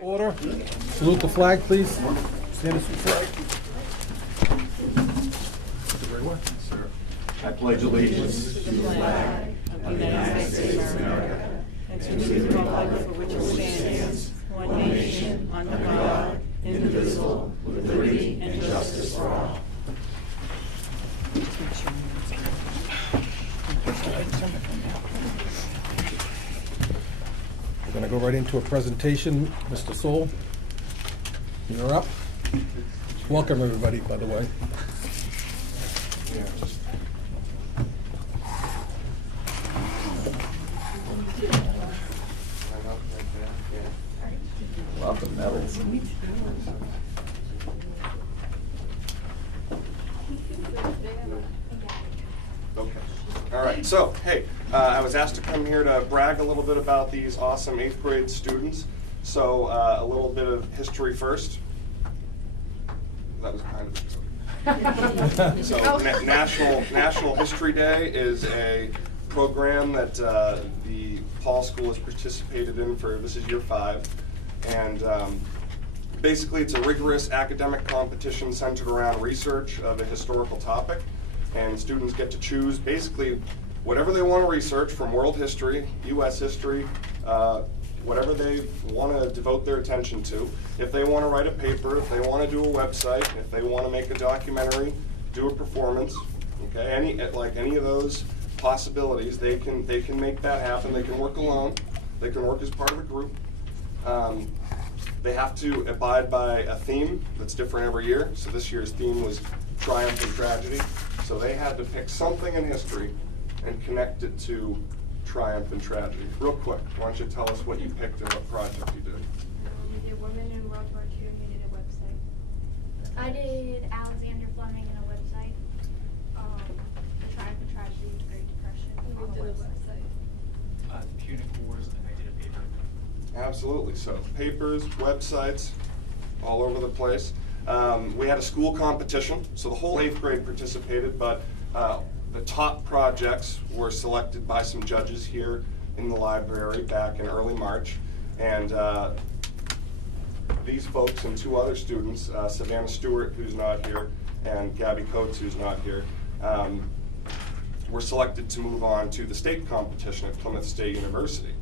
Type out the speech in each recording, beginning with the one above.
Order. Salute the flag, please. Stand as the flag. Sir, I pledge allegiance to the flag of the United States of America and to the republic for which it stands, one nation, under God, indivisible, with liberty and justice for all. We're going to go right into a presentation. Mr. Soll, you're up. Welcome, everybody, by the way. welcome, Neville. Okay. All right. So, hey, I was asked to come here to brag a little bit about these awesome 8th grade students. So, a little bit of history first. That was kind of a joke. So, National History Day is a program that the Paul School has participated in for, this is year 5. And basically, it's a rigorous academic competition centered around research of a historical topic. And students get to choose basically whatever they want to research from world history, U.S. history, whatever they want to devote their attention to. If they want to write a paper, if they want to do a website, if they want to make a documentary, do a performance, okay, any of those possibilities, they can make that happen. They can work alone. They can work as part of a group. They have to abide by a theme that's different every year. So this year's theme was triumph and tragedy. So they had to pick something in history and connect it to triumph and tragedy. Real quick, why don't you tell us what you picked and what project you did? We did Women in World War II and we did a website. I did Alexander Fleming and a website. The Triumph and Tragedy of the Great Depression. We did a website. The Punic Wars, and I did a paper. Absolutely. So papers, websites, all over the place. We had a school competition, so the whole 8th grade participated, but the top projects were selected by some judges here in the library back in early March. And these folks and 2 other students, Savannah Stewart, who's not here, and Gabby Coates, who's not here, were selected to move on to the state competition at Plymouth State University.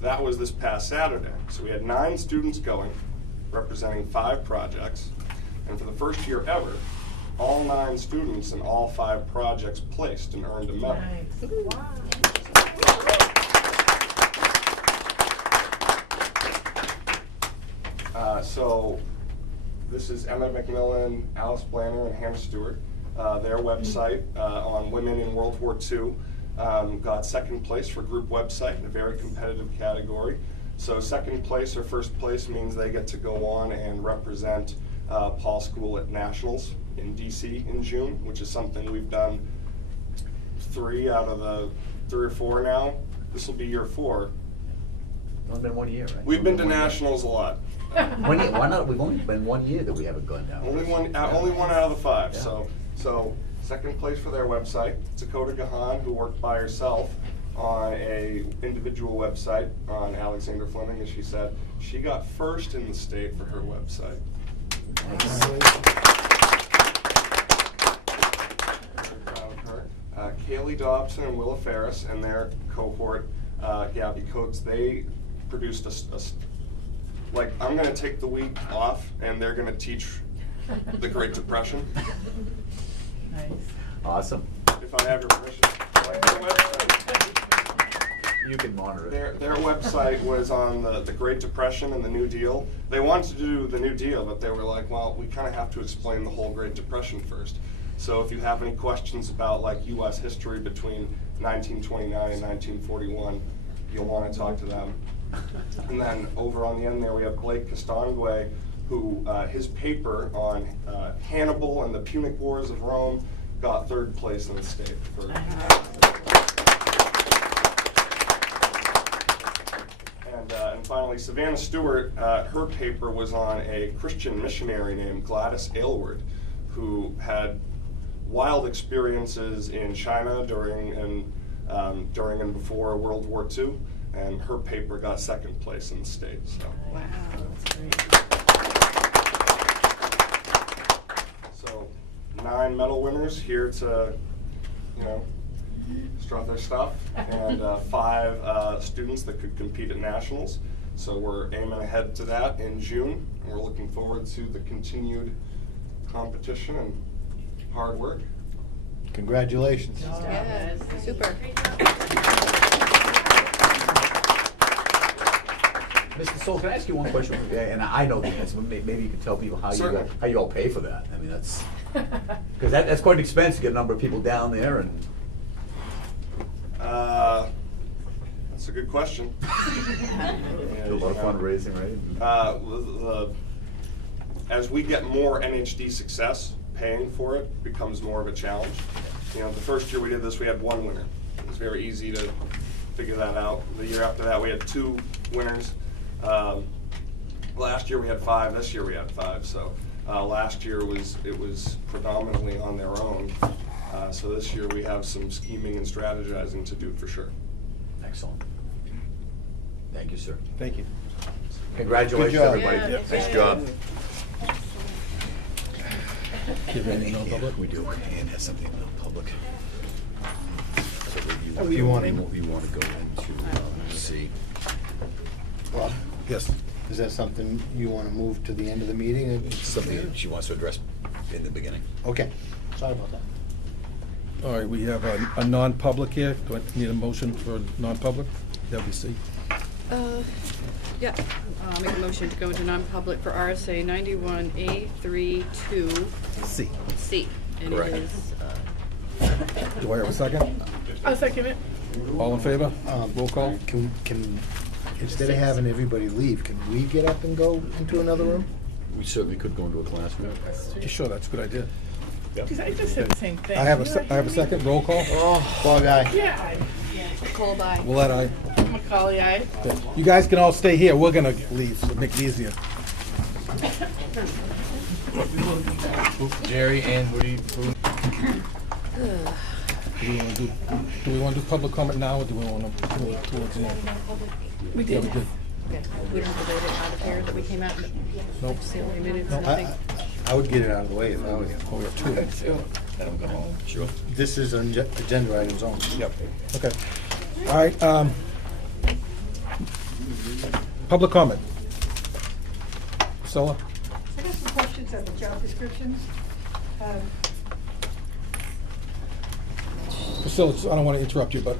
That was this past Saturday. So we had 9 students going, representing 5 projects. And for the first year ever, all 9 students and all 5 projects placed and earned a medal. Nice. Wow. So this is Emma McMillan, Alice Blanner, and Hannah Stewart. Their website on Women in World War II got 2nd place for group website in a very competitive category. So 2nd place or 1st place means they get to go on and represent Paul School at Nationals in DC in June, which is something we've done 3 out of the 3 or 4 now. This will be year 4. It's only been 1 year, right? We've been to Nationals a lot. 1 year. Why not? We've only been 1 year that we haven't gone down. Only one out of the 5. Yeah. So 2nd place for their website. Dakota Gahan, who worked by herself on a individual website on Alexander Fleming, as she said, she got 1st in the state for her website. Very proud of her. Kaylee Dobson and Willa Ferris and their cohort, Gabby Coates, they produced like, I'm going to take the week off and they're going to teach the Great Depression. Nice. Awesome. If I have your permission. Like their website, You can monitor it. their website was on the Great Depression and the New Deal. They wanted to do the New Deal, but they were like, well, we kind of have to explain the whole Great Depression first. So if you have any questions about like U.S. history between 1929 and 1941, you'll want to talk to them. And then over on the end there, we have Blake Castonguay, who his paper on Hannibal and the Punic Wars of Rome got 3rd place in the state. And finally, Savannah Stewart, her paper was on a Christian missionary named Gladys Aylward, who had wild experiences in China during and before World War II. and her paper got second place in the state. So. Wow, that's great. So 9 medal winners here to, strut their stuff, and 5 students that could compete at nationals. So we're aiming ahead to that in June, and we're looking forward to the continued competition and hard work. Congratulations. Yes, super. Mr. Soll, can I ask you one question? And I know the answer, but maybe you could tell people how you all pay for that. I mean, that's because that's quite an expense to get a number of people down there and. That's a good question. Do a lot of fundraising, right? As we get more NHD success, paying for it becomes more of a challenge. The first year we did this, we had 1 winner. It was very easy to figure that out. The year after that, we had 2 winners. Last year we had 5. This year we had 5. So last year it was predominantly on their own. So this year we have some scheming and strategizing to do for sure. Excellent. Thank you, sir. Thank you. Congratulations, Good job. everybody. Yeah, Nice thank job. Do you have anything on public? We do. Ann has something in public. You want to go into C. Well, Yes. is that something you want to move to the end of the meeting? It's something that she wants to address in the beginning. Okay, sorry about that. All right, we have a non-public here. Do I need a motion for non-public? WC. Yeah, make a motion to go into non-public for RSA 91A32C. C. And Correct. it is, Do I have a second? I'll second it. All in favor? Roll call? Can, instead of having everybody leave, can we get up and go into another room? We certainly could go into a classroom. You sure? That's a good idea. Because I just said the same thing. I have a second. Roll call? Ball guy. Yeah, Nicole, bye. Willett, aye. Macaulay, I. Okay. You guys can all stay here. We're gonna leave, so make it easier. Jerry, Ann, who? Do we want to do public comment now, or do we want to do it towards the end? We Yeah, we did. did. Okay, we don't have to vote it out of here that we came out, but Nope. say only minutes, Nope. nothing. I would get it out of the way if I was. Oh, we have 2 minutes. So, let him go home. Sure. This is an agenda items only. Yep, okay. All right, public comment. Priscilla? I got some questions on the job descriptions. Priscilla, I don't want to interrupt you, but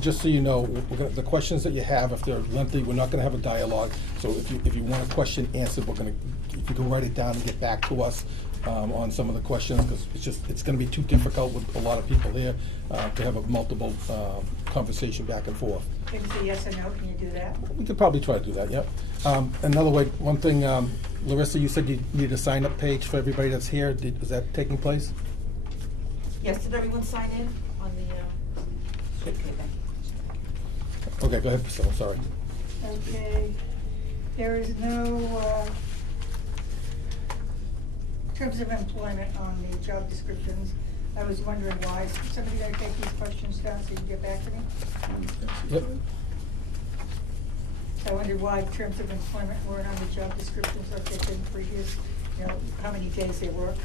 just so you know, the questions that you have, if they're lengthy, we're not going to have a dialogue. So if you want a question answered, if you can write it down and get back to us on some of the questions, because it's going to be too difficult with a lot of people here to have a multiple conversation back and forth. Can you say yes or no? Can you do that? We could probably try to do that, yep. Another way, one thing, Larissa, you said you need a sign-up page for everybody that's here. Is that taking place? Yes, did everyone sign in on the, Okay, go ahead, Priscilla, sorry. Okay. There is no terms of employment on the job descriptions. I was wondering why. Is somebody going to take these questions down so you can get back to me? Yep. So I wondered why terms of employment weren't on the job descriptions like they've been previous, how many days they work.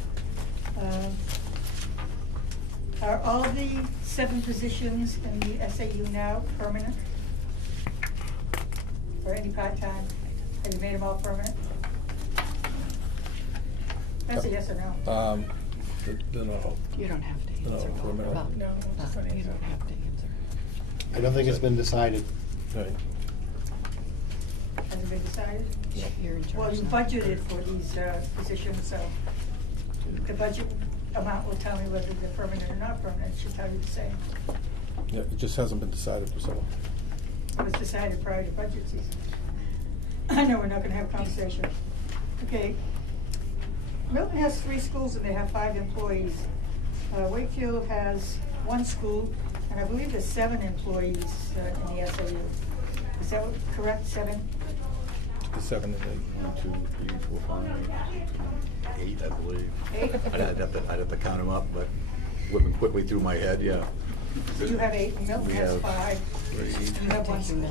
Are all the 7 positions in the SAU now permanent? Or any part-time? Have you made them all permanent? That's a yes or no? No. You don't have to No, answer. for a minute. Bob. No, just Bob, an you answer. don't have to answer. I don't think it's been decided. Right. Has it been decided? Yeah, you're in charge. Well, you now. budgeted for these positions, so the budget amount will tell me whether they're permanent or not permanent. It should tell you the same. Yeah, it just hasn't been decided, Priscilla. It was decided prior to budget season. I know we're not gonna have a conversation. Okay. Milton has 3 schools and they have 5 employees. Wakefield has 1 school, and I believe there's 7 employees in the SAU. Is that correct, 7? The 7 and 8. 1, 2, 3, 4, 5, 8, I believe. 8? I'd have to count them up, but whipping quickly through my head, yeah. You have 8, and Milton We has have 5. You have one school.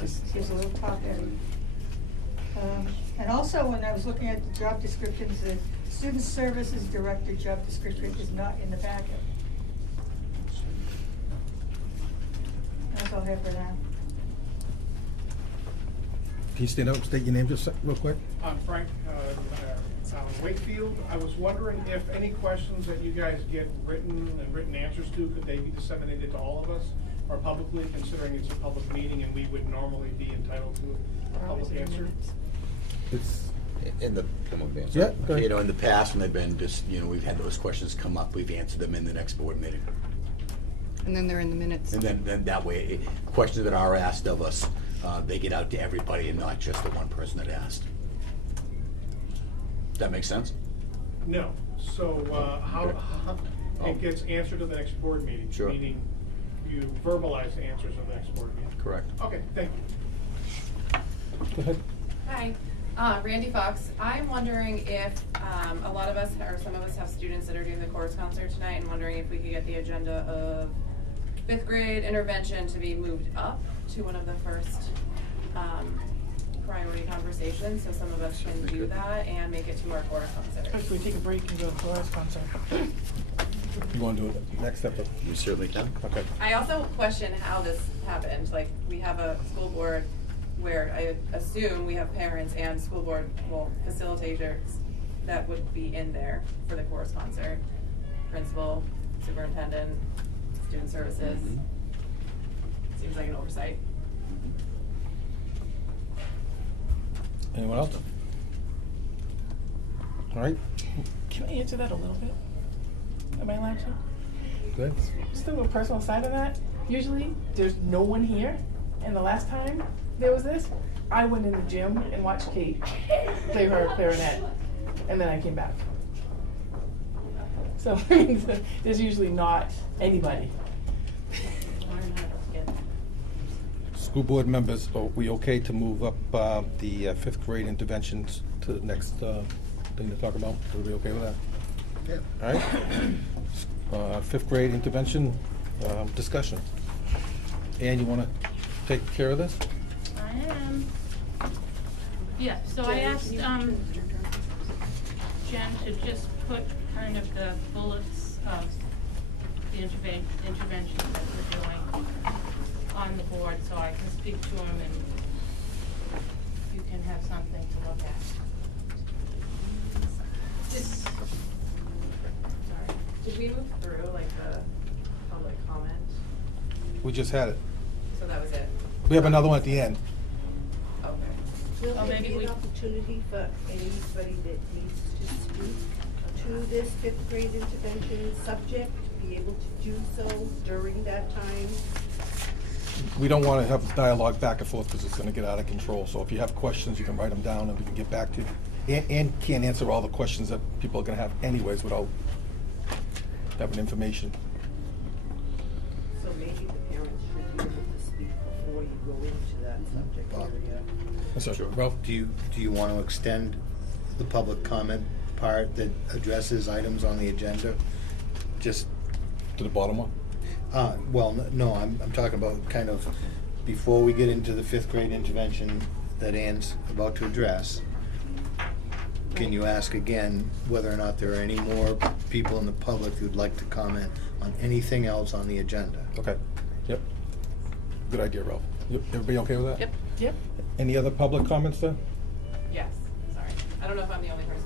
Just- Here's a little top heavy. And also, when I was looking at the job descriptions, the Student Services Director job description is not in the packet. That's all I have for now. Can you stand up and state your name just real quick? I'm Frank, Wakefield. I was wondering if any questions that you guys get written answers to, could they be disseminated to all of us or publicly, considering it's a public meeting and we would normally be entitled to a public answer? It's, In the, Yeah, go ahead. you know, in the past, when they've been just, you know, we've had those questions come up, we've answered them in the next board meeting. And then they're in the minutes. And then that way, questions that are asked of us, they get out to everybody and not just the one person that asked. That make sense? No. So how Oh. it gets answered to the next board meeting? Sure. Meaning you verbalize the answers of the next board meeting? Correct. Okay, thank you. go ahead. Hi, Randy Fox. I'm wondering if a lot of us, or some of us, have students that are doing the chorus concert tonight, and wondering if we could get the agenda of 5th grade intervention to be moved up to one of the first priority conversations, so some of us can do that and make it to our chorus concert. If we take a break and go to the chorus concert. You want to do it next step? You certainly can. Okay. I also question how this happened. Like, we have a school board where I assume we have parents and school board, well, facilitators that would be in there for the chorus concert. Principal, superintendent, student services. Seems like an oversight. Anyone else? All right, Can I answer that a little bit? Am I allowed to? good. Still a personal side of that. Usually, there's no one here, and the last time there was this, I went in the gym and watched Kate play her clarinet, and then I came back. So there's usually not anybody. School board members, are we okay to move up the 5th grade interventions to the next thing to talk about? Are we okay with that? Yeah. All right. 5th grade intervention discussion. Ann, you want to take care of this? I am. Yeah, so I asked Jen to just put kind of the bullets of the interventions that we're doing on the board, so I can speak to them and you can have something to look at. Did we move through like the public comment? We just had it. So that was it? We have another one at the end. Okay. Will Will there there be be an an opportunity for anybody that needs to speak to this 5th grade intervention subject, be able to do so during that time? We don't want to have dialogue back and forth because it's going to get out of control. So if you have questions, you can write them down and we can get back to you. Ann can't answer all the questions that people are going to have anyways without having information. So maybe the parents should be able to speak before you go into that subject area. I'm sorry, Ralph? Do you want to extend the public comment part that addresses items on the agenda? Just, To the bottom one? well, no, I'm talking about kind of before we get into the 5th grade intervention that Ann's about to address. Can you ask again whether or not there are any more people in the public who'd like to comment on anything else on the agenda? Okay. Yep. Good idea, Ralph. Everybody okay with that? Yep. Yep. Any other public comments then? Yes, sorry. I don't know if I'm the only person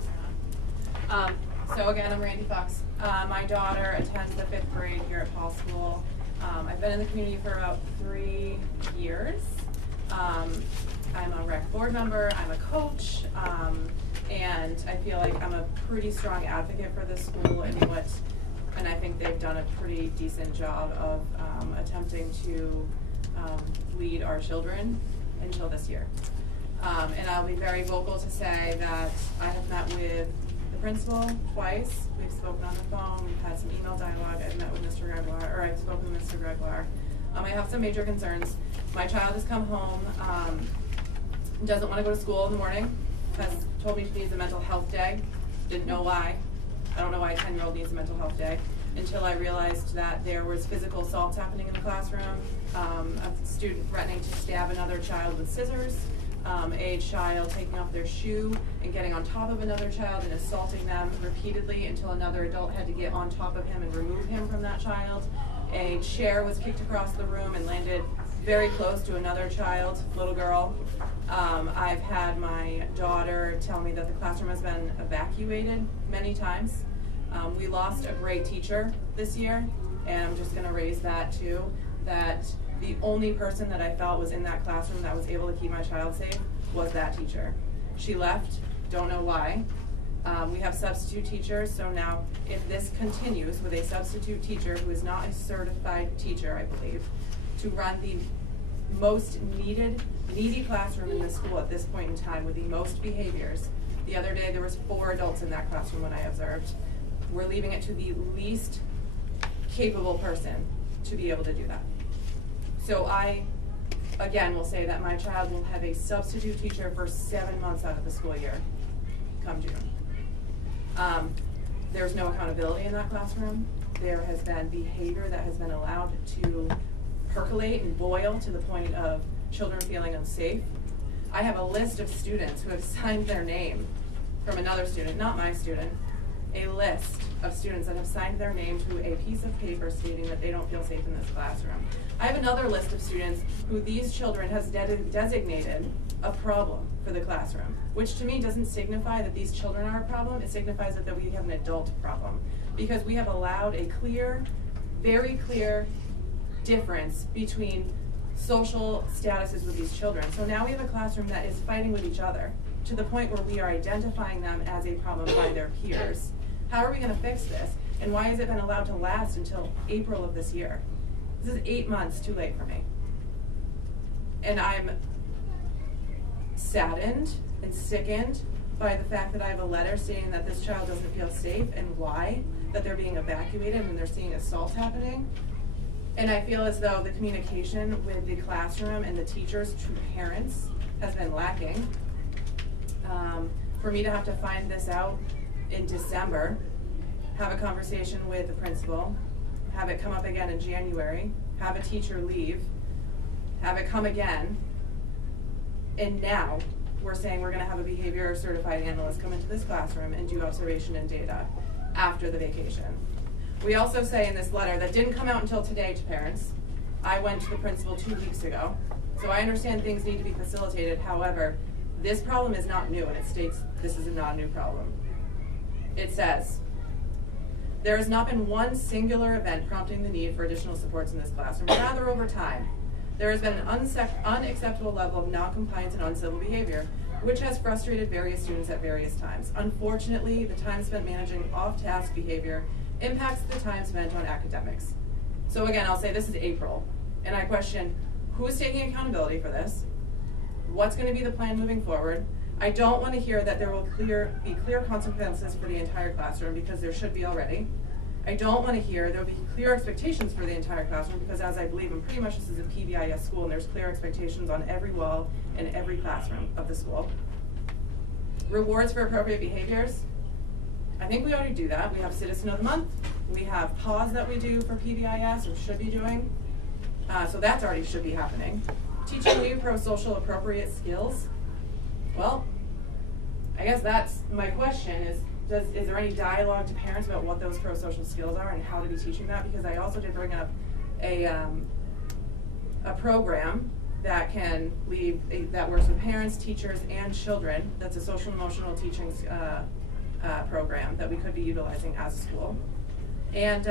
or not. So again, I'm Randy Fox. My daughter attends the 5th grade here at Paul School. I've been in the community for about 3 years. I'm a rec board member, I'm a coach, and I feel like I'm a pretty strong advocate for this school and I think they've done a pretty decent job of attempting to lead our children until this year. And I'll be very vocal to say that I have met with the principal twice. We've spoken on the phone, we've had some email dialogue, I've met with Mr. Gregoire, or I've spoken with Mr. Gregoire. I have some major concerns. My child has come home, doesn't want to go to school in the morning, has told me she needs a mental health day, didn't know why. I don't know why a 10-year-old needs a mental health day. until I realized that there was physical assault happening in the classroom, a student threatening to stab another child with scissors, a child taking off their shoe and getting on top of another child and assaulting them repeatedly until another adult had to get on top of him and remove him from that child. A chair was kicked across the room and landed very close to another child, little girl. I've had my daughter tell me that the classroom has been evacuated many times. We lost a great teacher this year, and I'm just gonna raise that too, that the only person that I felt was in that classroom that was able to keep my child safe was that teacher. She left, don't know why. We have substitute teachers, so now if this continues with a substitute teacher who is not a certified teacher, I believe, to run the most needy classroom in the school at this point in time with the most behaviors. The other day there was 4 adults in that classroom when I observed. We're leaving it to the least capable person to be able to do that. So I, again, will say that my child will have a substitute teacher for 7 months out of the school year, come June. There's no accountability in that classroom. There has been behavior that has been allowed to percolate and boil to the point of children feeling unsafe. I have a list of students who have signed their name from another student, not my student, a list of students that have signed their name to a piece of paper stating that they don't feel safe in this classroom. I have another list of students who these children has designated a problem for the classroom, which to me doesn't signify that these children are a problem, it signifies that we have an adult problem. Because we have allowed a clear, very clear difference between social statuses with these children. So now we have a classroom that is fighting with each other to the point where we are identifying them as a problem by their peers. How are we gonna fix this? And why has it been allowed to last until April of this year? This is 8 months too late for me. And I'm saddened and sickened by the fact that I have a letter stating that this child doesn't feel safe and why, that they're being evacuated and they're seeing assault happening. And I feel as though the communication with the classroom and the teachers to parents has been lacking. For me to have to find this out in December, have a conversation with the principal, have it come up again in January, have a teacher leave, have it come again, and now we're saying we're gonna have a behavior certified analyst come into this classroom and do observation and data after the vacation. We also say in this letter that didn't come out until today to parents. I went to the principal 2 weeks ago, so I understand things need to be facilitated. However, this problem is not new, and it states this is not a new problem. It says, there has not been one singular event prompting the need for additional supports in this classroom. Rather, over time, there has been an unacceptable level of non-compliance and uncivil behavior, which has frustrated various students at various times. Unfortunately, the time spent managing off-task behavior impacts the time spent on academics. So again, I'll say this is April, and I question who is taking accountability for this, what's going to be the plan moving forward. I don't want to hear that there will be clear consequences for the entire classroom, because there should be already. I don't want to hear there will be clear expectations for the entire classroom, because as I believe in pretty much this is a PBIS school and there's clear expectations on every wall in every classroom of the school. Rewards for appropriate behaviors. I think we already do that. We have Citizen of the Month. We have pause that we do for PBIS, or should be doing. So that's already should be happening. Teaching new pro-social appropriate skills. Well, I guess that's my question is there any dialogue to parents about what those pro-social skills are and how to be teaching that? Because I also did bring up a program that can that works with parents, teachers, and children. That's a social and emotional teaching program that we could be utilizing as a school. And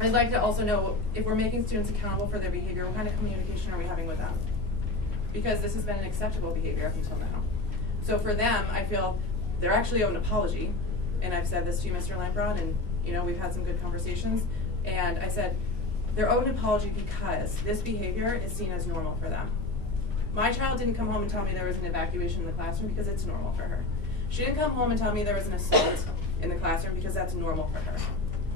I'd like to also know if we're making students accountable for their behavior, what kind of communication are we having with them? Because this has been an acceptable behavior up until now. So for them, I feel they're actually owed an apology. And I've said this to you, Mr. Lampron, and we've had some good conversations. And I said, they're owed an apology because this behavior is seen as normal for them. My child didn't come home and tell me there was an evacuation in the classroom because it's normal for her. She didn't come home and tell me there was an assault in the classroom because that's normal for her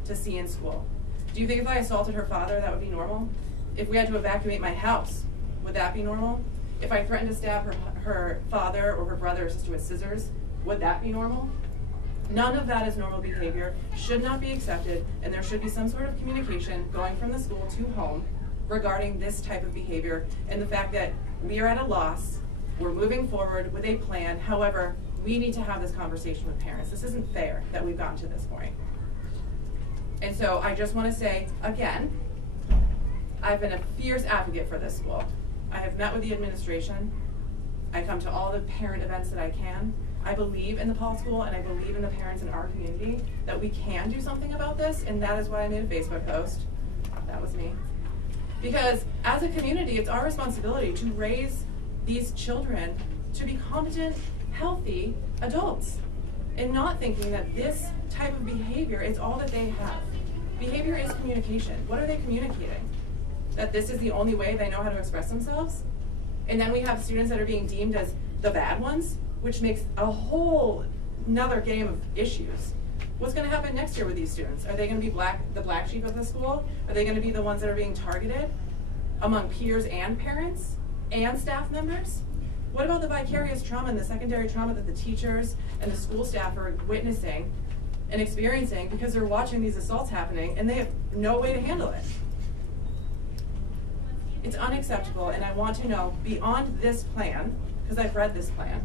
to see in school. Do you think if I assaulted her father, that would be normal? If we had to evacuate my house, would that be normal? If I threatened to stab her father or her brother or sister with scissors, would that be normal? None of that is normal behavior, should not be accepted, and there should be some sort of communication going from the school to home regarding this type of behavior and the fact that we are at a loss, we're moving forward with a plan, however, we need to have this conversation with parents. This isn't fair that we've gotten to this point. And so I just want to say, again, I've been a fierce advocate for this school. I have met with the administration. I come to all the parent events that I can. I believe in the Paul School and I believe in the parents in our community that we can do something about this, and that is why I made a Facebook post. That was me. Because as a community, it's our responsibility to raise these children to be competent, healthy adults, and not thinking that this type of behavior is all that they have. Behavior is communication. What are they communicating? That this is the only way they know how to express themselves? And then we have students that are being deemed as the bad ones, which makes a whole another game of issues. What's going to happen next year with these students? Are they going to be the black sheep of the school? Are they going to be the ones that are being targeted among peers and parents and staff members? What about the vicarious trauma and the secondary trauma that the teachers and the school staff are witnessing and experiencing because they're watching these assaults happening and they have no way to handle it? It's unacceptable, and I want to know, beyond this plan, because I've read this plan,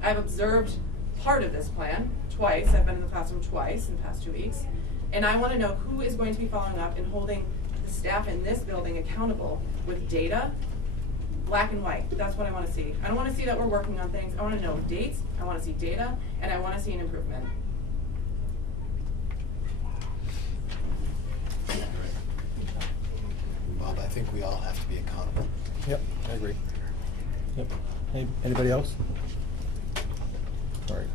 I've observed part of this plan twice. I've been in the classroom twice in the past 2 weeks, and I want to know who is going to be following up and holding the staff in this building accountable with data, black and white. That's what I want to see. I don't want to see that we're working on things. I want to know dates, I want to see data, and I want to see an improvement. Bob, I think we all have to be accountable. Yep, I agree. Yep. Anybody else? All right.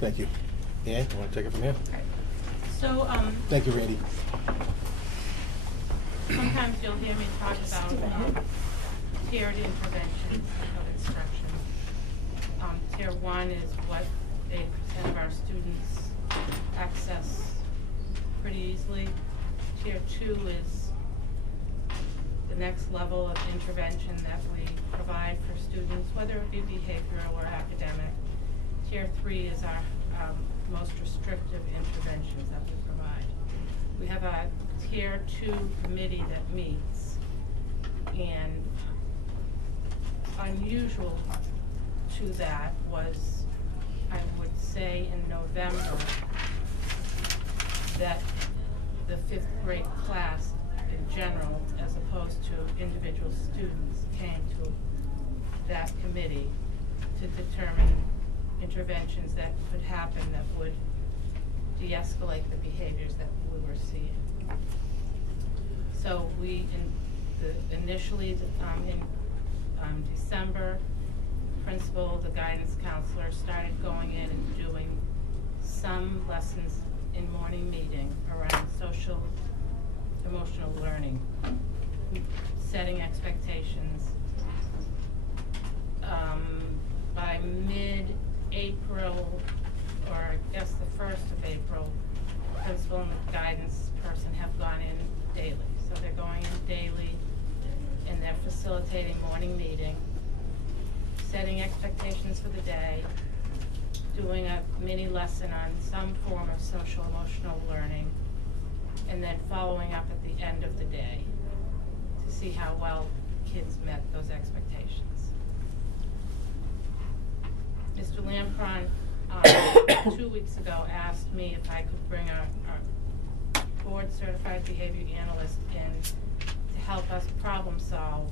Thank you. Ann, you want to take it from here? So, Thank you, Randy. sometimes you'll hear me talk about tiered interventions of instruction. Tier 1 is what 8% of our students access pretty easily. Tier 2 is the next level of intervention that we provide for students, whether it be behavioral or academic. Tier 3 is our most restrictive interventions that we provide. We have a Tier 2 committee that meets, and unusual to that was, I would say in November, that the 5th grade class in general, as opposed to individual students, came to that committee to determine interventions that could happen that would de-escalate the behaviors that we were seeing. So we, initially in December, principal, the guidance counselor started going in and doing some lessons in morning meeting around social emotional learning, setting expectations. By mid-April, or I guess the 1st of April, the principal and the guidance person have gone in daily. So they're going in daily and they're facilitating morning meeting, setting expectations for the day, doing a mini lesson on some form of social emotional learning, and then following up at the end of the day to see how well kids met those expectations. Mr. Lampron, 2 weeks ago, asked me if I could bring our board-certified behavior analyst in to help us problem solve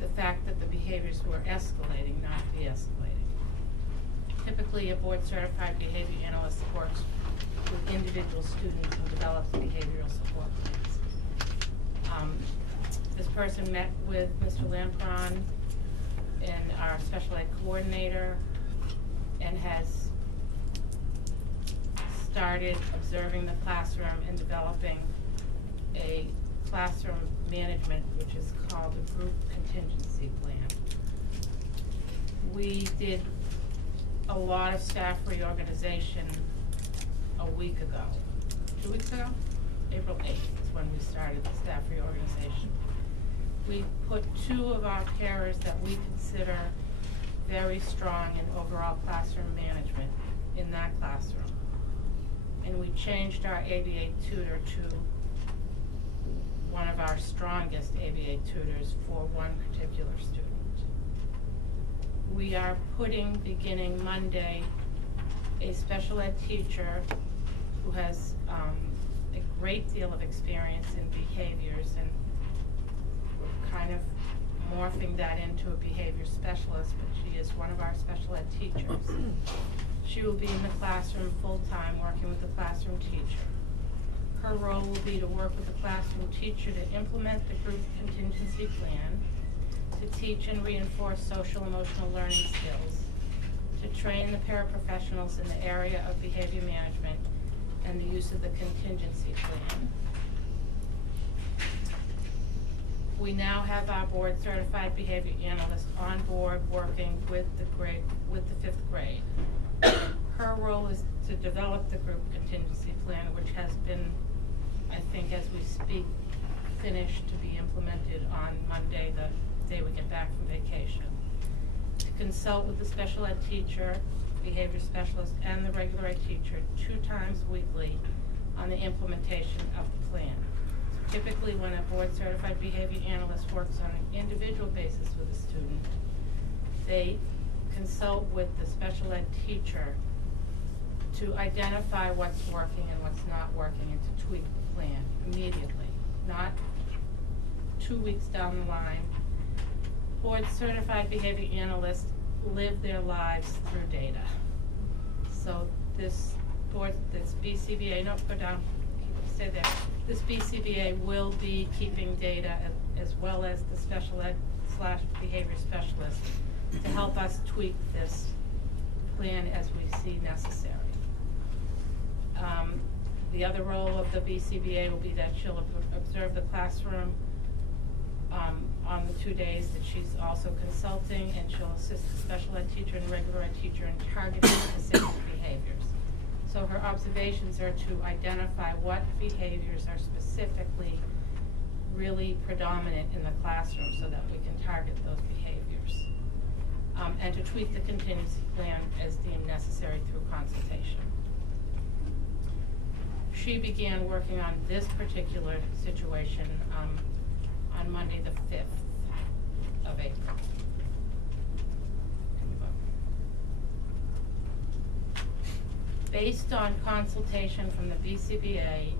the fact that the behaviors were escalating, not de-escalating. Typically, a board-certified behavior analyst works with individual students and develops behavioral support plans. This person met with Mr. Lampron and our special ed coordinator and has started observing the classroom and developing a classroom management, which is called the group contingency plan. We did a lot of staff reorganization a week ago. 2 weeks ago? April 8th is when we started the staff reorganization. We put 2 of our parents that we consider very strong in overall classroom management in that classroom. And we changed our ABA tutor to one of our strongest ABA tutors for one particular student. We are putting, beginning Monday, a special ed teacher who has a great deal of experience in behaviors, and we're kind of morphing that into a behavior specialist, but she is one of our special ed teachers. She will be in the classroom full-time, working with the classroom teacher. Her role will be to work with the classroom teacher to implement the group contingency plan, to teach and reinforce social emotional learning skills, to train the paraprofessionals in the area of behavior management and the use of the contingency plan. We now have our board certified behavior analyst on board working with the fifth grade. Her role is to develop the group contingency plan, which has been, I think as we speak, finished to be implemented on Monday, the day we get back from vacation. To consult with the special ed teacher, behavior specialist, and the regular ed teacher 2 times weekly on the implementation of the plan. So typically when a board certified behavior analyst works on an individual basis with a student, they consult with the special ed teacher to identify what's working and what's not working and to tweak the plan immediately, not 2 weeks down the line. Board certified behavior analysts live their lives through data. So this BCBA, no, go down, stay there. This BCBA will be keeping data as well as the special ed / behavior specialist to help us tweak this plan as we see necessary. The other role of the BCBA will be that she'll observe the classroom on the 2 days that she's also consulting, and she'll assist the special ed teacher and regular ed teacher in targeting specific behaviors. So her observations are to identify what behaviors are specifically really predominant in the classroom so that we can target those behaviors. And to tweak the contingency plan as deemed necessary through consultation. She began working on this particular situation on Monday the 5th of April. Based on consultation from the BCBA,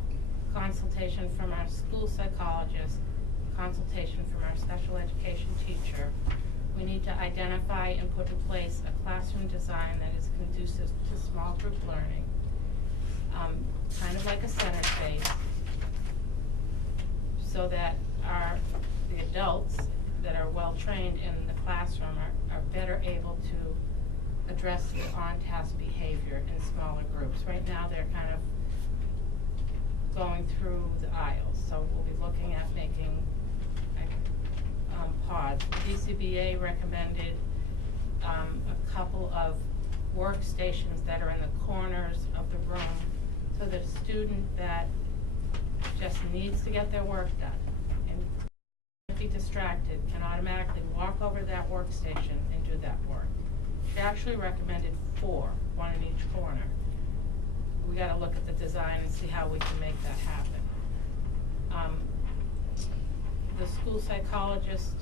consultation from our school psychologist, consultation from our special education teacher, we need to identify and put in place a classroom design that is conducive to small group learning, kind of like a center space, so that the adults that are well trained in the classroom are better able to address the on-task behavior in smaller groups. Right now they're kind of going through the aisles, so we'll be looking at making pods. BCBA recommended a couple of workstations that are in the corners of the room, so the student that just needs to get their work done and can't be distracted can automatically walk over to that workstation and do that work. She actually recommended 4, 1 in each corner. We gotta look at the design and see how we can make that happen. The school psychologist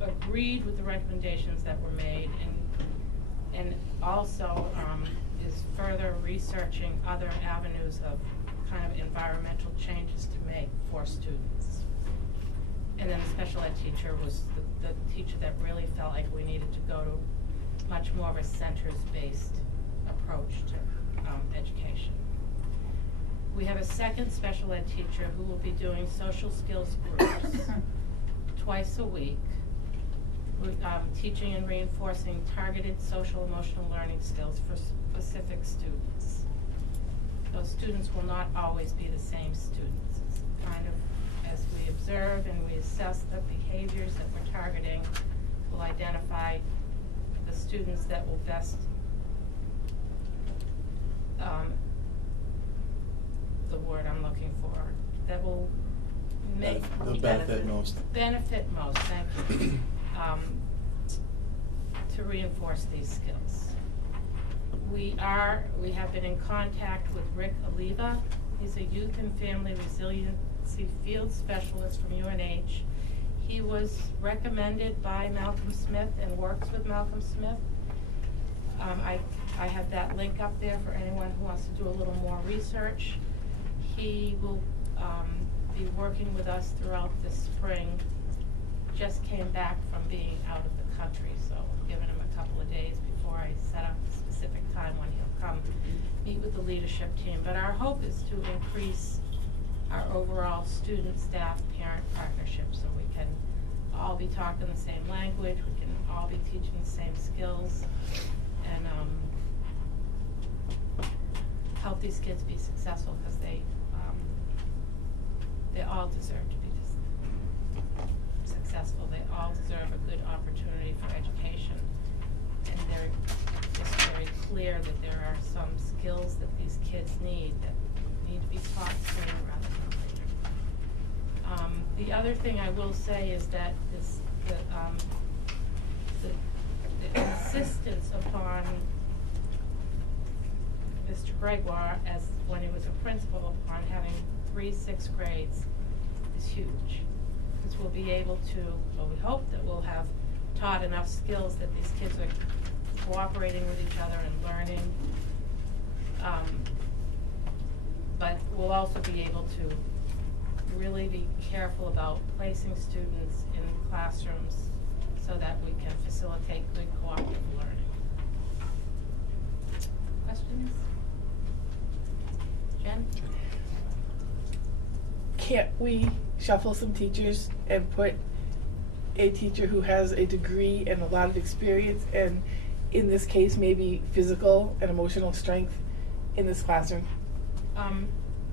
agreed with the recommendations that were made, and also is further researching other avenues of kind of environmental changes to make for students. And then the special ed teacher was the teacher that really felt like we needed to go to much more of a centers-based approach to education. We have a second special ed teacher who will be doing social skills groups twice a week, teaching and reinforcing targeted social emotional learning skills for specific students. Those students will not always be the same students. It's kind of, as we observe and we assess the behaviors that we're targeting, we'll identify the students that will best the word I'm looking for, that will make Benefit most. Benefit most, thank you. to reinforce these skills. We have been in contact with Rick Oliva. He's a youth and family resiliency field specialist from UNH. He was recommended by Malcolm Smith and works with Malcolm Smith. I have that link up there for anyone who wants to do a little more research. He will be working with us throughout this spring. Just came back from being out of the country, so I'm giving him a couple of days before I set up a specific time when he'll come meet with the leadership team. But our hope is to increase our overall student, staff, parent partnership so we can all be talking the same language, we can all be teaching the same skills, and help these kids be successful, because they all deserve to be successful. They all deserve a good opportunity for education, and they're just very clear that there are some skills that these kids need that need to be taught sooner rather than later. The other thing I will say is that the insistence upon Mr. Gregoire, as when he was a principal, upon having 3 6th grades is huge. Because we'll be able to, well, we hope that we'll have taught enough skills that these kids are cooperating with each other and learning. But we'll also be able to really be careful about placing students in classrooms so that we can facilitate good cooperative learning. Questions? Jen? Can't we shuffle some teachers and put a teacher who has a degree and a lot of experience, and in this case maybe physical and emotional strength, in this classroom?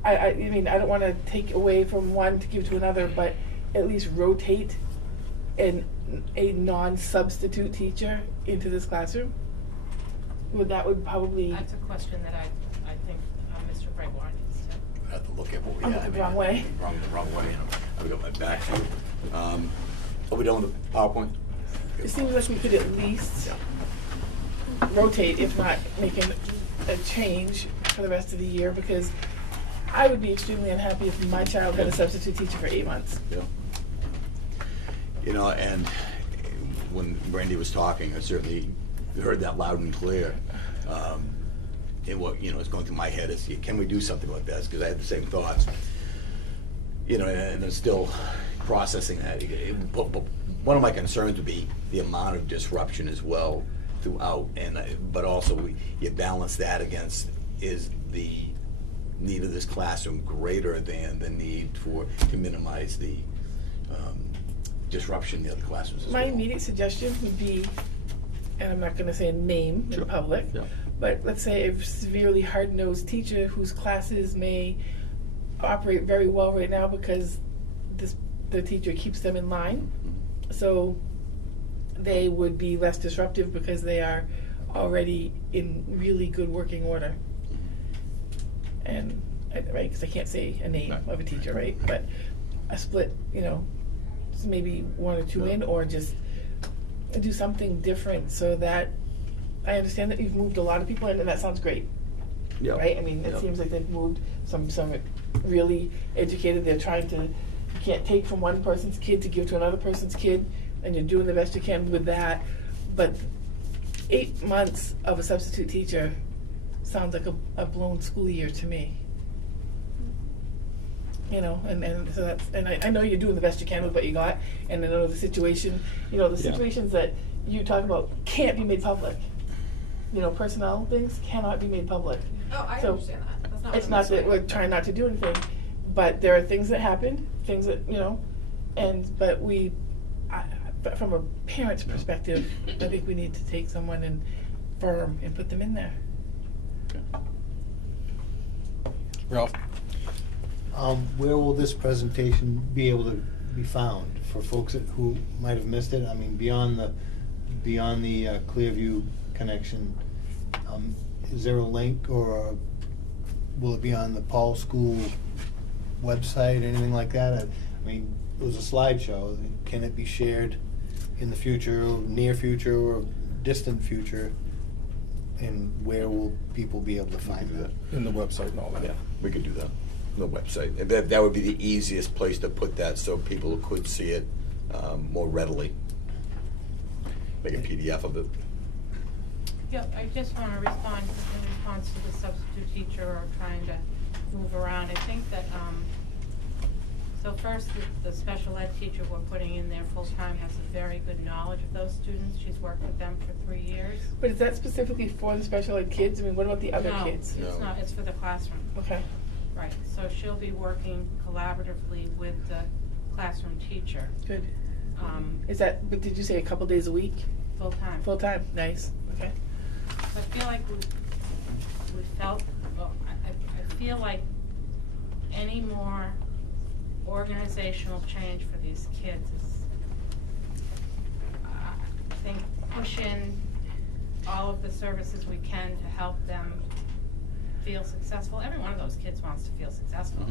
I mean, I don't want to take away from one to give to another, but at least rotate a non-substitute teacher into this classroom. That would probably. That's a question that I think Mr. Gregoire needs to. I have to look at what we I'm have. looking the wrong way. The wrong way. I've got my back to you. Are we done with the PowerPoint? It seems like we could at least rotate, if not make a change for the rest of the year, because I would be extremely unhappy if my child had a substitute teacher for 8 months. Yeah. You know, and when Brandy was talking, I certainly heard that loud and clear. And what, you know, is going through my head is, can we do something like this? Because I had the same thoughts. You know, and I'm still processing that. But one of my concerns would be the amount of disruption as well throughout, and but also you balance that against, is the need of this classroom greater than the need to minimize the disruption in the other classrooms as well? My immediate suggestion would be, and I'm not going to say a name in public, but let's say a severely hard-nosed teacher whose classes may operate very well right now because the teacher keeps them in line, so they would be less disruptive because they are already in really good working order. And, right, because I can't say a name of a teacher, right? But a split, you know, maybe 1 or 2 in, or just do something different so that I understand that you've moved a lot of people in, and that sounds great. Yeah. Right? I mean, it seems like they've moved some really educated. They're trying to, you can't take from one person's kid to give to another person's kid, and you're doing the best you can with that. But 8 months of a substitute teacher sounds like a blown school year to me. You know, and so that's, and I know you're doing the best you can with what you got, and I know the situation, you know, the situations that you talk about can't be made public. You know, personnel things cannot be made public. Oh, I understand that. That's not It's what not I'm that saying. we're trying not to do anything, but there are things that happen, things that, you know, but but from a parent's perspective, I think we need to take someone and firm and put them in there. Ralph? Where will this presentation be able to be found for folks who might have missed it? I mean, beyond the Clearview connection, is there a link, or will it be on the Paul School website, anything like that? I mean, it was a slideshow. Can it be shared in the future, or near future, or distant future, and where will people be able to find that? In the website and all that. Yeah, we could do that, the website. And that would be the easiest place to put that, so people could see it more readily. Make a PDF of it. Yeah, I just want to respond in response to the substitute teacher or trying to move around. I think that, so first, the special ed teacher we're putting in there full-time has a very good knowledge of those students. She's worked with them for 3 years. But is that specifically for the special ed kids? I mean, what about the other kids? No, it's not, it's for the classroom. Okay. Right, so she'll be working collaboratively with the classroom teacher, Good. Is that, but did you say a couple days a week? full-time. Full-time, nice, okay. I feel like we felt, well, I feel like any more organizational change for these kids is, I think, push in all of the services we can to help them feel successful. Every one of those kids wants to feel successful.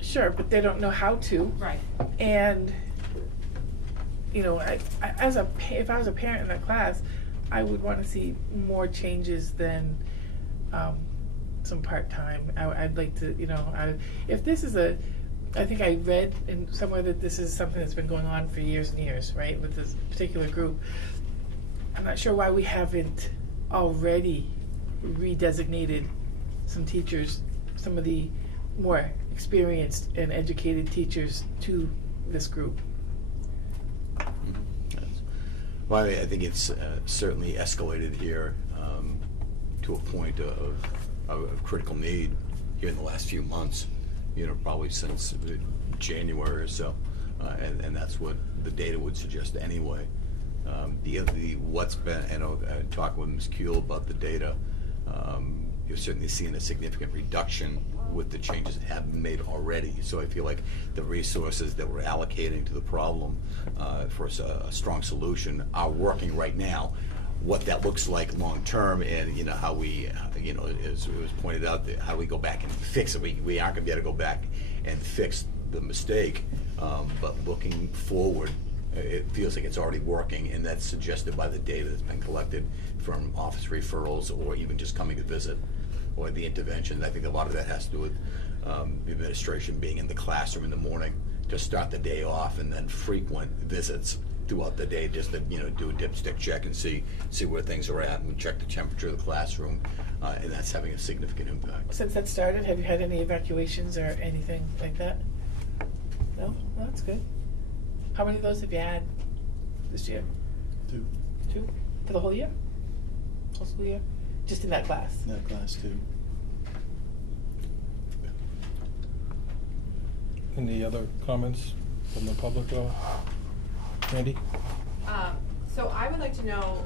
Sure, but they don't know how to. Right. And, you know, if I was a parent in that class, I would want to see more changes than some part-time. I'd like to, you know, if this is I think I read in somewhere that this is something that's been going on for years and years, right, with this particular group. I'm not sure why we haven't already redesignated some teachers, some of the more experienced and educated teachers to this group. Well, I think it's certainly escalated here to a point of critical need here in the last few months, you know, probably since January or so, and that's what the data would suggest anyway. What's been, and talking with Ms. Kuehl about the data, you've certainly seen a significant reduction with the changes that have been made already. So I feel like the resources that we're allocating to the problem for a strong solution are working right now. What that looks like long term, and you know how we, you know, as it was pointed out, how we go back and fix it. We aren't going to be able to go back and fix the mistake, but looking forward, it feels like it's already working, and that's suggested by the data that's been collected from office referrals or even just coming to visit or the intervention. I think a lot of that has to do with the administration being in the classroom in the morning to start the day off, and then frequent visits throughout the day just to, you know, do a dipstick check and see where things are at and check the temperature of the classroom, and that's having a significant impact. Since that started, have you had any evacuations or anything like that? No? Well, that's good. How many of those have you had this year? 2. 2? For the whole year? Whole school year? Just in that class? In that class, 2. Any other comments from the public? Andy? So I would like to know,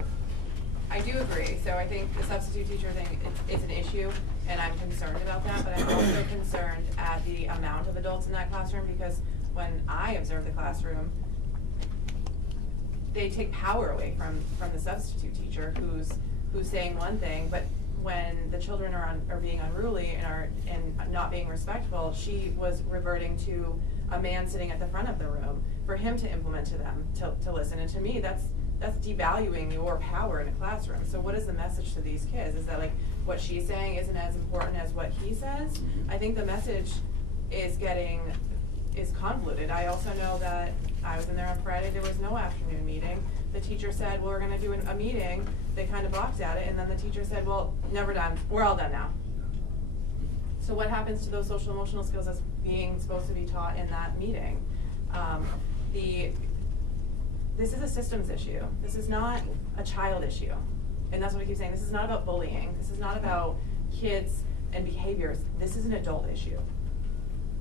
I do agree, so I think the substitute teacher thing is an issue, and I'm concerned about that, but I'm also concerned at the amount of adults in that classroom, because when I observe the classroom, they take power away from the substitute teacher who's saying one thing, but when the children are being unruly and not being respectful, she was reverting to a man sitting at the front of the room for him to implement to them, to listen. And to me, that's devaluing your power in a classroom. So what is the message to these kids? Is that like what she's saying isn't as important as what he says? I think the message is convoluted. I also know that I was in there on Friday, there was no afternoon meeting. The teacher said, well, we're gonna do a meeting. They kind of balked at it, and then the teacher said, well, never done, we're all done now. So what happens to those social emotional skills that's being supposed to be taught in that meeting? This is a systems issue. This is not a child issue. And that's what I keep saying. This is not about bullying. This is not about kids and behaviors. This is an adult issue.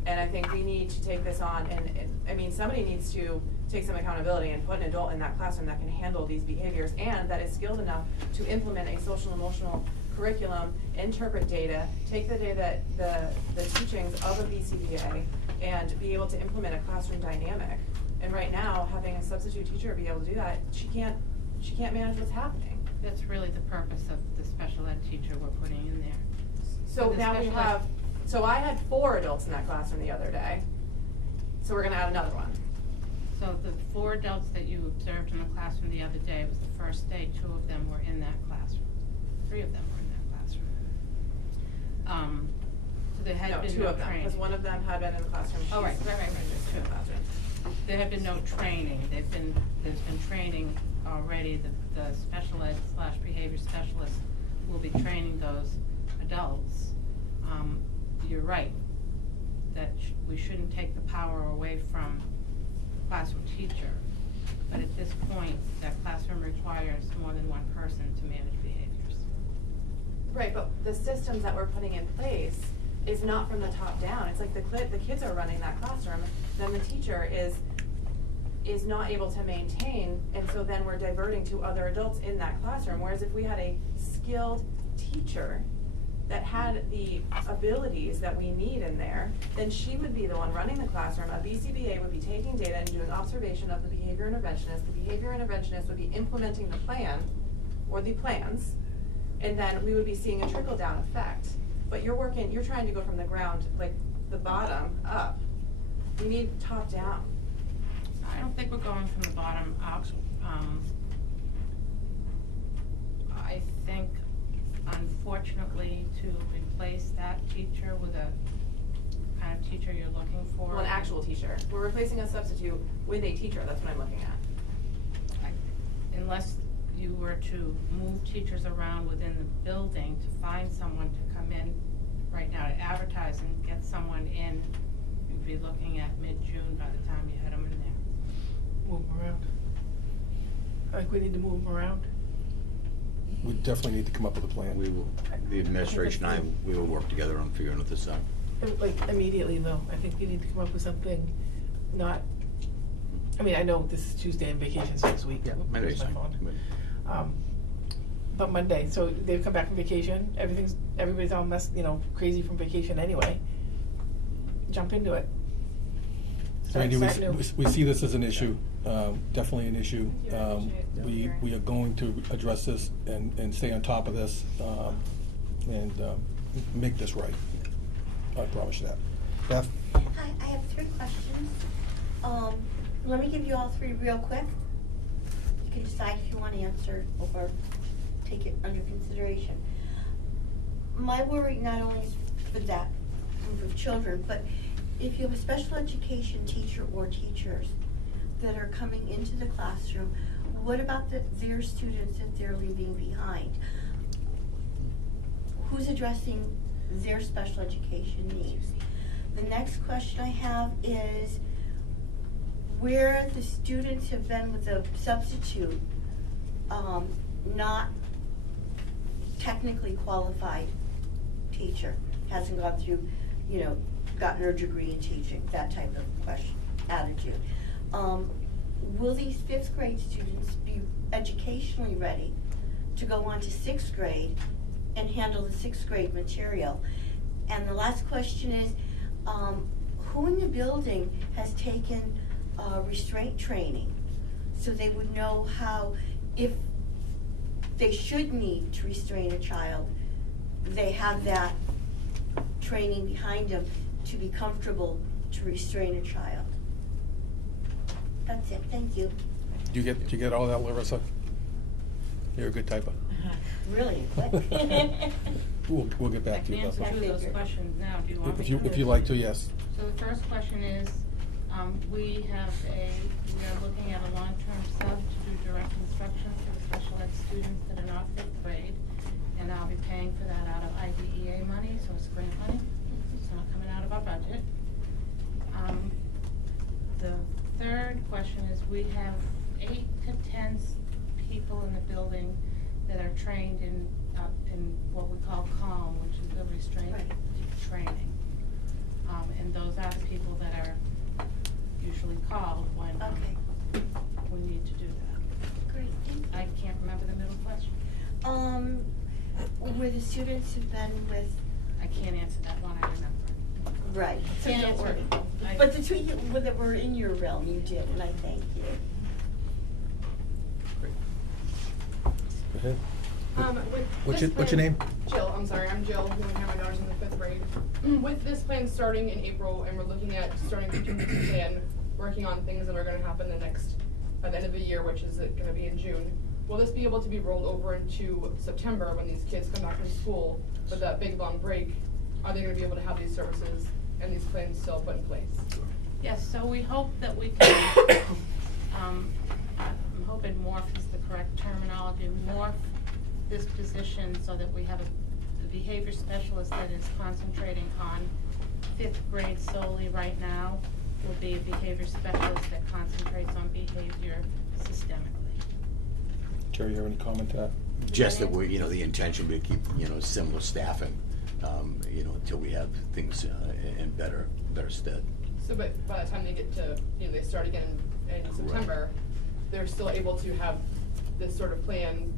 And I think we need to take this on, and I mean, somebody needs to take some accountability and put an adult in that classroom that can handle these behaviors and that is skilled enough to implement a social emotional curriculum, interpret data, take the data, the teachings of a BCBA, and be able to implement a classroom dynamic. And right now, having a substitute teacher be able to do that, she can't manage what's happening. That's really the purpose of the special ed teacher we're putting in there. So now we have, so I had 4 adults in that classroom the other day. So we're gonna add another one. So the 4 adults that you observed in the classroom the other day was the first day. 2 of them were in that classroom. 3 of them were in that classroom. So there had No, been 2 no of them, training. because one of them had been in the classroom. Oh, right, She's right. in the classroom. There had been no training. There's been training already. The special ed / behavior specialists will be training those adults. You're right, that we shouldn't take the power away from the classroom teacher. But at this point, that classroom requires more than one person to manage behaviors. Right, but the systems that we're putting in place is not from the top down. It's like the kids are running that classroom, then the teacher is not able to maintain, and so then we're diverting to other adults in that classroom. Whereas if we had a skilled teacher that had the abilities that we need in there, then she would be the one running the classroom. A BCBA would be taking data and doing observation of the behavior interventionist. The behavior interventionist would be implementing the plan or the plans, and then we would be seeing a trickle-down effect. But you're trying to go from the ground, like the bottom up. We need top-down. I don't think we're going from the bottom up. I think, unfortunately, to replace that teacher with a kind of teacher you're looking for. Well, an actual teacher. We're replacing a substitute with a teacher. That's what I'm looking at. Unless you were to move teachers around within the building to find someone to come in right now to advertise and get someone in, you'd be looking at mid-June by the time you had them in there. Move them around. I think we need to move them around. We definitely need to come up with a plan. We will, the administration and I, we will work together on figuring out this out. Like, immediately though, I think we need to come up with something, not, I mean, I know this is Tuesday and vacation's next week. Yeah, Where's Monday's my fine. phone? But Monday, so they've come back from vacation, everybody's all crazy from vacation anyway. Jump into it. Randy, Start new. we see this as an issue, definitely an issue. We are going to address this and stay on top of this, and make this right. I promise you that. Beth? Hi, I have 3 questions. Let me give you all 3 real quick. You can decide if you want to answer or take it under consideration. My worry not only is for that group of children, but if you have a special education teacher or teachers that are coming into the classroom, what about their students that they're leaving behind? Who's addressing their special education needs? The next question I have is where the students have been with a substitute, not technically qualified teacher, hasn't gone through, gotten her degree in teaching, that type of question, attitude. Will these 5th grade students be educationally ready to go on to 6th grade and handle the 6th grade material? And the last question is, who in the building has taken restraint training so they would know how, if they should need to restrain a child, they have that training behind them to be comfortable to restrain a child? That's it, thank you. Do you get all that, Larissa? You're a good typer. Really quick. We'll get back to you, I Beth. can answer 2 of those questions now. Do you want me to? If you like to, yes. So the first question is, we are looking at a long-term sub to do direct instruction for the special ed students that are not 5th grade. And I'll be paying for that out of IDEA money, so it's grant money. It's not coming out of our budget. The third question is, we have 8 to 10 people in the building that are trained in what we call CALM, which is the restraint training. And those are the people that are usually called when we need to do that. Great, thank you. I can't remember the middle question. Where the students have been with. I can't answer that one, I remember. Right, so Can't don't answer worry. it. But the 2 that were in your realm, you did, and I thank you. Go ahead. What's your name? Jill, I'm sorry, I'm Jill, who and my daughter's in the 5th grade. With this plan starting in April, and we're looking at starting a contingency plan, working on things that are gonna happen by the end of the year, which is gonna be in June. Will this be able to be rolled over into September when these kids come back from school with that big long break? Are they gonna be able to have these services and these plans still put in place? Yes, so we hope that we can, I'm hoping morph is the correct terminology, morph this position so that we have a behavior specialist that is concentrating on 5th grade solely right now, will be a behavior specialist that concentrates on behavior systemically. Jerry, you have any comment to that? Just that we, the intention would keep, similar staffing, until we have things in better stead. So, but by the time they get to, they start again in September, they're still able to have this sort of plan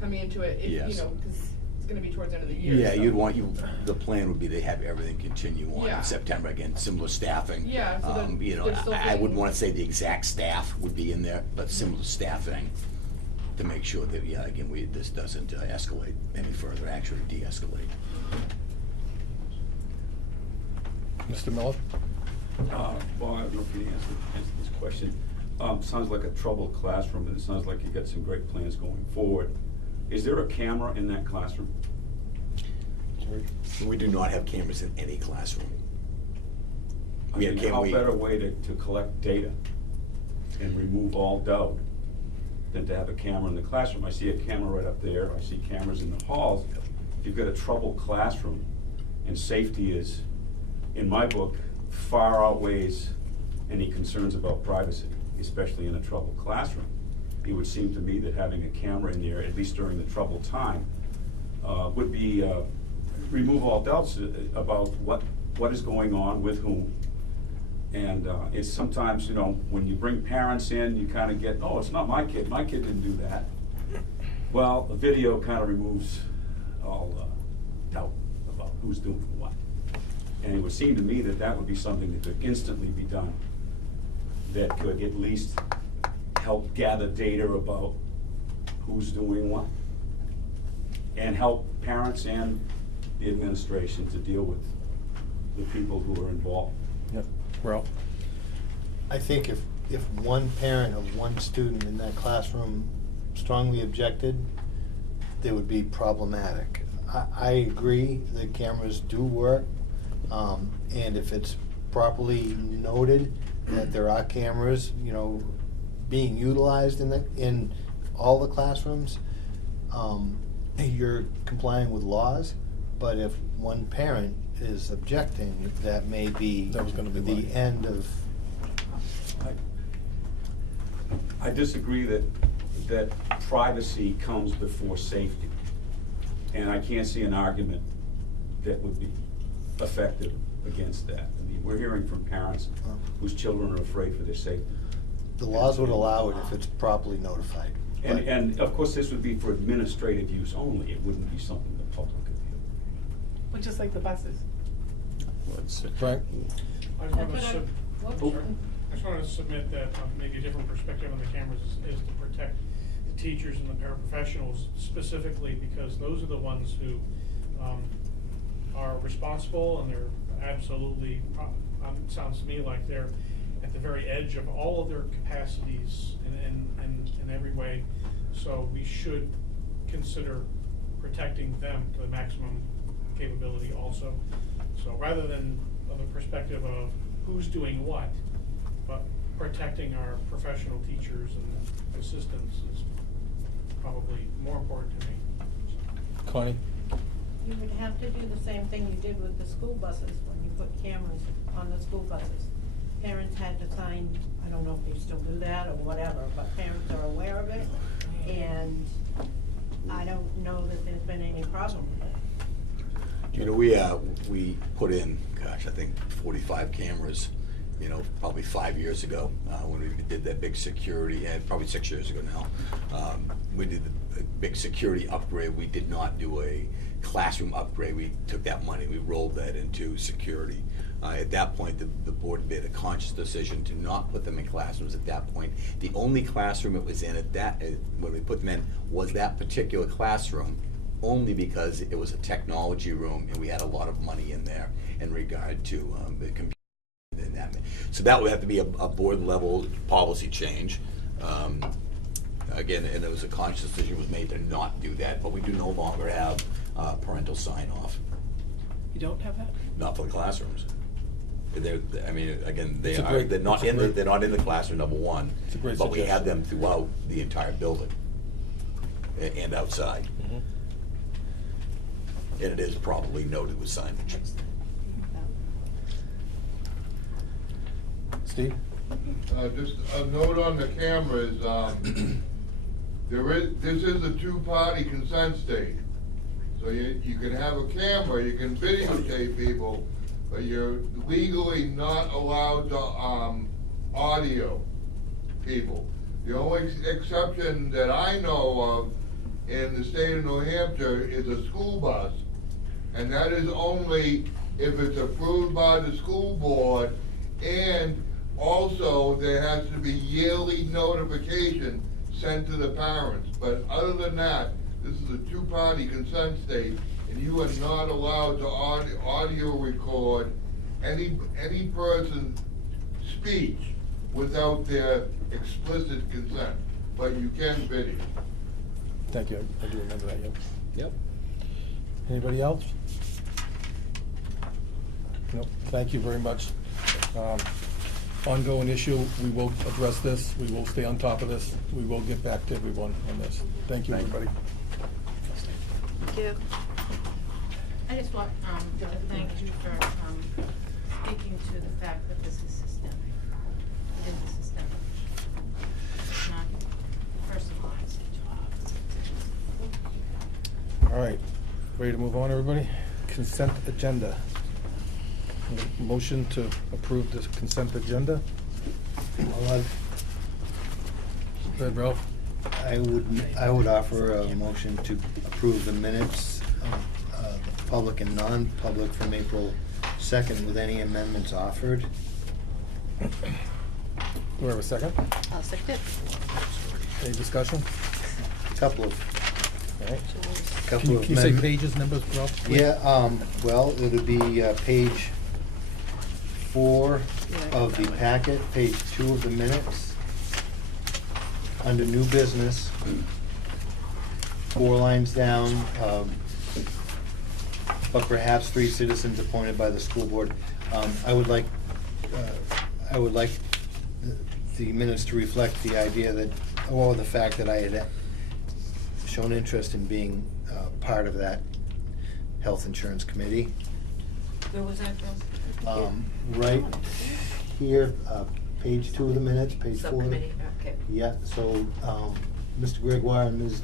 coming into it, if, Yes. because it's gonna be towards the end of the year. Yeah, so. the plan would be to have everything continue on Yeah. in September, again, similar staffing. Yeah, so there's still I wouldn't being- wanna say the exact staff would be in there, but similar staffing to make sure that, again, this doesn't escalate any further, actually de-escalate. Mr. Miller? Well, I don't know if you can answer this question. Sounds like a troubled classroom, and it sounds like you got some great plans going forward. Is there a camera in that classroom? We do not have cameras in any classroom. I mean, how better way to collect data and remove all doubt than to have a camera in the classroom? I see a camera right up there, I see cameras in the halls. If you've got a troubled classroom, and safety is, in my book, far outweighs any concerns about privacy, especially in a troubled classroom. It would seem to me that having a camera in there, at least during the troubled time, would be, remove all doubts about what is going on with whom. And it's sometimes, when you bring parents in, you kind of get, oh, it's not my kid didn't do that. Well, the video kind of removes all doubt about who's doing what. And it would seem to me that that would be something that could instantly be done, that could at least help gather data about who's doing what, and help parents and the administration to deal with the people who are involved. Yep. Ralph? I think if one parent of one student in that classroom strongly objected, they would be problematic. I agree that cameras do work, and if it's properly noted that there are cameras, being utilized in all the classrooms, you're complying with laws. But if one parent is objecting, that may be That was gonna be the mine. end of. I disagree that privacy comes before safety. And I can't see an argument that would be effective against that. I mean, we're hearing from parents whose children are afraid for their safety. The laws would allow it if it's properly notified. And of course, this would be for administrative use only. It wouldn't be something the public could view. But just like the buses. Frank? I just wanted to submit that maybe a different perspective on the cameras is to protect the teachers and the paraprofessionals specifically, because those are the ones who are responsible, and they're absolutely, sounds to me like they're at the very edge of all of their capacities in every way. So we should consider protecting them to the maximum capability also. So rather than the perspective of who's doing what, but protecting our professional teachers and assistants is probably more important to me. Connie? You would have to do the same thing you did with the school buses when you put cameras on the school buses. Parents had to sign, I don't know if they still do that or whatever, but parents are aware of it, and I don't know that there's been any problem with it. We put in, I think 45 cameras, probably 5 years ago, when we did that big security, and probably 6 years ago now. We did the big security upgrade. We did not do a classroom upgrade. We took that money, we rolled that into security. At that point, the board made a conscious decision to not put them in classrooms at that point. The only classroom it was in when we put them in was that particular classroom, only because it was a technology room and we had a lot of money in there in regard to the computer and that. So that would have to be a board level policy change. Again, and there was a conscious decision was made to not do that, but we do no longer have parental sign off. You don't have that? Not for the classrooms. I mean, again, It's a great- they're not it's a in great- they're not in the classroom, number one. It's a great But we have suggestion. them throughout the entire building and outside. Mhm. And it is probably noted with signage. Steve? Just a note on the cameras, this is a two-party consent state. So you can have a camera, you can videotape people, but you're legally not allowed to, audio people. The only exception that I know of in the state of New Hampshire is a school bus. And that is only if it's approved by the school board, and also there has to be yearly notification sent to the parents. But other than that, this is a two-party consent state, and you are not allowed to audio record any person's speech without their explicit consent, but you can video. Thank you, I do remember that, yep. Yep. Anybody else? Nope, thank you very much. Ongoing issue, we will address this, we will stay on top of this, we will get back to everyone on this. Thank you, everybody. Thank you. I just want, to thank you for, speaking to the fact that this is systemic. It is a systemic issue. It's not personalized. All right, ready to move on, everybody? Consent agenda. Motion to approve this consent agenda? Well, Go ahead, Ralph. I would offer a motion to approve the minutes of public and non-public from April 2nd with any amendments offered. Do we have a second? I'll second it. Any discussion? Couple of All right. Couple Can of you say mem- pages, numbers, Ralph? please? Yeah, well, it'll be page 4 of the packet, page 2 of the minutes. Under new business, 4 lines down, but perhaps 3 citizens appointed by the school board. I would like the minutes to reflect the idea that, or the fact that I had shown interest in being part of that health insurance committee. Where was that, Bill? Right here, page 2 of the minutes, page 4. Subcommittee, okay. Yeah, so, Mr. Gregoire and Ms.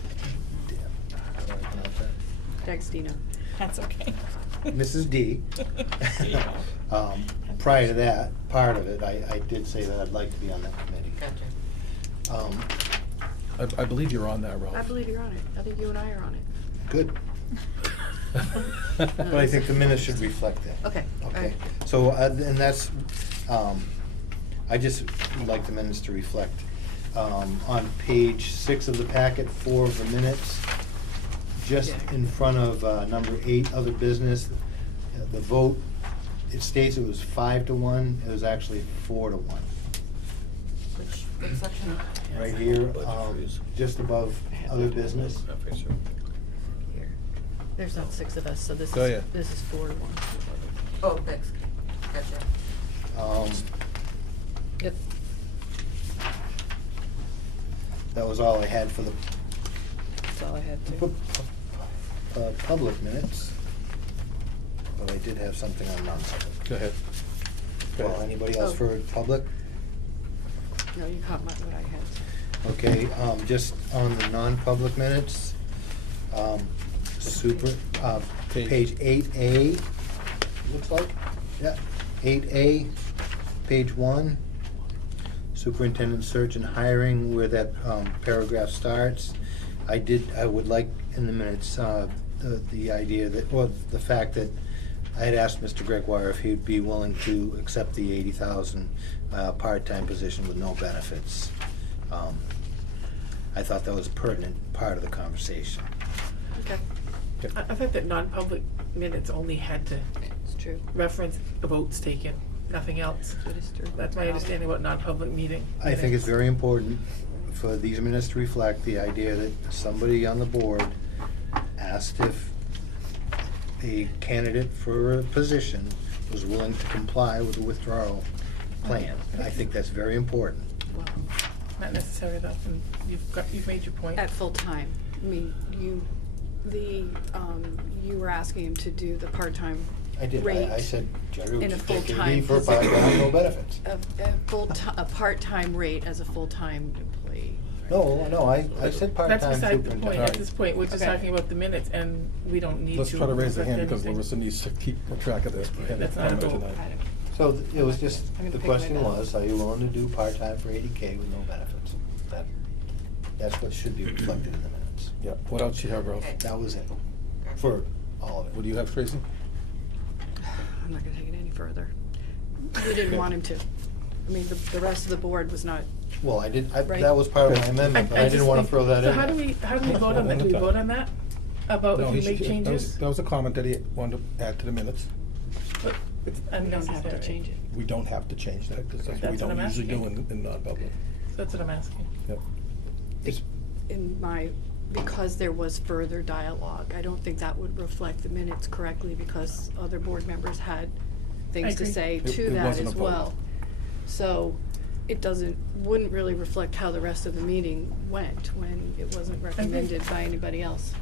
How do I pronounce that? D'Agostino. That's okay. Mrs. D. Prior to that, part of it, I did say that I'd like to be on that committee. Gotcha. I believe you're on that, Ralph. I believe you're on it. I think you and I are on it. Good. But I think the minutes should reflect that. Okay, all Okay, right. so, and that's, I just would like the minutes to reflect. On page 6 of the packet, 4 of the minutes, just Yeah. in front of number 8, other business, the vote, it states it was 5-1, it was actually 4-1. Which section? Right here, just above other business. Here. There's not 6 of us, so this Oh, is, yeah. this is 4-1. Oh, thanks. Gotcha. Yep. That was all I had for the That's all I had to. public minutes, but I did have something on non-public. Go ahead. Go Well, ahead. anybody else Oh. for public? No, you caught what I had. Okay, just on the non-public minutes, page 8A, looks like, yeah, 8A, page 1, superintendent search and hiring, where that paragraph starts. I would like in the minutes, the idea that, well, the fact that I had asked Mr. Gregoire if he'd be willing to accept the 80,000 part-time position with no benefits. I thought that was a pertinent part of the conversation. Okay. I thought that non-public minutes only had to It's true. reference the votes taken. nothing else. That's my understanding about non-public meeting. I think it's very important for these minutes to reflect the idea that somebody on the board asked if a candidate for a position was willing to comply with the withdrawal plan. I think that's very important. Not necessary though, and you've made your point. At full time. I mean, you were asking him to do the part-time I did, rate. I said, Jerry, in a would you take full-time leave for position. part-time, no benefits? A part-time rate as a full-time employee. No, I said part-time That's beside the superintendent. point. At this point, we're just Okay. talking about the minutes, and we don't need to. Let's try to raise the hand affect because anything. Larissa needs to keep track of this. That's not a vote. So it was just, I'm gonna the pick my question battle. was, are you willing to do part-time for 80K with no benefits? That's what should be reflected in the minutes. Yeah, what else you have, Ralph? That was it, for all of it. What do you have, Tracy? I'm not gonna take it any further. We didn't want him to. I mean, the rest of the board was not. Well, Right. that was part of my amendment, but I didn't just want to think- throw that in. So how do we vote on that? Do we vote on that? About No, if he we make should- changes? That was a comment that he wanted to add to the minutes. But it's- We don't have to Unnecessary. change it. we don't have to change that because that's what we That's what don't I'm usually do asking. in non-public. That's what I'm asking. Yep. Because there was further dialogue, I don't think that would reflect the minutes correctly because other board members had things to agree. say It- to it that wasn't as a vote. well. So it wouldn't really reflect how the rest of the meeting went when it wasn't recommended by anybody else.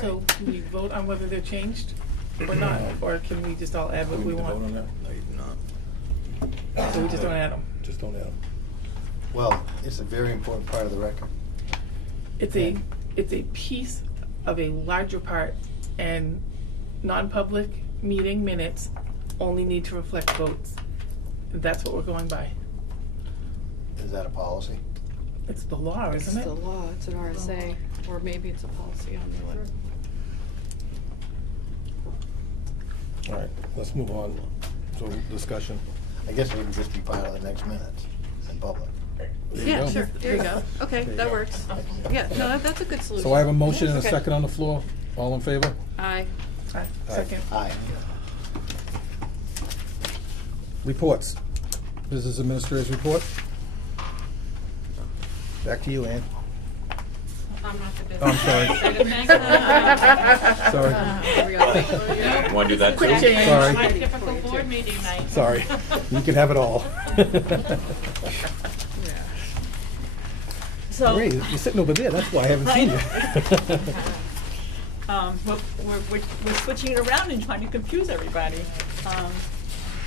So can we vote on whether they're changed or not? Or can we just all add Do what we we need to vote on want? that? No, you do not. So we just don't add them? Just don't add them. Well, it's a very important part of the record. It's a piece of a larger part, and non-public meeting minutes only need to reflect votes. That's what we're going by. Is that a policy? It's the law, It's isn't it? the law, it's an RSA, or maybe it's a policy on the web. All right, let's move on. So discussion. I guess it would just be part of the next minutes in public. There you Yeah, go. sure, there you go. Okay, There you that go. works. Yeah, no, that's a good solution. So I have a motion and a Okay. second on the floor. All in favor? Aye. Aye. Second. Aye. Reports. Business Administrator's report. Back to you, Ann. I'm not the business. Oh, I'm sorry. administrator. Sorry. Want to do that Quick too? change. Sorry. My typical board meeting night. Sorry. You can have it all. So, Marie, you're sitting over there, that's why I haven't seen you. we're switching it around and trying to confuse everybody.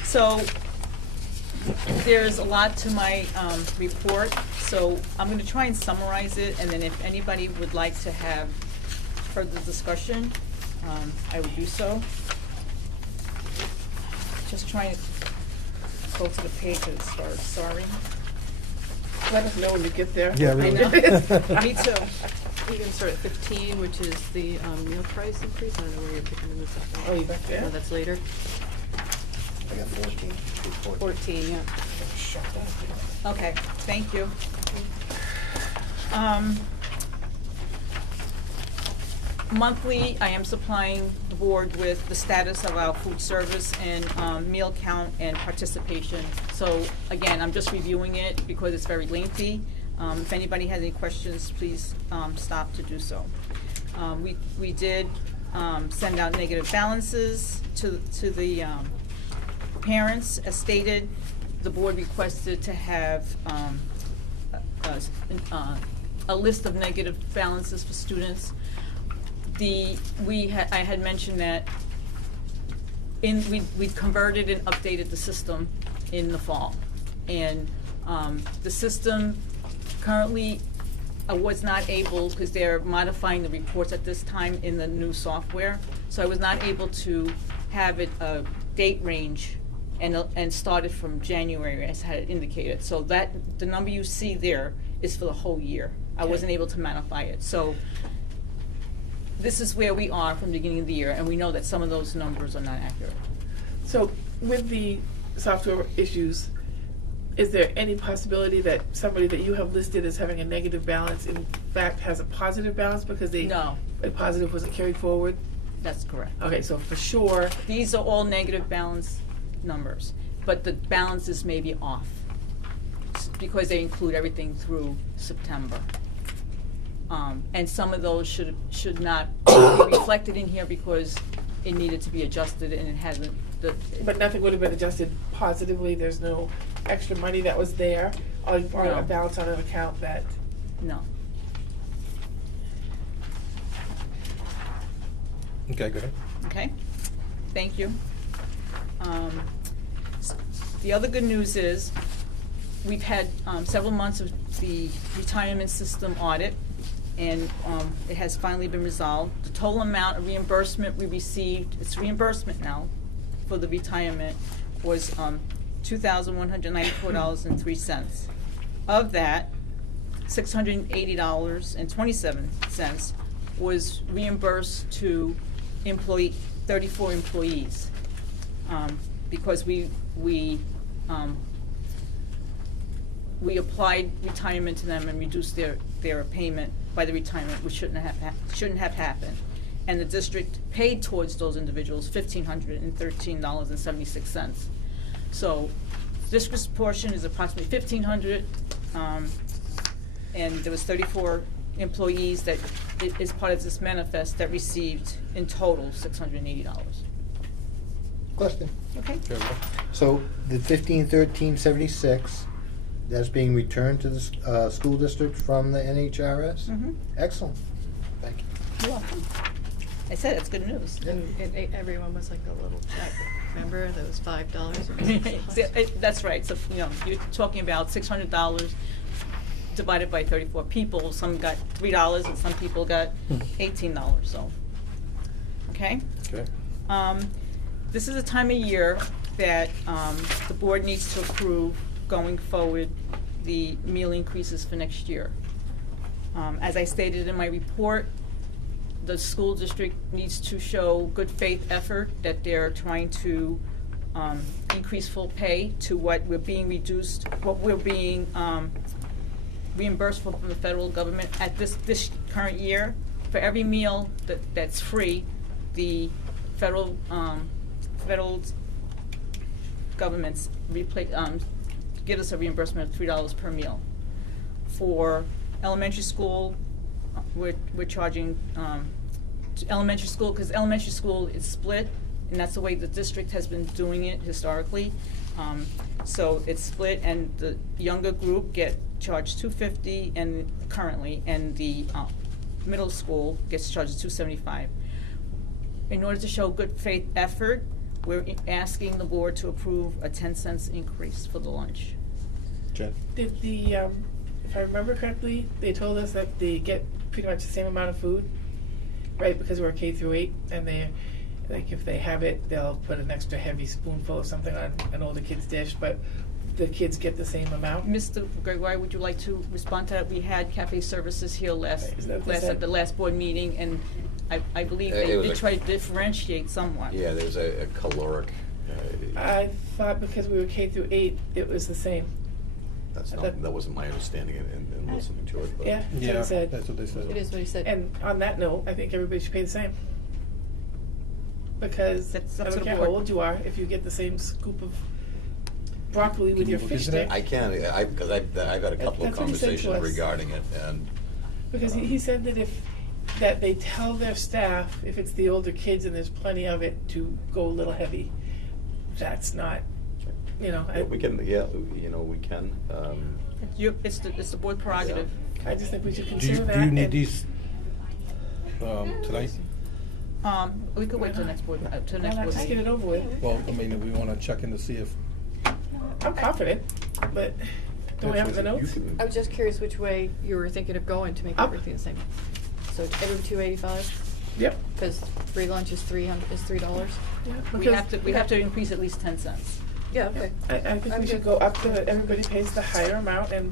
So, there's a lot to my report, so I'm gonna try and summarize it, and then if anybody would like to have further discussion, I would do so. Just trying to go to the page that it starts, sorry. Let us know when you get there. Yeah, I really. know. Me too. You can start at 15, which is the meal price increase. I don't know where you're picking this up. Oh, you back there? No, that's later. I got 14. 14, yeah. Okay, thank you. Monthly, I am supplying the board with the status of our food service and meal count and participation. So again, I'm just reviewing it because it's very lengthy. If anybody has any questions, please stop to do so. We did send out negative balances to the parents. As stated, the board requested to have a list of negative balances for students. I had mentioned that we converted and updated the system in the fall. And the system currently was not able, because they're modifying the reports at this time in the new software, so I was not able to have it a date range and started from January as had indicated. So that, the number you see there is for the whole year. I wasn't able to modify it. So this is where we are from the beginning of the year, and we know that some of those numbers are not accurate. So with the software issues, is there any possibility that somebody that you have listed as having a negative balance in fact has a positive balance because a positive wasn't carried forward? That's correct. Okay, so for sure, These are all negative balance numbers, but the balances may be off because they include everything through September. And some of those should not be reflected in here because it needed to be adjusted and it hasn't. but nothing would have been adjusted positively, there's no extra money that was there, or No. a balance on an account that. No. Okay, go ahead. Okay, thank you. The other good news is, we've had several months of the retirement system audit, and it has finally been resolved. The total amount of reimbursement we received, it's reimbursement now, for the retirement, was $2,194.03. Of that, $680.27 was reimbursed to 34 employees, because we applied retirement to them and reduced their payment by the retirement, which shouldn't have happened. And the district paid towards those individuals $1,513.76. So district's portion is approximately $1,500, and there was 34 employees that is part of this manifest that received in total $680. Question. Okay. So the 1513.76, that's being returned to the school district from the NHRS? Mm-hmm. Excellent. Thank you. You're welcome. I said it's good news. And everyone was like a little check, remember, that was $5. That's right, so, you're talking about $600 divided by 34 people, some got $3 and some people got $18, so, okay? Okay. This is a time of year that, the board needs to approve going forward the meal increases for next year. As I stated in my report, the school district needs to show good faith effort that they're trying to increase full pay to what we're being reimbursed for from the federal government at this current year. For every meal that's free, the federal governments give us a reimbursement of $3 per meal. For elementary school, we're charging elementary school, because elementary school is split, and that's the way the district has been doing it historically. So it's split, and the younger group get charged $250 and currently, and the middle school gets charged $275. In order to show good faith effort, we're asking the board to approve a 10-cent increase for the lunch. Jen? Did if I remember correctly, they told us that they get pretty much the same amount of food, right? Because we're K-8, and they, like, if they have it, they'll put an extra heavy spoonful of something on an older kid's dish, but the kids get the same amount. Mr. Gregoire, would you like to respond to that? We had cafe services here at the last board meeting, and I believe they tried to differentiate somewhat. Yeah, there's a caloric. I thought because we were K-8, it was the same. That wasn't my understanding in listening to it. But. Yeah, that's what he said. That's what they said. It is what he said. And on that note, I think everybody should pay the same. Because I don't care how old you are, if you get the same scoop of broccoli with your fish stick. I can, because I've had a couple of conversations regarding it, and. Because he said that they tell their staff, if it's the older kids and there's plenty of it, to go a little heavy. That's not, We can, we can. It's the board prerogative. I just think we should Do consider that. you need these tonight? We could wait till next board, Just get it over with. Well, I mean, we want to check in to see if. I'm confident, but don't we have the notes? I was just curious which way you were thinking of going to make everything the same. So every $285? Yep. Because free lunch is $3. Yeah, we have to increase at least 10 cents. Yeah, okay. I think we should go up to everybody pays the higher amount, and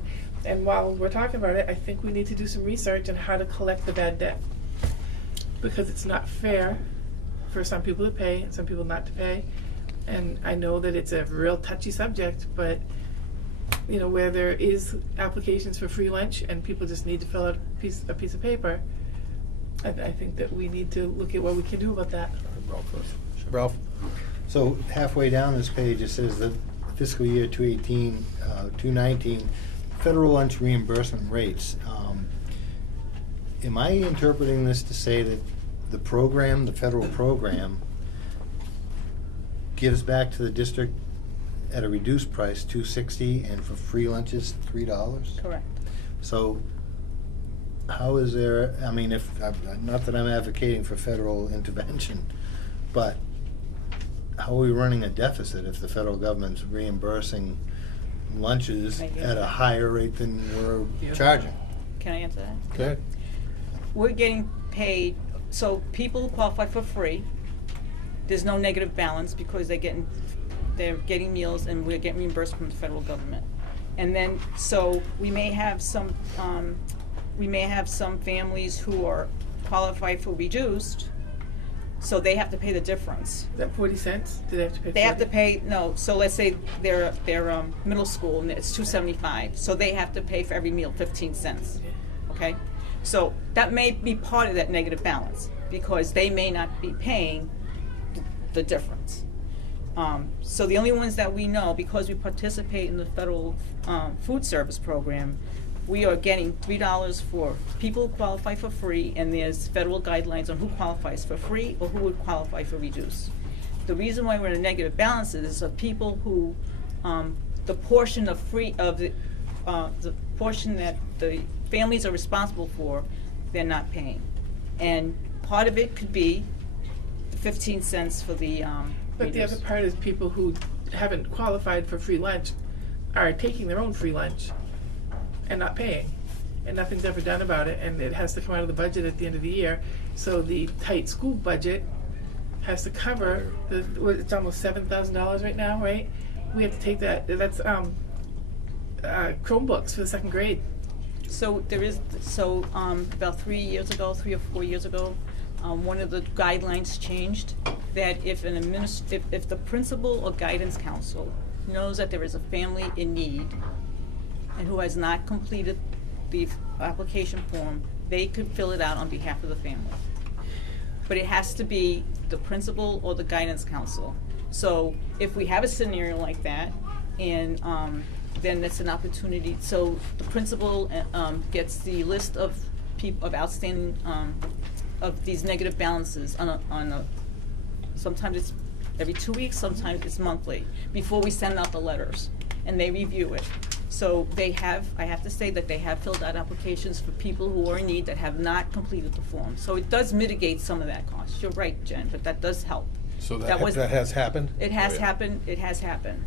while we're talking about it, I think we need to do some research on how to collect the bad debt. Because it's not fair for some people to pay and some people not to pay. And I know that it's a real touchy subject, but where there is applications for free lunch and people just need to fill out a piece of paper, I think that we need to look at what we can do about that. Ralph first. Ralph? So halfway down this page, it says that fiscal year 219, federal lunch reimbursement rates. Am I interpreting this to say that the program, the federal program, gives back to the district at a reduced price, $2.60, and for free lunches, $3? Correct. So how is there, I mean, if, not that I'm advocating for federal intervention, but how are we running a deficit if the federal government's reimbursing lunches at a higher rate than we're charging? Can I answer that? Okay. We're getting paid, so people who qualify for free, there's no negative balance because they're getting meals and we're getting reimbursed from the federal government. And then, so we may have some families who are qualified for reduced, so they have to pay the difference. Is that 40 cents? Do they have to pay? They have to pay, no, so let's say they're middle school and it's $2.75, so they have to pay for every meal 15 cents, okay? So that may be part of that negative balance because they may not be paying the difference. So the only ones that we know, because we participate in the federal food service program, we are getting $3 for people who qualify for free, and there's federal guidelines on who qualifies for free or who would qualify for reduced. The reason why we're in a negative balance is of people who, the portion of the portion that the families are responsible for, they're not paying. And part of it could be the 15 cents for the But the other part is people who haven't qualified for free lunch are taking their own free lunch and not paying. And nothing's ever done about it, and it has to come out of the budget at the end of the year. So the tight school budget has to cover, it's almost $7,000 right now, right? We have to take that, that's Chromebooks for the second grade. So there is, about 3 or 4 years ago, one of the guidelines changed that if the principal or guidance council knows that there is a family in need and who has not completed the application form, they could fill it out on behalf of the family. But it has to be the principal or the guidance council. So if we have a scenario like that, and then it's an opportunity. So the principal gets the list of outstanding of these negative balances on a sometimes it's every 2 weeks, sometimes it's monthly, before we send out the letters, and they review it. So I have to say that they have filled out applications for people who are in need that have not completed the form. So it does mitigate some of that cost. You're right, Jen, but that does help. So that has happened? It has happened, it has happened.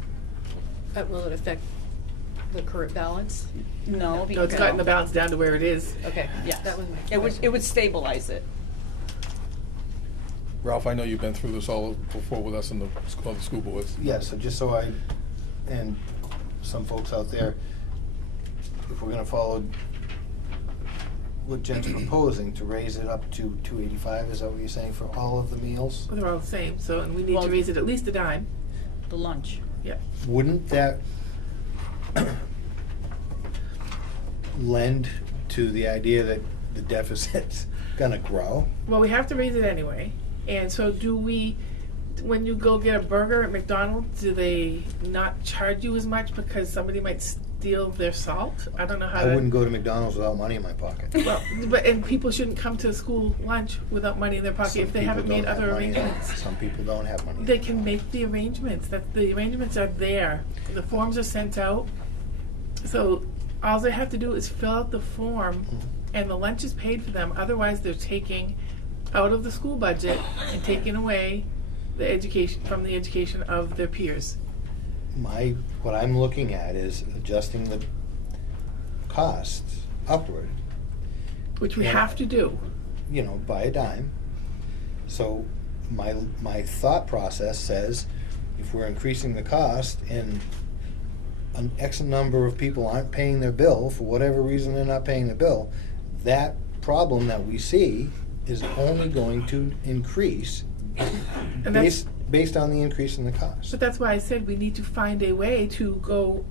Will it affect the current balance? No, No, it's gotten the balance down to where it is. Okay, Yes. that was my It question. would stabilize it. Ralph, I know you've been through this all before with us in the school boards. Yeah, so just so and some folks out there, if we're gonna follow what Jen's proposing, to raise it up to $2.85, is that what you're saying, for all of the meals? They're all the same, so, and we need to raise it at least a dime. The lunch. Yeah. Wouldn't that lend to the idea that the deficit's gonna grow? Well, we have to raise it anyway. And so when you go get a burger at McDonald's, do they not charge you as much because somebody might steal their salt? I don't know how I wouldn't go to McDonald's without money in my pocket. Well, and people shouldn't come to school lunch without money in their pocket if they haven't made other arrangements. Some people don't have money. They can make the arrangements. The arrangements are there. The forms are sent out. So all they have to do is fill out the form, and the lunch is paid for them. Otherwise, they're taking out of the school budget and taking away the education from the education of their peers. What I'm looking at is adjusting the costs upward. Which we have to do. You know, by a dime. So my thought process says, if we're increasing the cost and an X number of people aren't paying their bill, for whatever reason they're not paying the bill, that problem that we see is only going to increase based on the increase in the cost. But that's why I said we need to find a way to go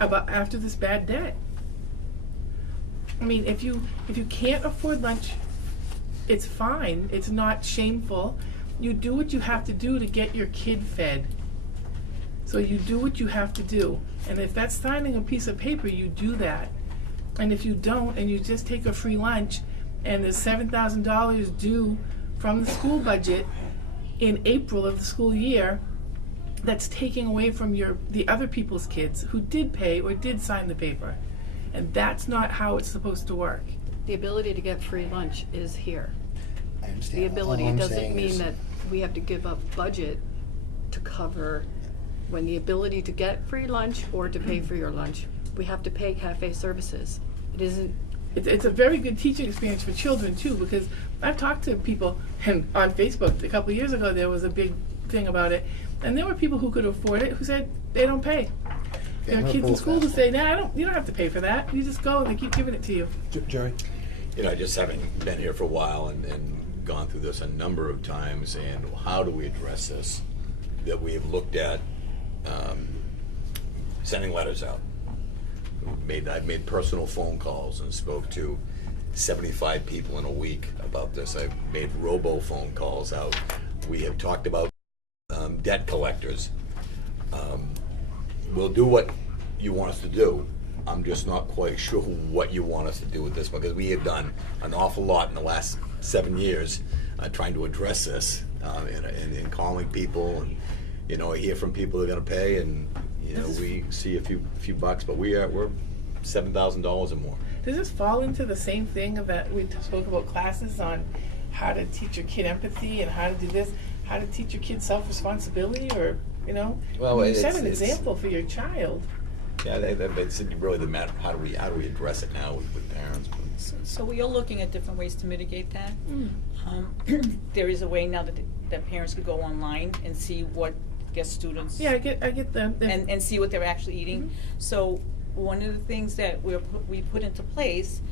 about after this bad debt. I mean, if you can't afford lunch it's fine, it's not shameful. You do what you have to do to get your kid fed. So you do what you have to do. And if that's signing a piece of paper, you do that. And if you don't, and you just take a free lunch, and there's $7,000 due from the school budget in April of the school year, that's taking away from the other people's kids who did pay or did sign the paper. And that's not how it's supposed to work. The ability to get free lunch is here. I understand. The ability All I'm doesn't saying mean is- that we have to give up budget to cover, when the ability to get free lunch or to pay for your lunch, we have to pay cafe services. It isn't. It's a very good teaching experience for children too, because I've talked to people, and on Facebook a couple of years ago there was a big thing about it, and there were people who could afford it who said they don't pay. There are kids in school who say, "Nah, you don't have to pay for that. You just go and they keep giving it to you." Jerry? You know, just having been here for a while and gone through this a number of times, and how do we address this? That we have looked at sending letters out. I've made personal phone calls and spoke to 75 people in a week about this. I've made robo phone calls out. We have talked about debt collectors. We'll do what you want us to do. I'm just not quite sure what you want us to do with this, because we have done an awful lot in the last 7 years trying to address this and calling people, and you know, I hear from people who are going to pay, and you know, we see a few bucks, but we're $7,000 or more. Does this fall into the same thing that we spoke about classes on how to teach your kid empathy and how to do this, how to teach your kid self-responsibility, or, you know, Well, you set an it's- example for your child. Yeah, it's really the matter. How do we address it now with parents? So we are looking at different ways to mitigate that. There is a way now that parents could go online and see what guest students. Yeah, I get them. And see what they're actually eating. So one of the things that we put into place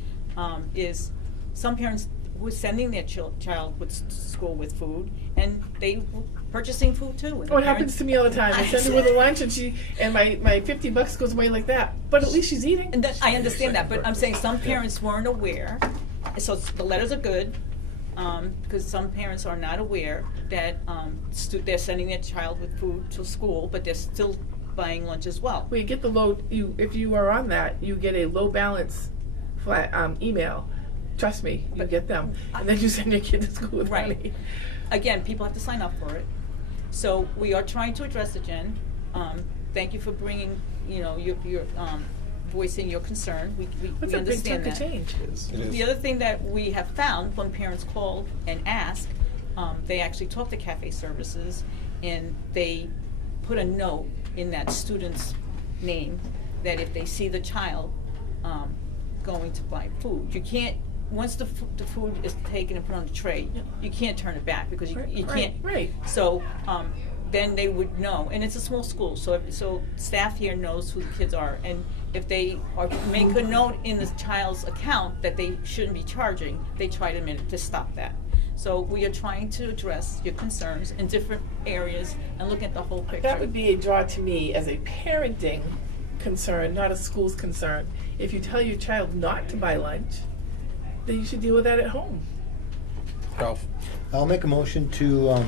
is some parents who are sending their child with school with food, and they were purchasing food too. And Oh, it happens to me all the time. I send her with a lunch, and my $50 goes away like that. But at least she's eating. And I understand that, but I'm saying some parents weren't aware. So the letters are good, because some parents are not aware that they're sending their child with food to school, but they're still buying lunch as well. Well, you get the if you are on that, you get a low balance flat email. Trust me, you get them, and then you send your kid to school with money. Again, people have to sign up for it. So we are trying to address it, Jen. Thank you for bringing, you know, your voicing your concern. We That's a big understand chunk of that. change. It is. The other thing that we have found when parents call and ask, they actually talk to cafe services, and they put a note in that student's name that if they see the child going to buy food, you can't. Once the food is taken and put on the tray, you can't turn it back, because you can't. Right. So then they would know, and it's a small school, so staff here knows who the kids are, and if they make a note in the child's account that they shouldn't be charging, they try to stop that. So we are trying to address your concerns in different areas and look at the whole picture. That would be a draw to me as a parenting concern, not a school's concern. If you tell your child not to buy lunch, then you should deal with that at home. Ralph? I'll make a motion to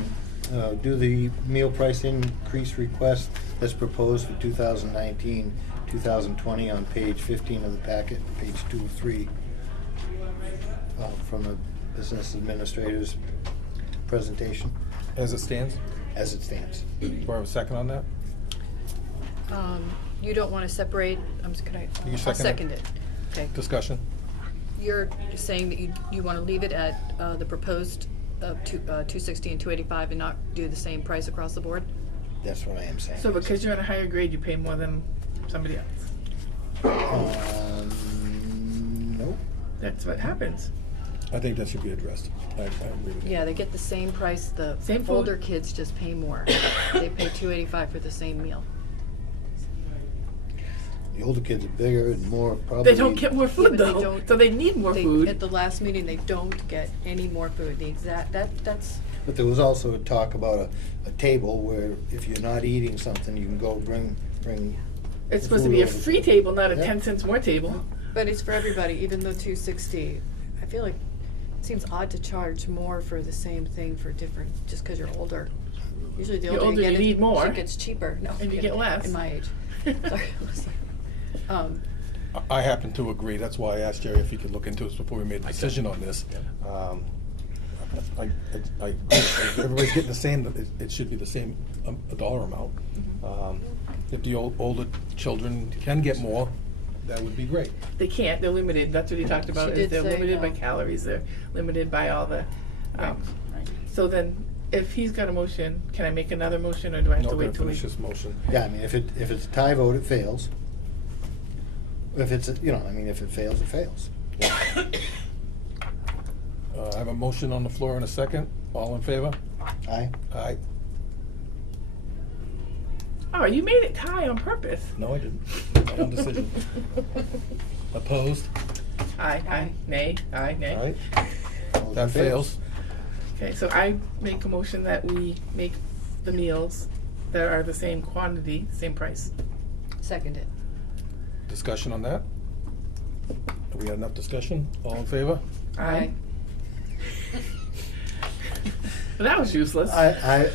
do the meal price increase request that's proposed for 2019-2020 on page 15 of the packet, page 2 of 3, from the business administrator's presentation. As it stands? As it stands. Do I have a second on that? You don't want to separate, You I'll second it. Okay. Discussion? You're saying that you want to leave it at the proposed 260 and 285 and not do the same price across the board? That's what I am saying. So because you're at a higher grade, you pay more than somebody else. Nope. That's what happens. I think that should be addressed. I agree with that. Yeah, they get the same price. The Same food. older kids just pay more. They pay $285 for the same meal. The older kids are bigger and more probably. They don't get more food but they though, don't- so they need more food. At the last meeting, they don't get any more food. That's. But there was also talk about a table where if you're not eating something, you can go bring. It's the supposed to food be a over free table, not a Yeah. 10 cents more table. But it's for everybody, even though 260. I feel like Seems odd to charge more for the same thing for different, just because you're older. Usually the You're older you older, get, you need more. it gets cheaper. No, And you get less. In my age. Sorry. I happen to agree, that's why I asked Jerry if he could look into this before we made a decision on this. I agree. If everybody's getting the same, it should be the same dollar amount. If the older children can get more, that would be great. They can't, they're limited, that's what he talked about, She is did they're say limited by no. calories, they're limited by all the, so then, if he's got a motion, can I make another motion, or do I have No, to we're wait gonna till finish we? this motion. Yeah, I mean, if it's a tie vote, it fails. If it's, if it fails, it fails. I have a motion on the floor in a second. All in favor? Aye. Aye. Oh, you made it tie on purpose. No, I didn't. My own decision. Opposed? Aye. Nay. Aye. Nay. All right. Motion That fails. Okay, so I make a motion that we make the meals that are the same quantity, same price. Second it. Discussion on that? Have we had enough discussion? All in favor? Aye. That was useless. I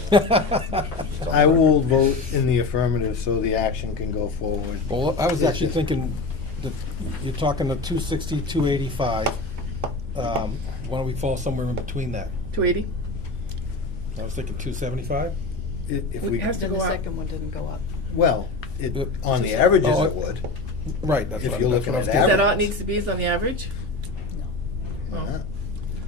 will vote in the affirmative so the action can go forward. Well, I was actually thinking that you're talking the 260, 285. Why don't we fall somewhere in between that? 280? I was thinking 275. If we, has to Then go the up. second one didn't go up. well, on the averages Oh, it would. Right, that's If what you're that's looking what I was at thinking. Is that all it needs to be, is on the average? Uh-huh.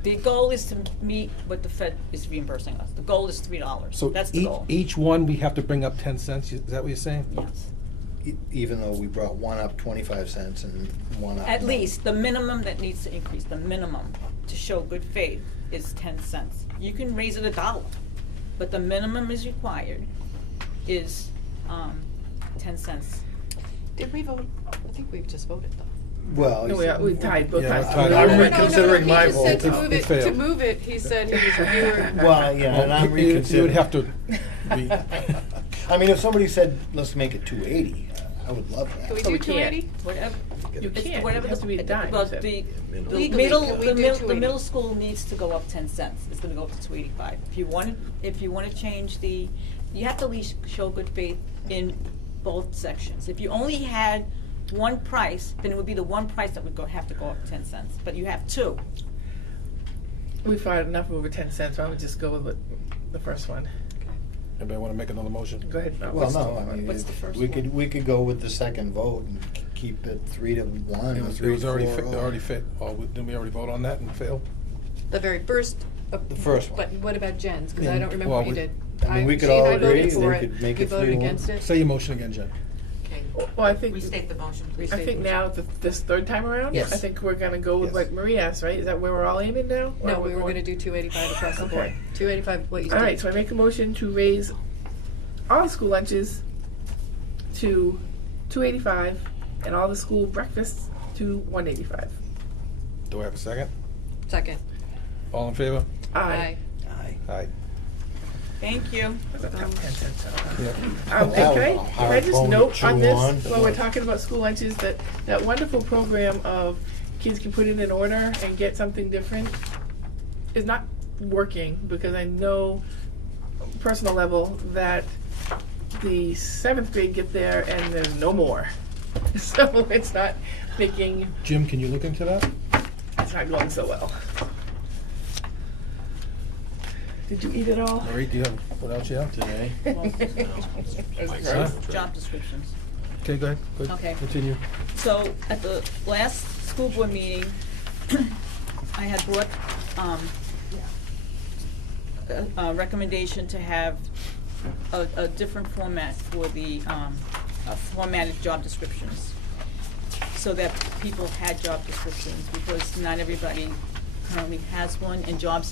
The goal is to meet what the Fed is reimbursing us. The goal is $3. So That's the goal. each one, we have to bring up 10 cents, is that what you're saying? Yes. Even though we brought one up 25 cents and one up. At least, the minimum that needs to increase, the minimum to show good faith is 10 cents. You can raise it $1, but the minimum is required is 10 cents. Did we vote? I think we've just voted though. Well, No, we tied both Yeah, times. we're tied. I'm No, reconsidering my He just said vote. to move It it, to failed. move it, he said he was, you were. Well, yeah, and I'm You would reconsidering. have to be, I mean, if somebody said, let's make it 280, I would love Can that. we So do we can't. 280? Whatever. You It's can't, whatever it has to be a dime, you But said. the Legally, middle, can we the do middle, the 280? middle school needs to go up 10 cents. It's gonna go up to 285. If you want to change the, you have to at least show good faith in both sections. If you only had one price, then it would be the one price that would have to go up 10 cents. But you have two. We fought enough over 10 cents, why don't we just go with the first one? anybody want to make another motion? Go ahead. Well, no, I mean, what's the first we one? could go with the second vote and keep it 3-1 It or was 3-4. already fit, didn't we already vote on that and fail? The very first. The first one. But what about Jen's? Because I Yeah. don't remember Well, what you we- did. I mean, we could she and all I voted agree, for they it. could make You it voted 3-1. against it? Say your motion again, Jen. Okay. Well, I think. Restate the motion, please. I think now, this third time around? Yes. I think we're gonna go with Yes. what Marie asked, right? Is that where we're all aiming now? Or No, we we're were going- gonna do 285 across the board. Okay. 285, what you said. All right, so I make a motion to raise all the school lunches to 285 and all the school breakfasts to 185. Do I have a second? Second. All in favor? Aye. Aye. Thank you. Yeah. And can I just Hard note bone on to chew this, on. while we're talking about school lunches, that wonderful program of kids can put in an order and get something different is not working, because I know, personal level, that the 7th grade get there and there's no more. So it's not making, Jim, can you look into that? it's not going so well. Did you eat it all? Marie, do you have, what else you have today? That's Huh? gross. Job descriptions. Okay, go ahead. Good. Okay. Continue. So at the last school board meeting, I had brought a recommendation to have a different format for the formatted job descriptions, so that people had job descriptions, because not everybody currently has one, and job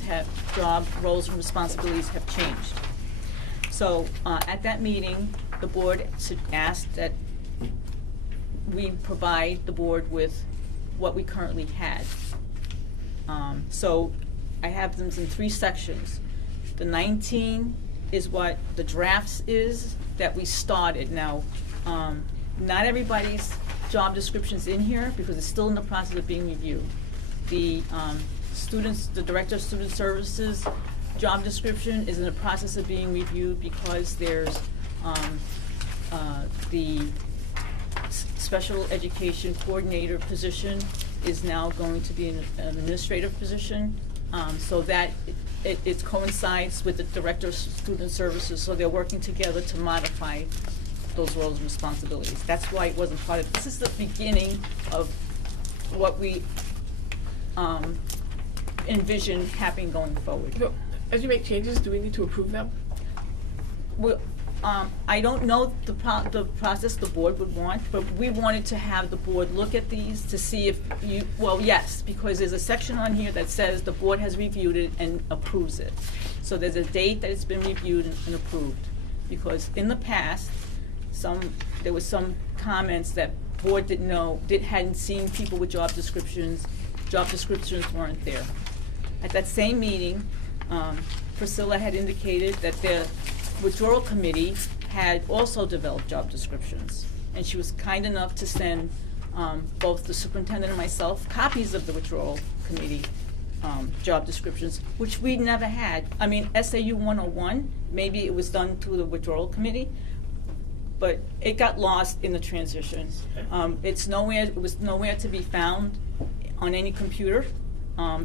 roles and responsibilities have changed. So at that meeting, the board asked that we provide the board with what we currently had. So I have them in 3 sections. The 19 is what the drafts is that we started. Now, not everybody's job description's in here because it's still in the process of being reviewed. The the Director of Student Services job description is in the process of being reviewed because there's, the special education coordinator position is now going to be an administrative position. So that it coincides with the Director of Student Services, so they're working together to modify those roles and responsibilities. That's why it wasn't part of, this is the beginning of what we envision happening going forward. So, as you make changes, do we need to approve them? Well, I don't know the process the board would want, but we wanted to have the board look at these to see if you, well, yes, because there's a section on here that says the board has reviewed it and approves it. So there's a date that it's been reviewed and approved. Because in the past, there was some comments that board didn't know, hadn't seen people with job descriptions weren't there. At that same meeting, Priscilla had indicated that the withdrawal committee had also developed job descriptions. And she was kind enough to send both the superintendent and myself copies of the withdrawal committee job descriptions, which we never had. I mean, SAU 101, maybe it was done through the withdrawal committee, but it got lost in the transition. It was nowhere to be found on any computer.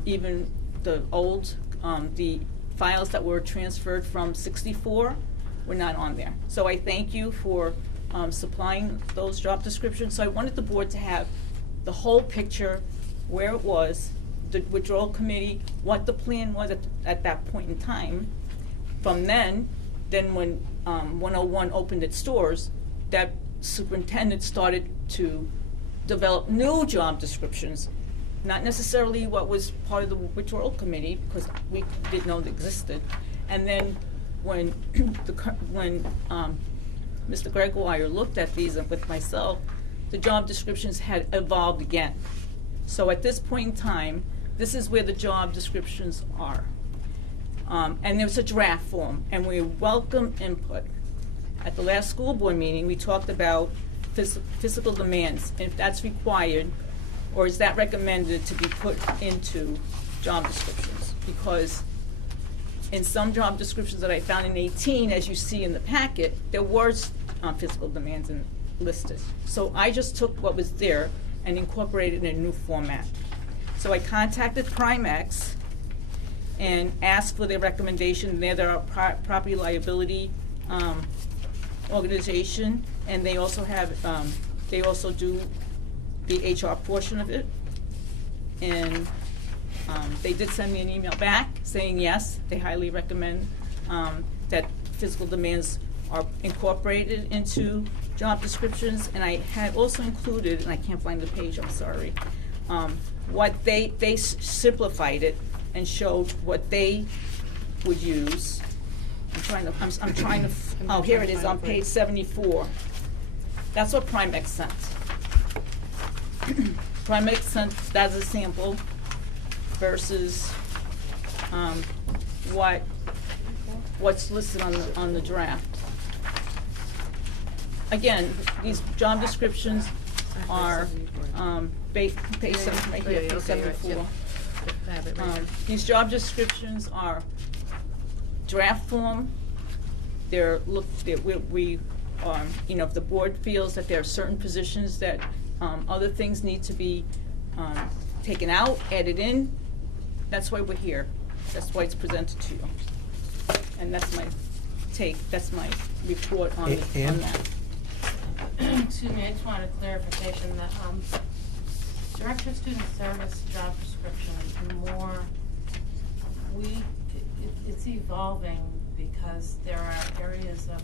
Even the old, the files that were transferred from 64 were not on there. So I thank you for supplying those job descriptions. So I wanted the board to have the whole picture, where it was, the withdrawal committee, what the plan was at that point in time. From then when 101 opened its doors, that superintendent started to develop new job descriptions, not necessarily what was part of the withdrawal committee, because we didn't know it existed. And then when Mr. Gregoire looked at these with myself, the job descriptions had evolved again. So at this point in time, this is where the job descriptions are. And there's a draft form, and we welcome input. At the last school board meeting, we talked about physical demands, and if that's required, or is that recommended to be put into job descriptions? Because in some job descriptions that I found in 18, as you see in the packet, there was physical demands listed. So I just took what was there and incorporated it in a new format. So I contacted Primex and asked for their recommendation. They're our property liability organization, and they also have, they also do the HR portion of it. And they did send me an email back saying yes, they highly recommend that physical demands are incorporated into job descriptions. And I had also included, and I can't find the page, I'm sorry, what they simplified it and showed what they would use. I'm trying to, oh, here it is on page 74. That's what Primex sent. Primex sent that as a sample versus what's listed on the draft. Again, these job descriptions are page 7 right here, page 74. These job descriptions are draft form. They're we you know, if the board feels that there are certain positions that other things need to be taken out, added in, that's why we're here. That's why it's presented to you. And that's my take, that's my report on that. Excuse me, I just wanted a clarification that Director of Student Service job description is more, it's evolving because there are areas of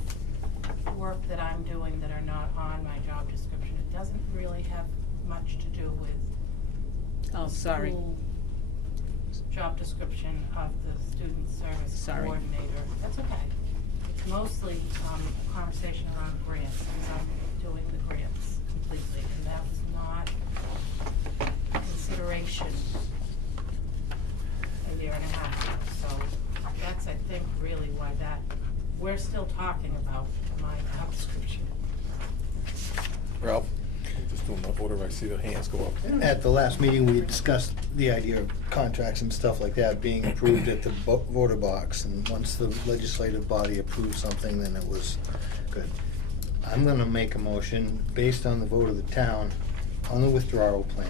work that I'm doing that are not on my job description. It doesn't really have much to do with school job description of the student service coordinator. That's okay. It's mostly a conversation around grants, because I'm doing the grants completely, and that was not consideration a year and a half ago. So that's, I think, really why we're still talking about my job description. Ralph? just doing the order I see the hands go up. At the last meeting, we discussed the idea of contracts and stuff like that being approved at the voter box, and once the legislative body approved something, then it was good. I'm gonna make a motion, based on the vote of the town, on the withdrawal plan,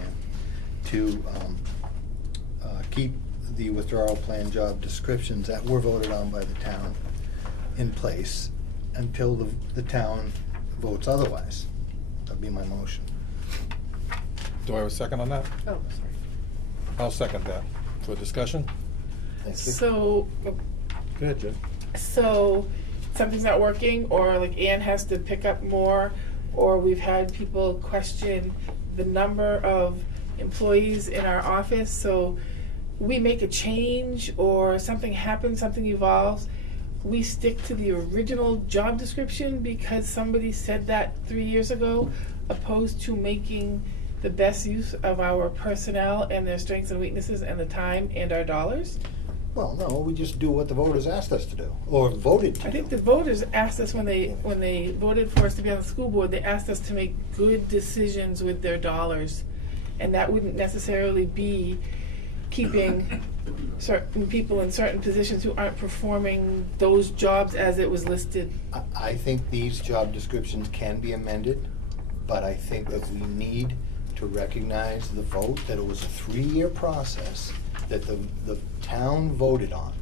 to keep the withdrawal plan job descriptions that were voted on by the town in place until the town votes otherwise. That'd be my motion. Do I have a second on that? Oh, sorry. I'll second that. For discussion? Thank you. So, Go ahead, Jen. so something's not working, or like Ann has to pick up more, or we've had people question the number of employees in our office, so we make a change or something happens, something evolves, we stick to the original job description because somebody said that 3 years ago, opposed to making the best use of our personnel and their strengths and weaknesses and the time and our dollars? Well, no, we just do what the voters asked us to do, or voted to do. I think the voters asked us when they voted for us to be on the school board, they asked us to make good decisions with their dollars. And that wouldn't necessarily be keeping certain people in certain positions who aren't performing those jobs as it was listed. I think these job descriptions can be amended, but I think that we need to recognize the vote, that it was a 3-year process that the town voted on.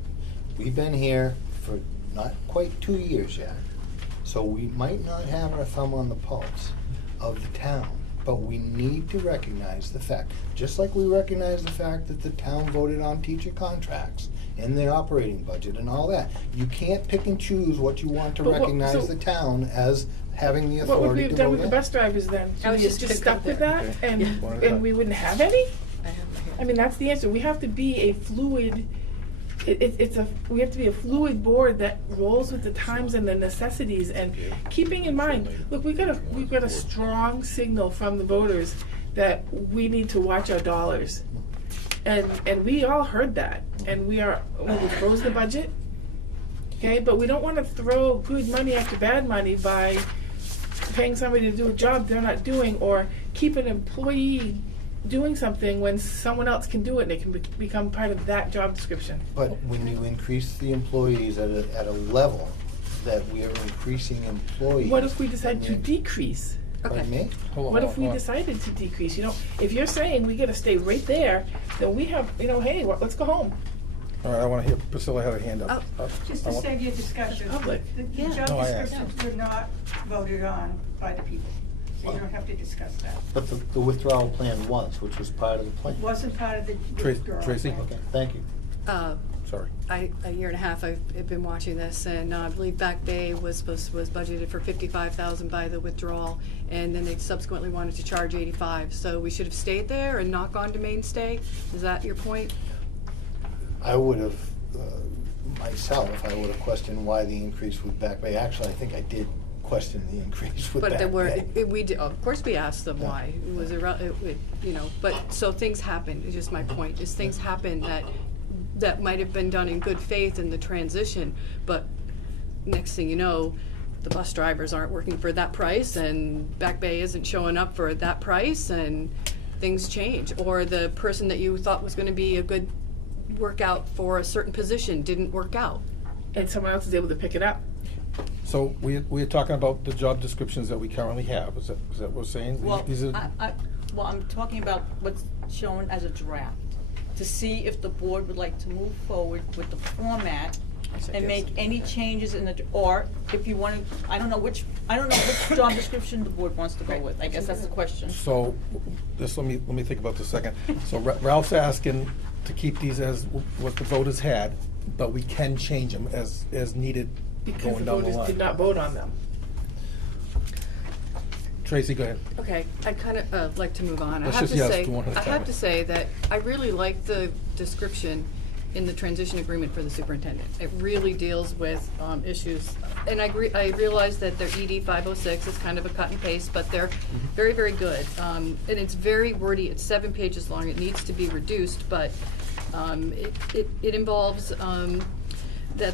We've been here for not quite 2 years yet, so we might not have our thumb on the pulse of the town, but we need to recognize the fact, just like we recognize the fact that the town voted on teacher contracts and the operating budget and all that. You can't pick and choose what you want to recognize the town as having the What would we authority have to done vote with the in. bus drivers then? I was Should we just have just gonna stuck come with there. that and, Yeah. and we wouldn't have any? I have my hand. I mean, that's the answer. We have to be a fluid, we have to be a fluid board that rolls with the times and the necessities, and keeping in mind, look, we've got a strong signal from the voters that we need to watch our dollars. And we all heard that, and we froze the budget, okay, but we don't wanna throw good money after bad money by paying somebody to do a job they're not doing, or keep an employee doing something when someone else can do it and it can become part of that job description. But when you increase the employees at a level that we are increasing employees. What if we decide to decrease? Pardon me? What if we decided to decrease? You know, if you're saying we gotta stay right there, then we have, hey, let's go home. All right, I want to hear, Priscilla had her hand up. Just I to want- save your discussion, Public. the Yeah. job No, I asked. descriptions were not voted on by the people, so you don't have to discuss that. But the withdrawal plan was, which was part of the plan. It wasn't part of the withdrawal. Tracy? plan. Okay, thank you. Sorry. A year and a half I've been watching this, and I believe Back Bay was budgeted for 55,000 by the withdrawal, and then they subsequently wanted to charge 85. So we should have stayed there and not gone to mainstay. Is that your point? I would have, myself, I would have questioned why the increase with Back Bay. Actually, I think I did question the increase with Back But Bay. there were, we did, of course we asked them why. It was but so things happen, is just my point, is things happen that might have been done in good faith in the transition, but next thing you know, the bus drivers aren't working for that price, and Back Bay isn't showing up for that price, and things change. Or the person that you thought was gonna be a good workout for a certain position didn't work out. And someone else is able to pick it up. So we're talking about the job descriptions that we currently have, is that what we're saying? Well, These are- I'm talking about what's shown as a draft, to see if the board would like to move forward with the format and make any changes or if you want to, I don't know which job description the board wants to go with. I guess that's the question. So, just let me think about this a second. So Ralph's asking to keep these as what the voters had, but we can change them as needed Because going the down the voters line. did not vote on them. Tracy, go ahead. Okay, I'd kind of like to move on. Let's just, yes, do one at a I time. have to say that I really like the description in the transition agreement for the superintendent. It really deals with issues, and I realize that their ED 506 is kind of a cut and paste, but they're very, very good. And it's very wordy. It's 7 pages long. It needs to be reduced, but it involves that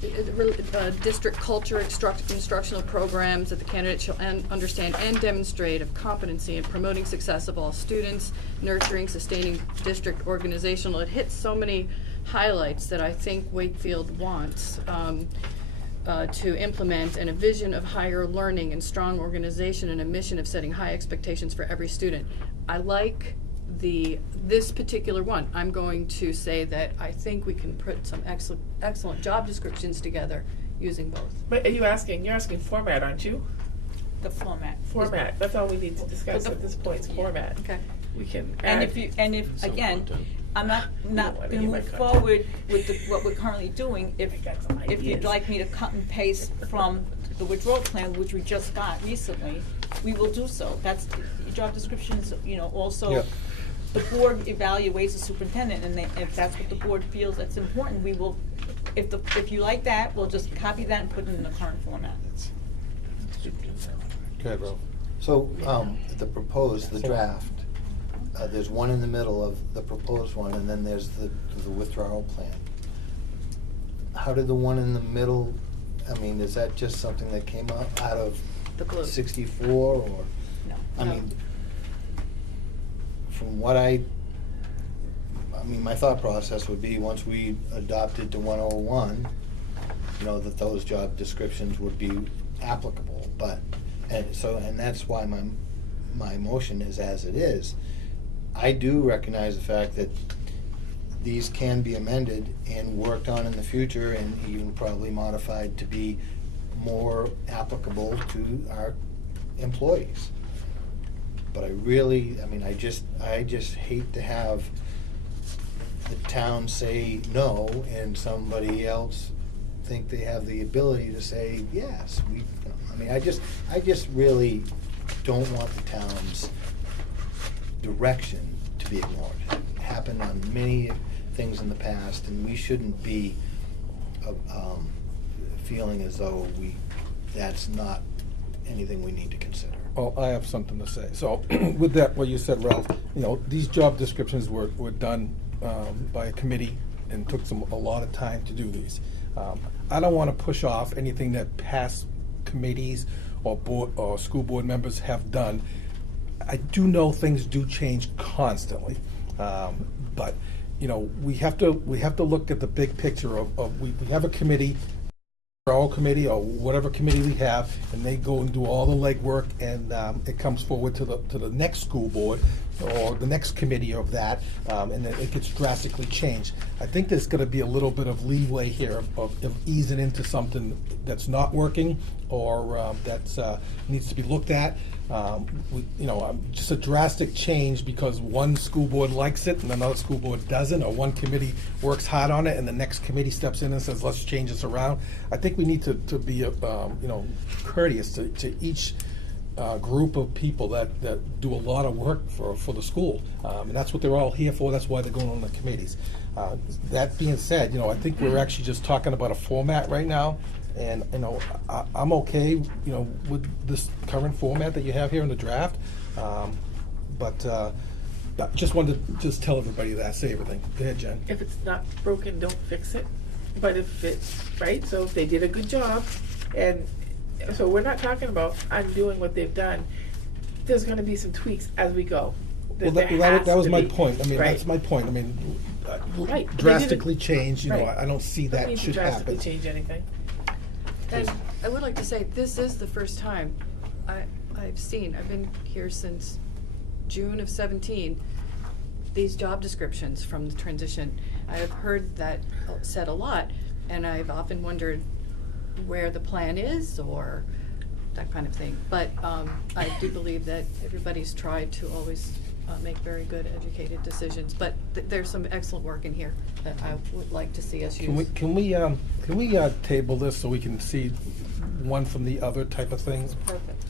district culture, instructional programs that the candidate shall understand and demonstrate of competency in promoting success of all students, nurturing, sustaining district organizational. It hits so many highlights that I think Wakefield wants to implement, and a vision of higher learning and strong organization and a mission of setting high expectations for every student. I like this particular one. I'm going to say that I think we can put some excellent job descriptions together using both. But you're asking format, aren't you? The format. Format, that's all we need to discuss at this point, is format. Okay. We can And add. if again, I'm not wanna gonna give my move content. forward with what we're currently doing, if you'd ideas. like me to cut and paste from the withdrawal plan, which we just got recently, we will do so. That's, job descriptions, also, Yeah. the board evaluates the superintendent, and if that's what the board feels that's important, we will, if you like that, we'll just copy that and put it in the current format. Okay, Ralph. So, the draft, there's one in the middle of the proposed one, and then there's the withdrawal plan. How did the one in the middle, I mean, is that just something that came out of The blue. 64, or? No. I mean, from what I mean, my thought process would be, once we adopted to 101, that those job descriptions would be applicable, and that's why my motion is as it is. I do recognize the fact that these can be amended and worked on in the future, and even probably modified to be more applicable to our employees. But I just hate to have the town say no and somebody else think they have the ability to say yes. I just really don't want the town's direction to be ignored. It happened on many things in the past, and we shouldn't be feeling as though that's not anything we need to consider. Well, I have something to say. So with that, what you said, Ralph, these job descriptions were done by a committee and took a lot of time to do these. I don't want to push off anything that past committees or board or school board members have done. I do know things do change constantly, but we have to look at the big picture of we have a committee, our committee or whatever committee we have, and they go and do all the legwork, and it comes forward to the next school board or the next committee of that, and then it gets drastically changed. I think there's going to be a little bit of leeway here of easing into something that's not working or that needs to be looked at. Just a drastic change because one school board likes it and another school board doesn't, or one committee works hard on it and the next committee steps in and says, let's change this around. I think we need to be courteous to each group of people that do a lot of work for the school, and that's what they're all here for. That's why they're going on the committees. That being said, I think we're actually just talking about a format right now. And, I'm okay, with this current format that you have here in the draft. But I just wanted to tell everybody that, say everything. Go ahead, Jen. If it's not broken, don't fix it. But if it's, right, so if they did a good job, and so we're not talking about undoing what they've done, there's gonna be some tweaks as we go. Well, that was my point. That's my point. Right. Drastically change, Right. I don't see that Don't should need to happen. drastically change anything. And I would like to say, this is the first time I've been here since June of 17, these job descriptions from the transition. I have heard that said a lot, and I've often wondered where the plan is or that kind of thing. But I do believe that everybody's tried to always make very good, educated decisions. But there's some excellent work in here that I would like to see us use. Can we table this so we can see one from the other type of things? Perfect.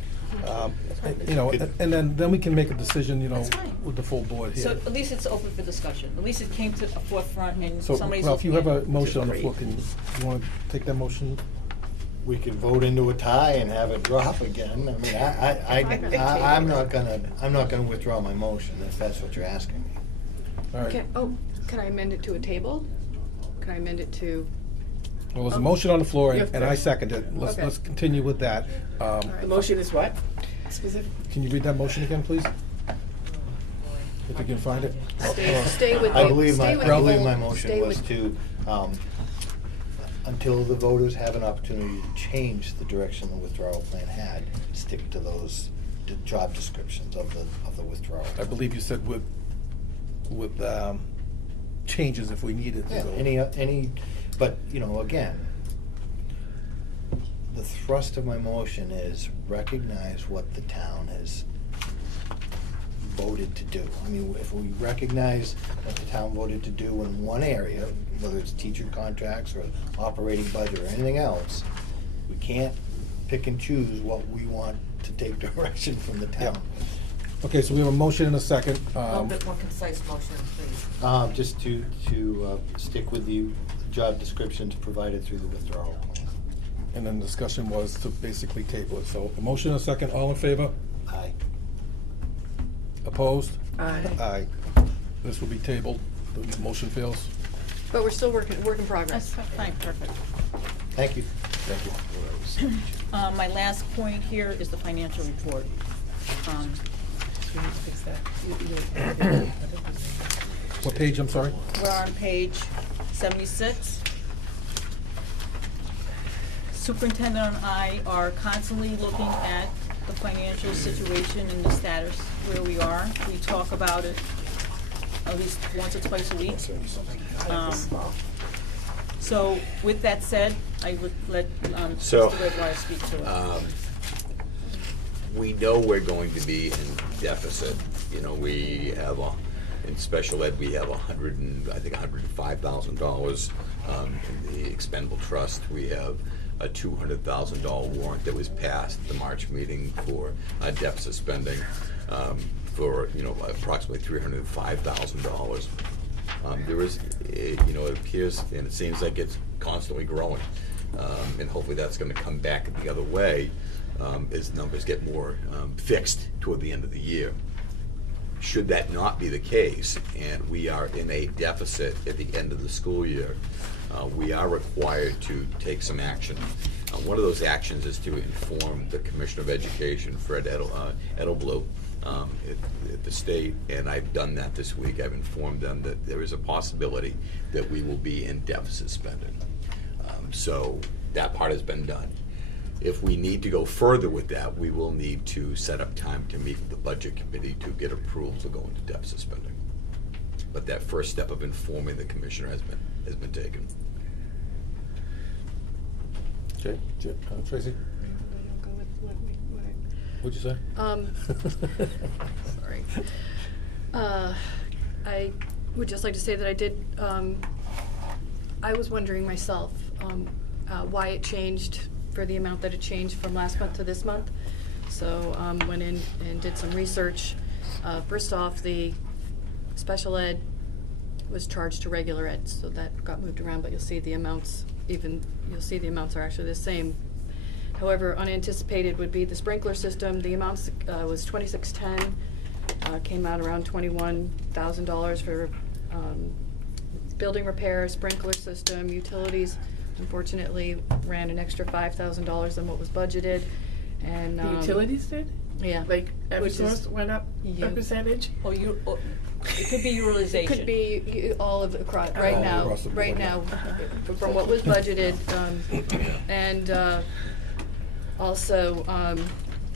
And then we can make a decision, That's fine. with the full board here. So at least it's open for discussion. At least it came to a forefront and So, somebody's Ralph, you looking have at a it. motion on the floor. You want to take that motion? We could vote into a tie and have it drop again. I'm not gonna withdraw my motion if that's what you're asking me. All right. Can I amend it to a table? Can I amend it to? Well, there's a motion on the floor, You have and to- I second it. Let's, Okay. let's continue with that. The motion is what? Specific? Can you read that motion again, please? If you can find it. Stay with I the- believe stay my, with I the believe goal- my stay motion was with- to, until the voters have an opportunity to change the direction the withdrawal plan had, stick to those job descriptions of the withdrawal. I believe you said with changes if we needed. Yeah, so. any, but, you know, again, the thrust of my motion is recognize what the town has voted to do. I mean, if we recognize what the town voted to do in one area, whether it's teacher contracts or operating budget or anything else, we can't pick and choose what we want to take direction from the town. Okay, so we have a motion and a second. A little bit more concise motion, please. Just to stick with the job descriptions provided through the withdrawal plan. And then the discussion was to basically table it. So a motion and a second, all in favor? Aye. Opposed? Aye. Aye. This will be tabled. The motion fails. But we're still work in progress. That's fine, perfect. Thank you. Thank you. My last point here is the financial report. We need to fix that. What page, I'm sorry? We're on page 76. Superintendent and I are constantly looking at the financial situation and the status where we are. We talk about it at least once or twice a week. So with that said, I would let So, Mr. Redwire speak to it. We know we're going to be in deficit. You know, we have in special ed, we have $105,000 in the expendable trust. We have a $200,000 warrant that was passed at the March meeting for deficit spending for, you know, approximately $305,000. There is, it appears and it seems like it's constantly growing, and hopefully that's going to come back the other way as numbers get more fixed toward the end of the year. Should that not be the case, and we are in a deficit at the end of the school year, we are required to take some action. One of those actions is to inform the Commissioner of Education, Fred Edelblue, at the state, and I've done that this week. I've informed them that there is a possibility that we will be in deficit spending. So that part has been done. If we need to go further with that, we will need to set up time to meet with the Budget Committee to get approval to go into deficit spending. But that first step of informing the Commissioner has been taken. Okay, Tracy? What'd you say? Sorry. I would just like to say that I did, I was wondering myself why it changed for the amount that it changed from last month to this month. So went in and did some research. First off, the special ed was charged to regular ed, so that got moved around, but you'll see the amounts are actually the same. However, unanticipated would be the sprinkler system. The amounts was $2610, came out around $21,000 for building repair, sprinkler system, utilities. Unfortunately, ran an extra $5,000 than what was budgeted, and The utilities did? Yeah, Like which is- Eversource went up a percentage? Or it could be utilization. It could be all of the, right All now, across the board, right yeah. now, from what was budgeted, and also,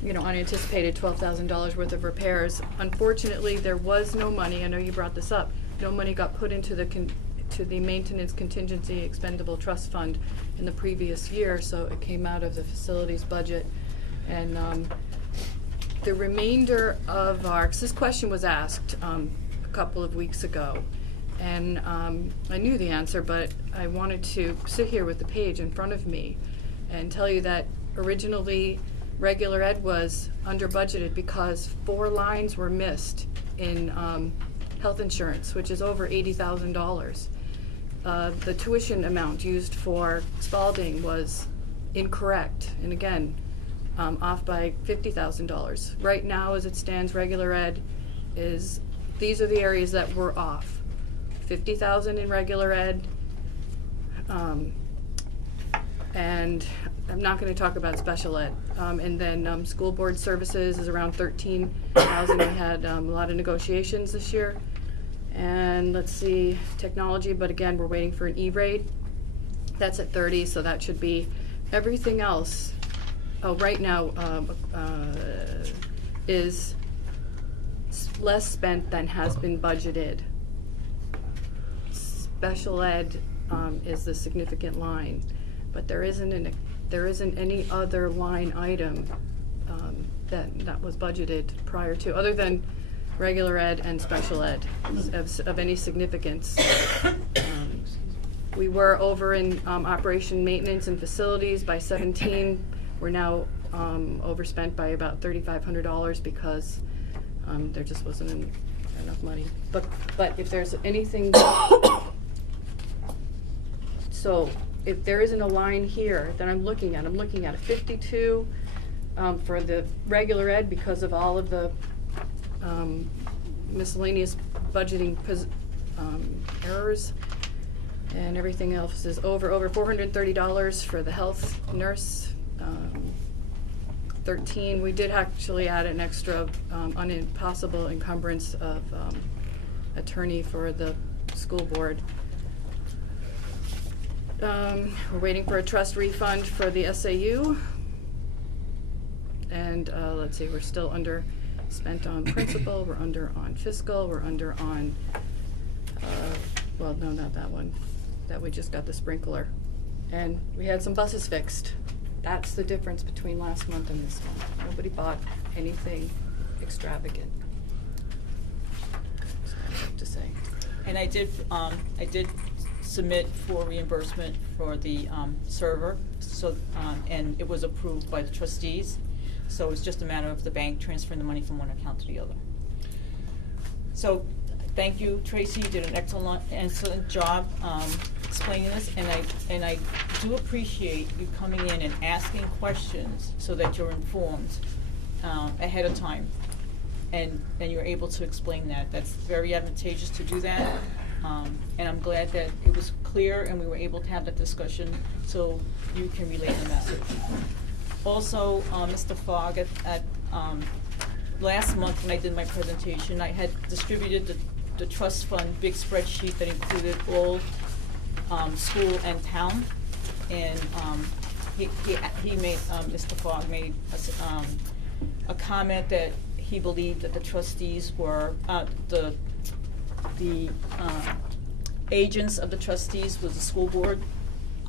unanticipated $12,000 worth of repairs. Unfortunately, there was no money, I know you brought this up, no money got put into the maintenance contingency expendable trust fund in the previous year, so it came out of the facilities budget. And the remainder of cause this question was asked a couple of weeks ago, and I knew the answer, but I wanted to sit here with the page in front of me and tell you that originally regular ed was under budgeted because 4 lines were missed in health insurance, which is over $80,000. The tuition amount used for Spalding was incorrect, and again, off by $50,000. Right now, as it stands, regular ed these are the areas that were off. $50,000 in regular ed, And I'm not gonna talk about special ed. And then, school board services is around 13,000. We had, a lot of negotiations this year. And let's see, technology, but again, we're waiting for an E-rate. That's at 30, so that should be everything else. Oh, right now, is less spent than has been budgeted. Special ed, is the significant line, but there isn't any other line item, that was budgeted prior to, other than regular ed and special ed of any significance. We were over in operation, maintenance, and facilities by 17. We're now overspent by about $3,500 because there just wasn't enough money. But if there's anything, so if there isn't a line here that I'm looking at a 52 for the regular ed because of all of the miscellaneous budgeting errors, and everything else is over $430 for the health nurse. 13, we did actually add an extra possible encumbrance of attorney for the school board. We're waiting for a trust refund for the SAU. And let's see, we're still under spent on principal, we're under on fiscal, we're under on, well, no, not that one. That we just got the sprinkler. And we had some buses fixed. That's the difference between last month and this month. Nobody bought anything extravagant. That's all I have to say. And I did submit for reimbursement for the server, so, and it was approved by the trustees. So it's just a matter of the bank transferring the money from one account to the other. So, thank you, Tracy. You did an excellent job explaining this, and I do appreciate you coming in and asking questions so that you're informed ahead of time, and you're able to explain that. That's very advantageous to do that, and I'm glad that it was clear and we were able to have that discussion so you can relay the message. Also, Mr. Fogg, at last month when I did my presentation, I had distributed the trust fund big spreadsheet that included all school and town, and he made, Mr. Fogg made a comment that he believed that the trustees were, the agents of the trustees was the school board.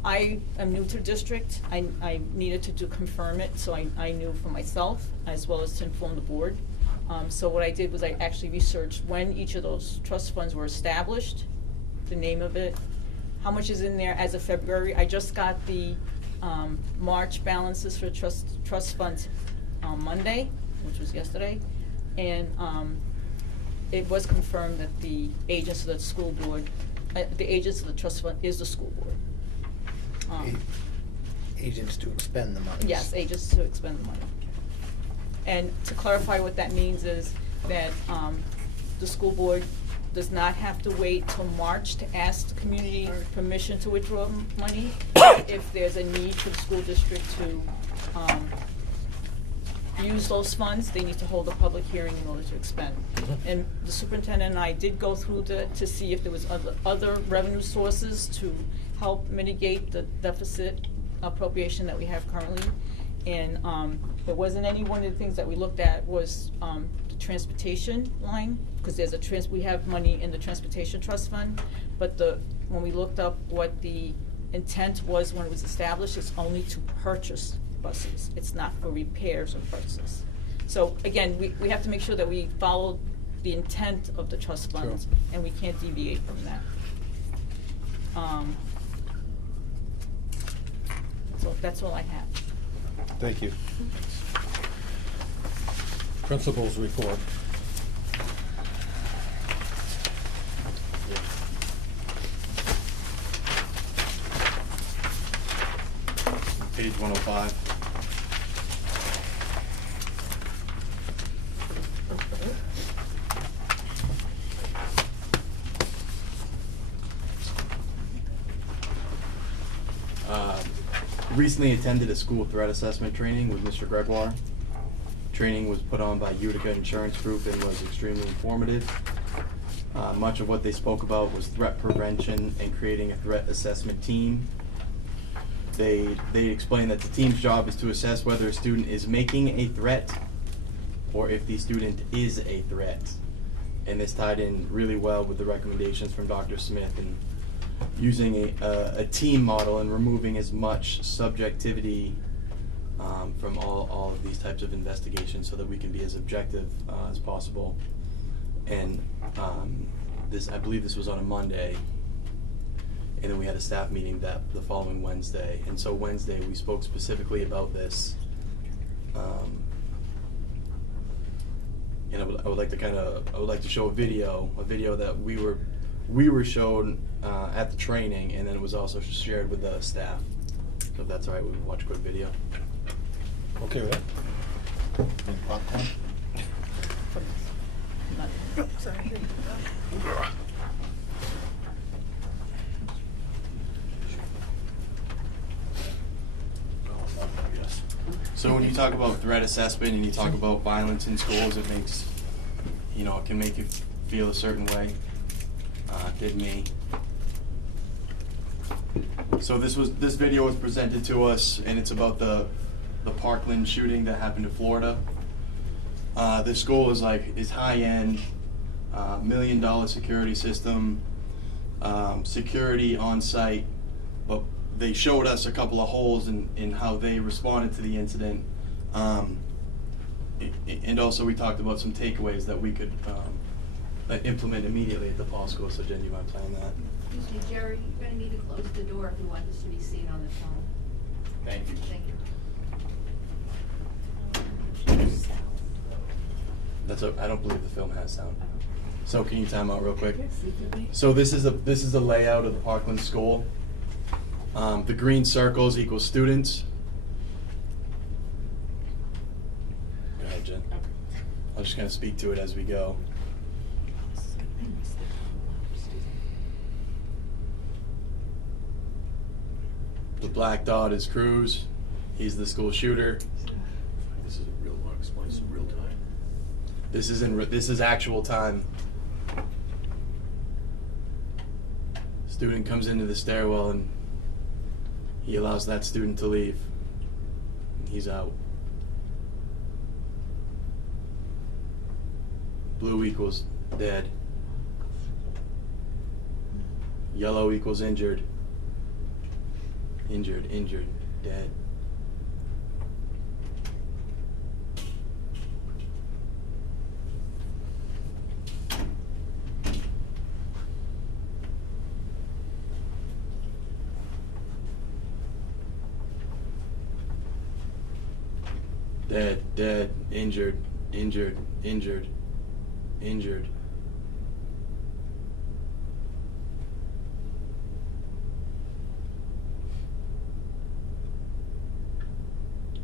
I am new to the district. I needed to confirm it, so I knew for myself as well as to inform the board. So what I did was I actually researched when each of those trust funds were established, the name of it, how much is in there as of February. I just got the March balances for trust funds on Monday, which was yesterday, and it was confirmed that the agents of the school board, the agents of the trust fund is the school board. Agents to expend the money. Yes, agents to expend the money. And to clarify what that means is that the school board does not have to wait till March to ask the community permission to withdraw money. If there's a need for the school district to use those funds, they need to hold a public hearing in order to expend. And the superintendent and I did go through to see if there was other revenue sources to help mitigate the deficit appropriation that we have currently. And there wasn't any. One of the things that we looked at was the transportation line, because we have money in the transportation trust fund, but when we looked up what the intent was when it was established, it's only to purchase buses. It's not for repairs or purchases. So again, we have to make sure that we follow the intent of the trust funds, sure, and we can't deviate from that. So that's all I have. Thank you. Principals report. Page 105. recently attended a school threat assessment training with Mr. Gregoire. Training was put on by Utica Insurance Group and was extremely informative. Much of what they spoke about was threat prevention and creating a threat assessment team. They explained that the team's job is to assess whether a student is making a threat or if the student is a threat. And this tied in really well with the recommendations from Dr. Smith and using a team model and removing as much subjectivity from all of these types of investigations so that we can be as objective as possible. And I believe this was on a Monday, and then we had a staff meeting the following Wednesday. And so Wednesday we spoke specifically about this. And I would like to show a video that we were shown at the training, and then it was also shared with the staff. So if that's all right, we can watch a quick video. Okay with that? And popcorn? Sorry. So when you talk about threat assessment and you talk about violence in schools, it makes, it can make you feel a certain way. It did me. So this video was presented to us, and it's about the Parkland shooting that happened in Florida. This school is high end, $1 million security system, security on site, but they showed us a couple of holes in how they responded to the incident. And also we talked about some takeaways that we could implement immediately at the Paul School. So Jen, you mind playing that? Excuse me, Jerry, you're going to need to close the door if you want this to be seen on the phone. Thank you. Thank you. I don't believe the film has sound. So can you time out real quick? So this is the layout of the Parkland School. The green circles equal students. Go ahead, Jen. I'm just going to speak to it as we go. The black dot is Cruz. He's the school shooter. This is a real long explain. This is real time. This is actual time. Student comes into the stairwell and he allows that student to leave. He's out. Blue equals dead. Yellow equals injured. Injured, dead. Dead, injured.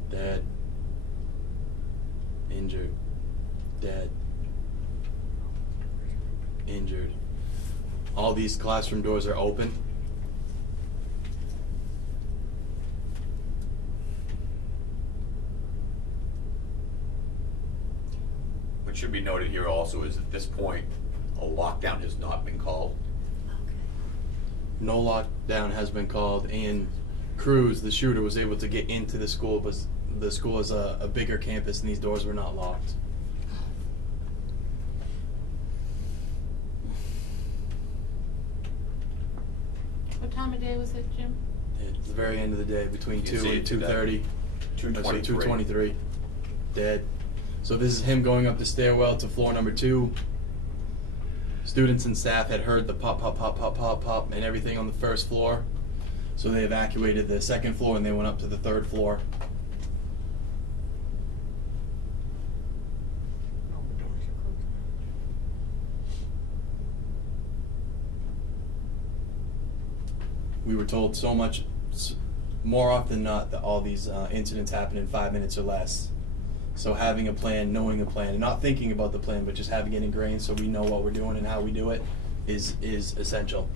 Dead, injured, dead, injured. All these classroom doors are open. What should be noted here also is at this point, a lockdown has not been called. No lockdown has been called, and Cruz, the shooter, was able to get into the school, but the school is a bigger campus and these doors were not locked. What time of day was it, Jim? At the very end of the day, between You can 2 see and it to that 2:30. 2:23. 2:23. Dead. So this is him going up the stairwell to floor number 2. Students and staff had heard the pop, pop, pop, pop, pop, pop, and everything on the first floor. So they evacuated the second floor and they went up to the 3rd floor. We were told so much, more often than not, that all these incidents happen in 5 minutes or less. So having a plan, knowing the plan, and not thinking about the plan, but just having it ingrained so we know what we're doing and how we do it is essential.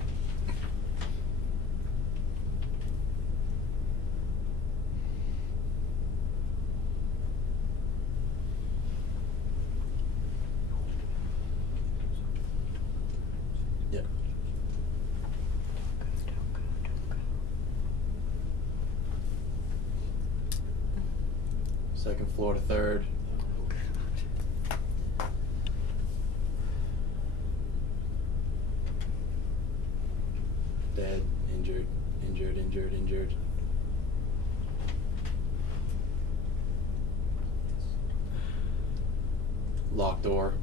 second floor to third. Dead, injured, injured, injured, injured. Locked door.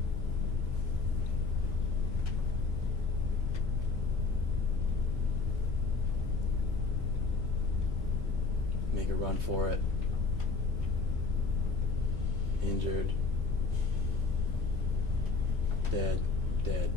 Make a run for it. Injured. Dead, dead.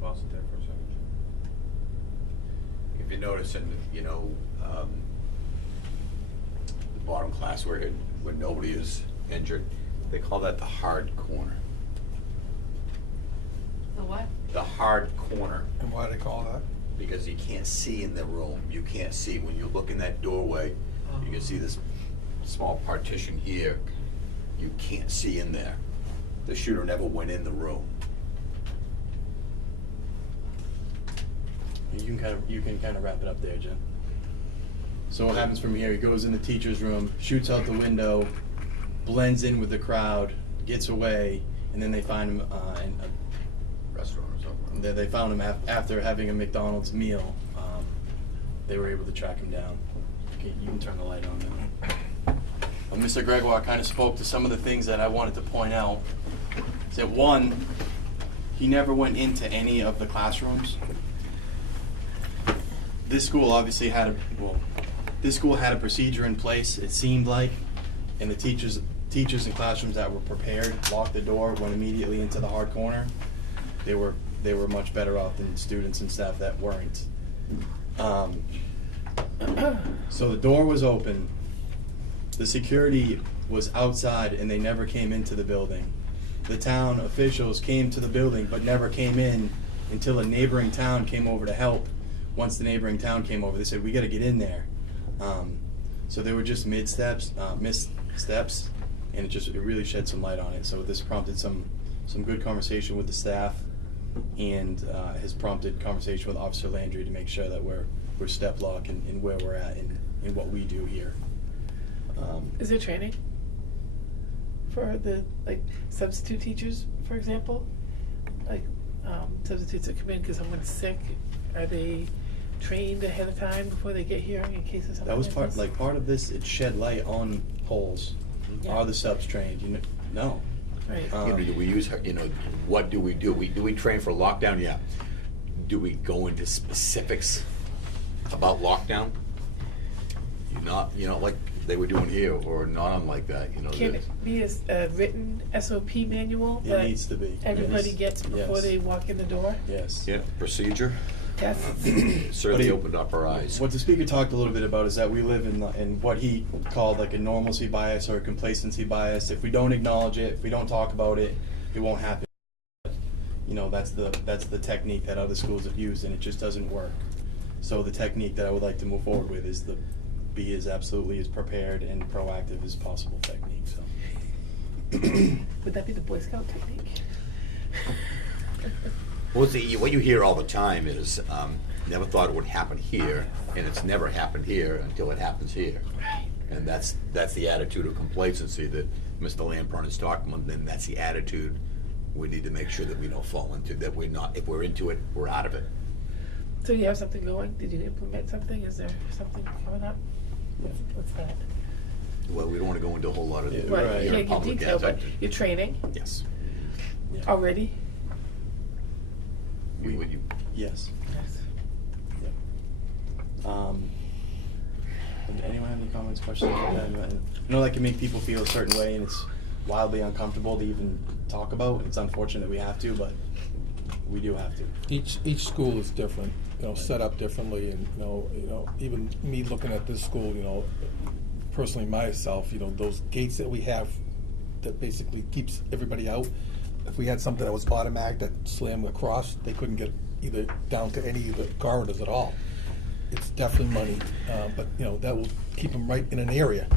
Pause it there for a second. If you notice in, the bottom class where nobody is injured, they call that the hard corner. The what? The hard corner. And why do they call that? Because you can't see in the room. You can't see. When you look in that doorway, you can see this small partition here. You can't see in there. The shooter never went in the room. You can kind of wrap it up there, Jim. So what happens from here? He goes in the teacher's room, shoots out the window, blends in with the crowd, gets away, and then they find him in a restaurant or something. They found him after having a McDonald's meal. They were able to track him down. Okay, you can turn the light on now. Mr. Gregoire kind of spoke to some of the things that I wanted to point out. That one, he never went into any of the classrooms. This school obviously had a procedure in place, it seemed like, and the teachers in classrooms that were prepared locked the door, went immediately into the hard corner. They were much better off than students and staff that weren't. So the door was open. The security was outside and they never came into the building. The town officials came to the building but never came in until a neighboring town came over to help. Once the neighboring town came over, they said, we got to get in there. So they were just missed steps, and it really shed some light on it. So this prompted some good conversation with the staff, and has prompted conversation with Officer Landry to make sure that we're step lock in where we're at in what we do here. Is there training for the substitute teachers, for example? Substitutes that come in because someone's sick. Are they trained ahead of time before they get here in case of something? That was part of this. It shed light on polls. Yeah. Are the subs trained? No. Right. Do we use? What do we do? Do we train for lockdown? Yeah. Do we go into specifics about lockdown? Like they were doing here, or not unlike that. Can it be a written SOP manual It that needs to be. everybody Yes. gets before Yes. they walk in the door? Yes. Yeah. Procedure. Yes. Certainly opened up our eyes. What the speaker talked a little bit about is that we live in what he called like a normalcy bias or a complacency bias. If we don't acknowledge it, if we don't talk about it, it won't happen. That's the technique that other schools have used, and it just doesn't work. So the technique that I would like to move forward with is the be as absolutely as prepared and proactive as possible technique. So. Would that be the Boy Scout technique? Well, see, what you hear all the time is, never thought it would happen here, and it's never happened here until it happens here. Right. And that's the attitude of complacency that Mr. Lampern is talking about, and that's the attitude we need to make sure that we don't fall into, that we're not, if we're into it, we're out of it. So you have something going? Did you implement something? Is there something coming up? What's that? Well, we don't want to go into a whole lot of Right, here you in can't give public. detail, but you're training Yes. already? Yes. Yes. Anyone have any comments, questions? I know that can make people feel a certain way, and it's wildly uncomfortable to even talk about. It's unfortunate that we have to, but we do have to. Each school is different, set up differently, and even me looking at this school, personally myself, you know, those gates that we have that basically keeps everybody out, if we had something that was automatic that slammed across, they couldn't get either down to any of the corridors at all. It's definitely money, but, you know, that will keep them right in an area,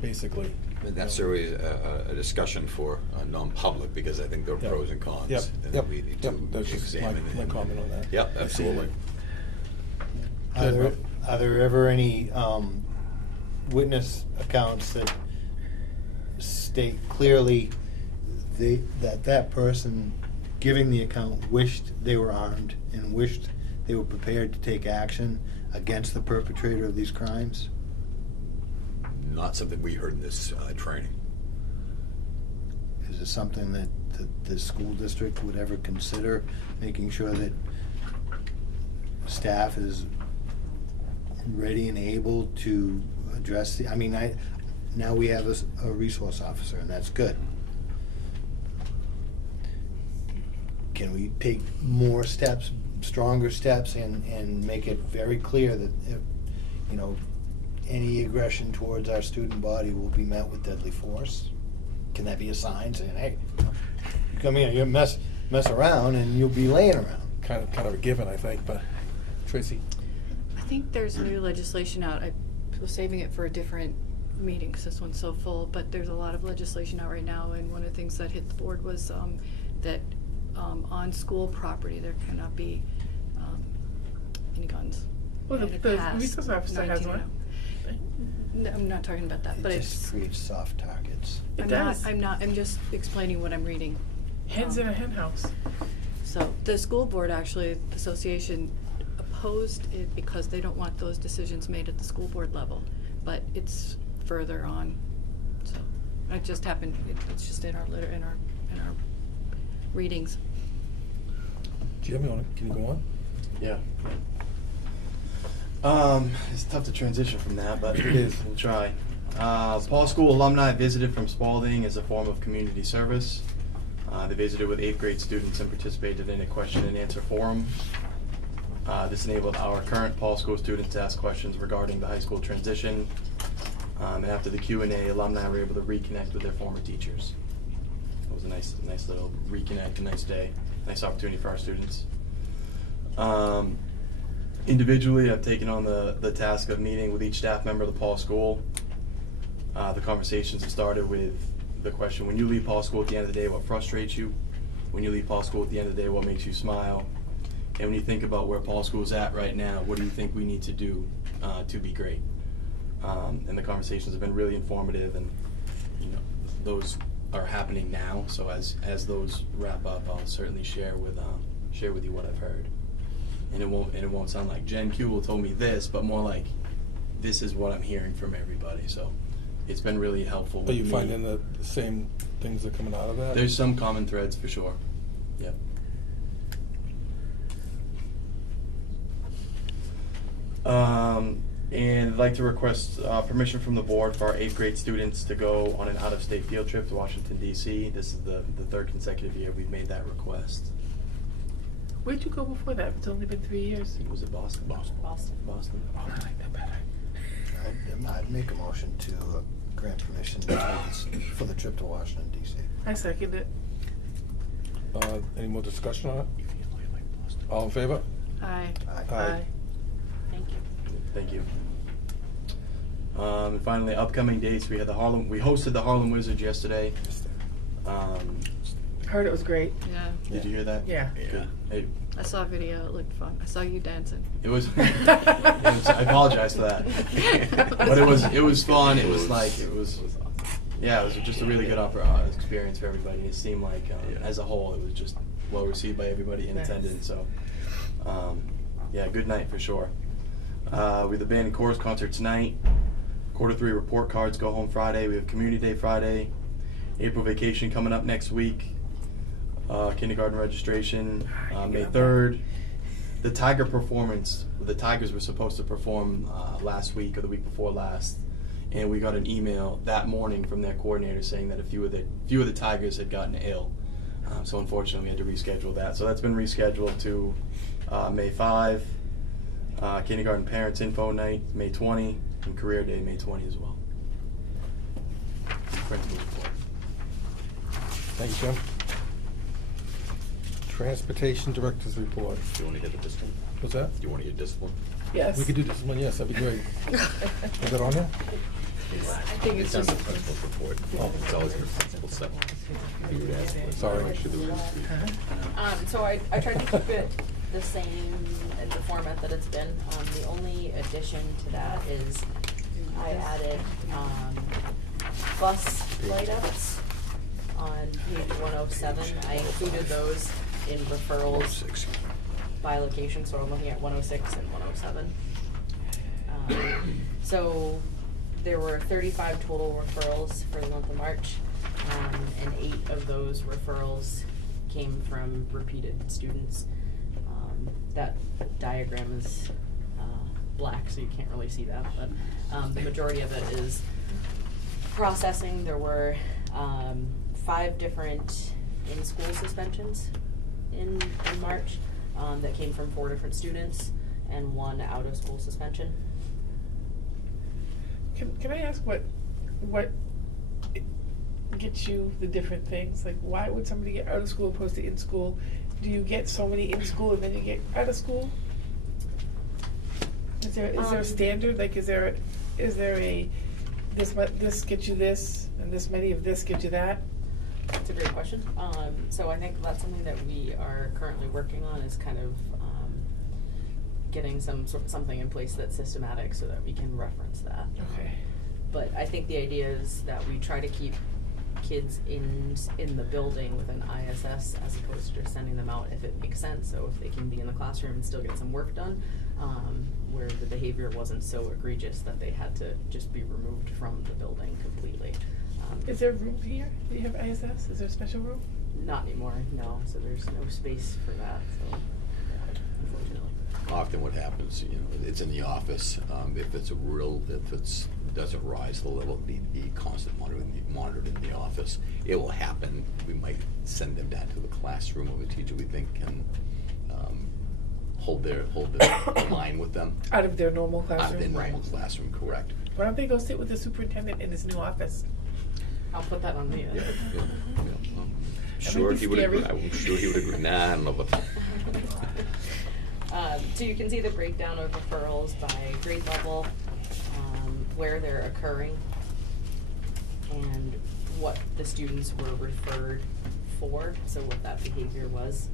basically. And that's always a discussion for non-public, because I think there are Yep. pros and cons. Yep, And yep, we need yep. to That's just examine my and- comment on that. Yep, absolutely. Are there ever any witness accounts that state clearly that person giving the account wished they were armed and wished they were prepared to take action against the perpetrator of these crimes? Not something we heard in this training. Is it something that the school district would ever consider, making sure that staff is ready and able to address the, I mean, now we have a resource officer, and that's good. Can we take more steps, stronger steps, and make it very clear that, if, you know, any aggression towards our student body will be met with deadly force? Can that be a sign saying, hey, you come here, you mess around, and you'll be laying around? Kind of a given, I think, but Tracy? I think there's new legislation out. I was saving it for a different meeting because this one's so full, but there's a lot of legislation out right now, and one of the things that hit the board was that on school property there cannot be any guns. Well, And it the passed resource officer has one. 19. No, I'm not talking about that, but It it's. just creates soft targets. I'm just explaining what I'm reading. Hens in a hen house. So the school board, actually, the association opposed it because they don't want those decisions made at the school board level, but it's further on. So it just happened. It's just in our in our readings. Jim, can you go on? Yeah. It's tough to transition from that, but it is. We'll try. Paul School alumni visited from Spalding as a form of community service. They visited with 8th grade students and participated in a question and answer forum. This enabled our current Paul School students to ask questions regarding the high school transition. And after the Q&A, alumni were able to reconnect with their former teachers. It was a nice little reconnect, a nice day, nice opportunity for our students. Individually, I've taken on the task of meeting with each staff member of the Paul School. The conversations have started with the question, when you leave Paul School at the end of the day, what frustrates you? When you leave Paul School at the end of the day, what makes you smile? And when you think about where Paul School's at right now, what do you think we need to do to be great? And the conversations have been really informative, and you know, those are happening now. So as those wrap up, I'll certainly share with you what I've heard. And it won't sound like Jen Kuehl told me this, but more like this is what I'm hearing from everybody. So it's been really helpful. Are you finding the same things that are coming out of that? There's some common threads for sure. Yep. And I'd like to request permission from the board for our 8th grade students to go on an out-of-state field trip to Washington, D.C. This is the third consecutive year we've made that request. Where'd you go before that? It's only been 3 years. Was it Boston? Boston. Oh, I like that better. I'd make a motion to grant permission for the trip to Washington, D.C. I second it. Any more discussion on it? All in favor? Aye. Aye. Thank you. Thank you. And finally, upcoming dates. We hosted the Harlem Wizards yesterday. Heard it was great. Yeah. Did you hear that? Yeah. Good. Hey, I saw a video. It looked fun. I saw you dancing. it was. I apologize for that, but it was fun. It was just a really good experience for everybody. It seemed like as a whole, it was just well received by everybody in Nice. attendance. So, good night for sure. We have the band and chorus concert tonight. Q3 report cards go home Friday. We have Community Day Friday. April vacation coming up next week. Kindergarten registration May 3rd. The Tiger performance. The Tigers were supposed to perform last week or the week before last, and we got an email that morning from their coordinator saying that a few of the Tigers had gotten ill. So unfortunately, we had to reschedule that. So that's been rescheduled to May 5. Kindergarten parents info night May 20, and career day May 20 as well. principal's report. Thank you, Jim. Transportation Director's report. Do you want to hear the discipline? What's that? Do you want to hear discipline? Yes. We could do this one, yes, that'd be great. Is that on there? I think it's just. On the principal's report. Oh. It's always in the principal's section. You would ask for it. Sorry. Make sure that we- So I tried to keep it the same in the format that it's been. The only addition to that is I added, bus write-ups on page 107. I included those in referrals by location, so I'm looking at 106 and 107. So there were 35 total referrals for the month of March, and 8 of those referrals came from repeated students. That diagram is black, so you can't really see that, but the majority of it is processing. There were 5 different in-school suspensions in March that came from 4 different students, and 1 out-of-school suspension. Can I ask what gets you the different things? Like, why would somebody get out of school opposed to in school? Do you get so many in school and then you get out of school? Is there a standard? Like, is there a this gets you this and this many of this gets you that? That's a great question. So I think that's something that we are currently working on, is kind of getting something in place that's systematic so that we can reference that. Okay. But I think the idea is that we try to keep kids in the building with an ISS as opposed to just sending them out if it makes sense. So if they can be in the classroom and still get some work done, where the behavior wasn't so egregious that they had to just be removed from the building completely. Is there room here? Do you have ISS? Is there a special room? Not anymore, no. So there's no space for that, so unfortunately. Often what happens, it's in the office. If it doesn't rise to the level of be constant monitored in the office, it will happen. We might send them down to the classroom of a teacher we think can hold their line with them. Out of their normal classroom? Out of their normal classroom, correct. Why don't they go sit with the superintendent in his new office? I'll put that on me. I'm sure he would agree. Nah, I don't know about that. So you can see the breakdown of referrals by grade level, where they're occurring, and what the students were referred for, so what that behavior was.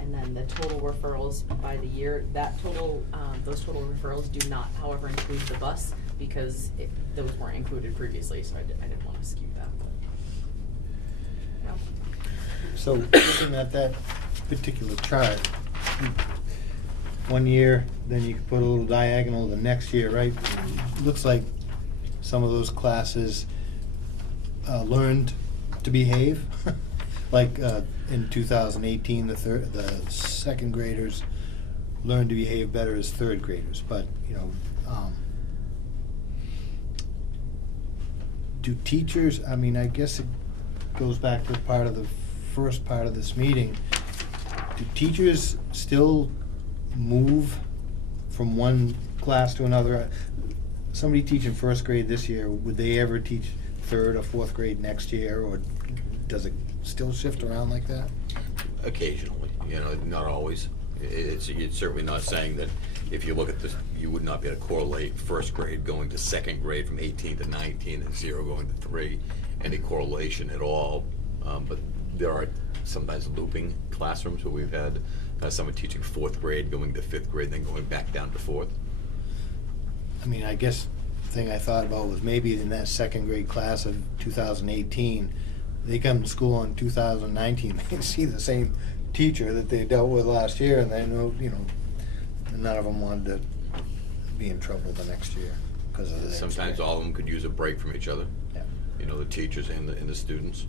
And then the total referrals by the year, those total referrals do not, however, include the bus, because those weren't included previously, so I didn't want to skew that. But, So looking at that particular chart, one year, then you can put a little diagonal the next year, right? Looks like some of those classes learned to behave. Like in 2018, the second graders learned to behave better as third graders. But do teachers? I mean, I guess it goes back to part of the first part of this meeting. Do teachers still move from one class to another? Somebody teaching first grade this year, would they ever teach third or fourth grade next year, or does it still shift around like that? Occasionally, not always. It's certainly not saying that if you look at this, you would not be able to correlate first grade going to second grade from 18 to 19 and 0 going to 3, any correlation at all. But there are sometimes looping classrooms where we've had someone teaching 4th grade going to 5th grade, then going back down to 4th. I mean, I guess the thing I thought about was maybe in that second grade class of 2018, they come to school in 2019, they can see the same teacher that they dealt with last year, and they know, none of them wanted to be in trouble the next year because of that. Sometimes all of them could use a break from each other. Yeah. The teachers and the students.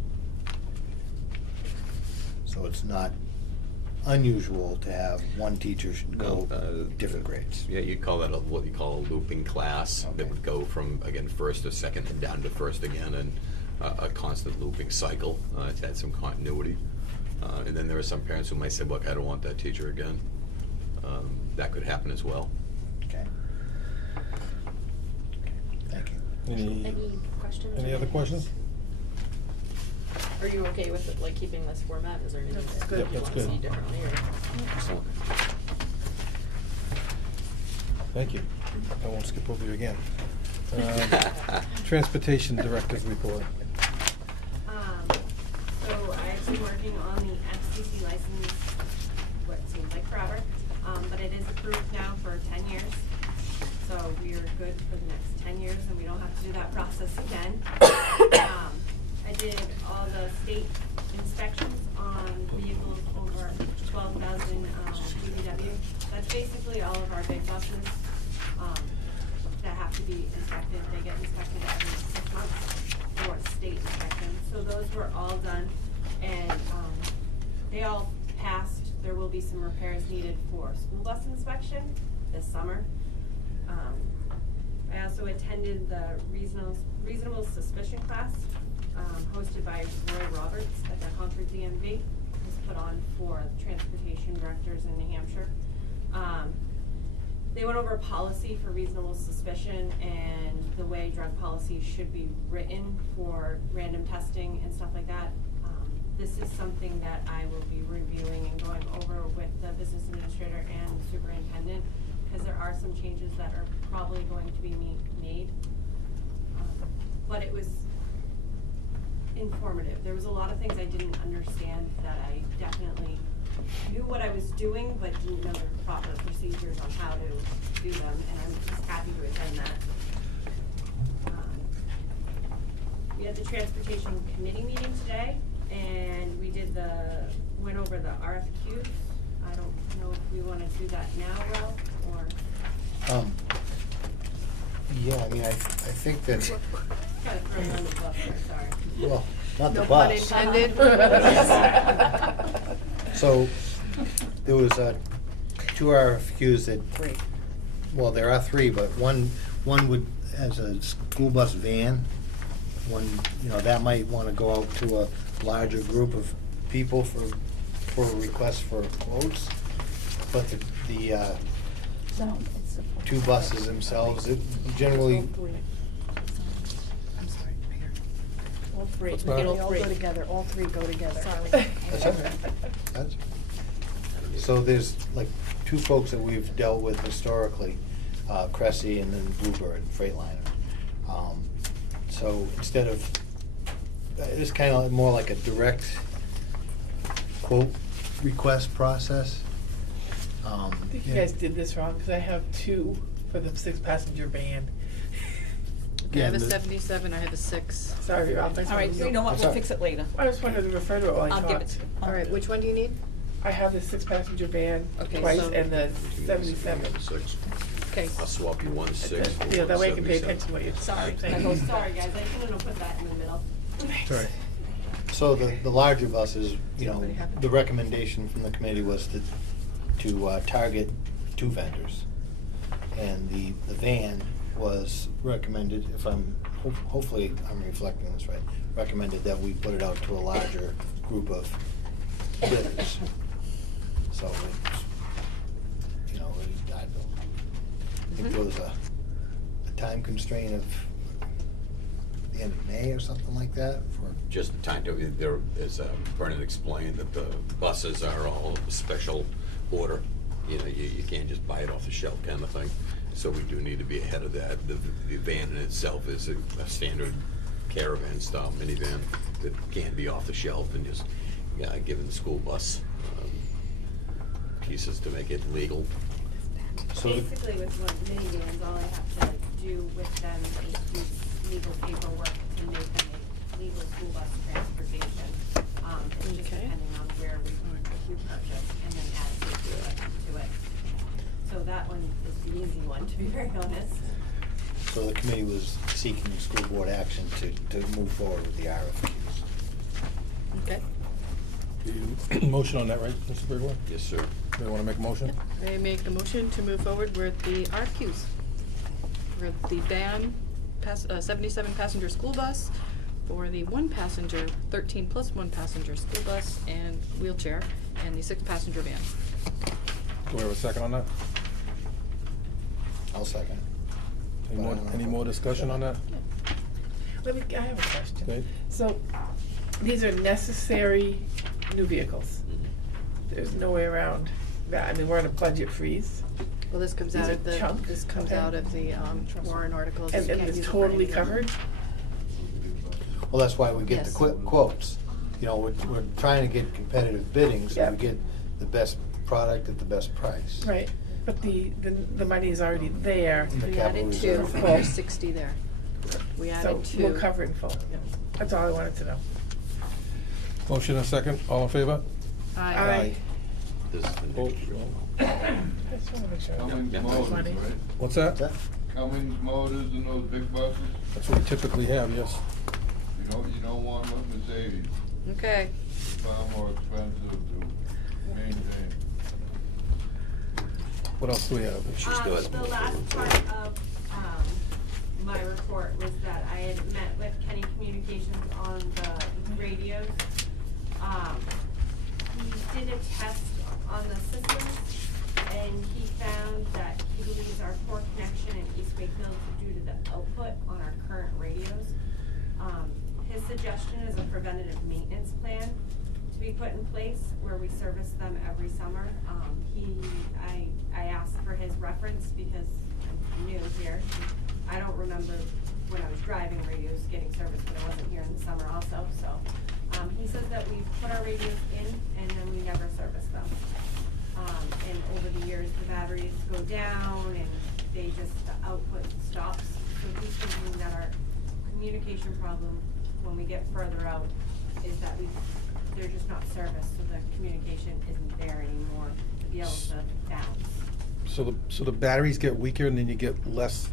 So it's not unusual to have one teacher go different grades. Yeah, you'd call that what you call a looping class. Okay. That would go from, again, first to second and down to first again, and a constant looping cycle to add some continuity. And then there are some parents who might say, look, I don't want that teacher again. That could happen as well. Okay. Thank you. Any questions? Any other questions? Are you okay with it, like keeping this format? Is there anything That's that good. you Yep, that's want to see good. differently or? Excellent. Thank you. I won't skip over you again. Transportation Director's Report. So I've been working on the FCC license, what seems like forever, but it is approved now for 10 years. So we are good for the next 10 years and we don't have to do that process again. I did all the state inspections on vehicles over 12,000 DBW. That's basically all of our big buses that have to be inspected. They get inspected every 6 months for state inspection. So those were all done and they all passed. There will be some repairs needed for school bus inspection this summer. I also attended the reasonable suspicion class hosted by Roy Roberts at the Concord DMV. It was put on for transportation directors in New Hampshire. They went over policy for reasonable suspicion and the way drug policy should be written for random testing and stuff like that. This is something that I will be reviewing and going over with the business administrator and the superintendent because there are some changes that are probably going to be made. But it was informative. There was a lot of things I didn't understand that I definitely knew what I was doing but didn't know the proper procedures on how to do them, and I'm just happy to attend that. We had the transportation committee meeting today and we went over the RFQs. I don't know if we want to do that now, Will, or? Yeah, I mean, I think that, Kind of thrown on the bus there, sorry. well, not the No bus. pun intended. So, there was 2 RFQs that, well, there are 3, but one would, as a school bus van, one, you know, that might want to go out to a larger group of people for a request for quotes. But the 2 buses themselves, it generally, All three. What's We get that? all They all three. go together, all 3 go together. Sorry. that's okay. So there's like 2 folks that we've dealt with historically, Cressy and then Bluebird Freightliner. So instead of, it's kind of more like a direct quote request process. I think you guys did this wrong, because I have 2 for the 6-passenger van. Okay, I have a Yeah, the- 77, I have a 6. Sorry, Ralph. I just All right, wanted to you know what, That's we'll all right. fix it later. I just wanted to refer to it while I I'll give it talked. to you. All right, which one do you need? I have the 6-passenger van Okay, twice so- and the 77. Okay. I'll swap you 1 6 for Yeah, that way you can pay 177. attention to what you're Sorry, saying. sorry guys, I shouldn't have put that in the middle. Sorry. So the larger buses, you know, the recommendation from the committee was to target 2 vendors. And the van was recommended, if I'm, hopefully I'm reflecting this right, recommended that we put it out to a larger group of bidders. So it's, you know, I think there was a time constraint of the end of May or something like that for. Just time to, there, as Brennan explained, that the buses are all special order. You know, you can't just buy it off the shelf kind of thing. So we do need to be ahead of that. The van in itself is a standard caravan style minivan that can be off the shelf and just, given the school bus pieces to make it legal. So Basically with what minivans, all I have to do with them is do legal paperwork to make them a legal school bus transportation. It's just Okay. depending on where we purchase and then add safety to it. So that one is the easy one, to be very honest. So the committee was seeking school board action to move forward with the RFQs. Okay. Motion on that, right, Mr. Bridgewater? Yes, sir. Do you want to make a motion? I make a motion to move forward with the RFQs for the van, 77 passenger school bus, for the 1-passenger, 13 plus 1-passenger school bus and wheelchair, and the 6-passenger van. Do we have a second on that? I'll second. Any more discussion on that? I have a question. Okay. So, these are necessary new vehicles. There's no way around that. I mean, we're on a budget freeze. Well, this comes These out are of the, chunk, this comes okay. out of the warrant articles. And You can't it's use it for totally anything. covered? Well, that's why we get the Yes. quotes. You know, we're trying to get competitive bidding, so Yeah. we get the best product at the best price. Right, but the money is already there. In the We capital added two, reserve. and there's 60 there. We So added two. we'll cover it in full. That's all I wanted to know. Motion and second, all in favor? Aye. This is the Oh, next year. I just wanna make sure. Cummins Yeah. Motors, Money. right? What's that? Cummins Motors and those big buses, That's what we typically have, yes. you don't want with Mercedes. Okay. It's far more expensive to maintain. What else do we have? She still has The more last to part report. of, my report was that I had met with Kenny Communications on the radios. He did a test on the systems, and he found that he believes our poor connection in East Wakefield is due to the output on our current radios. His suggestion is a preventative maintenance plan to be put in place where we service them every summer. I asked for his reference because I'm new here. I don't remember when I was driving radios getting serviced, but I wasn't here in the summer also, so. He says that we put our radios in and then we never service them. And over the years, the batteries go down and the output stops. So he's thinking that our communication problem, when we get further out, is that they're just not serviced, so the communication isn't there anymore to be able to bounce. So the batteries get weaker and then you get less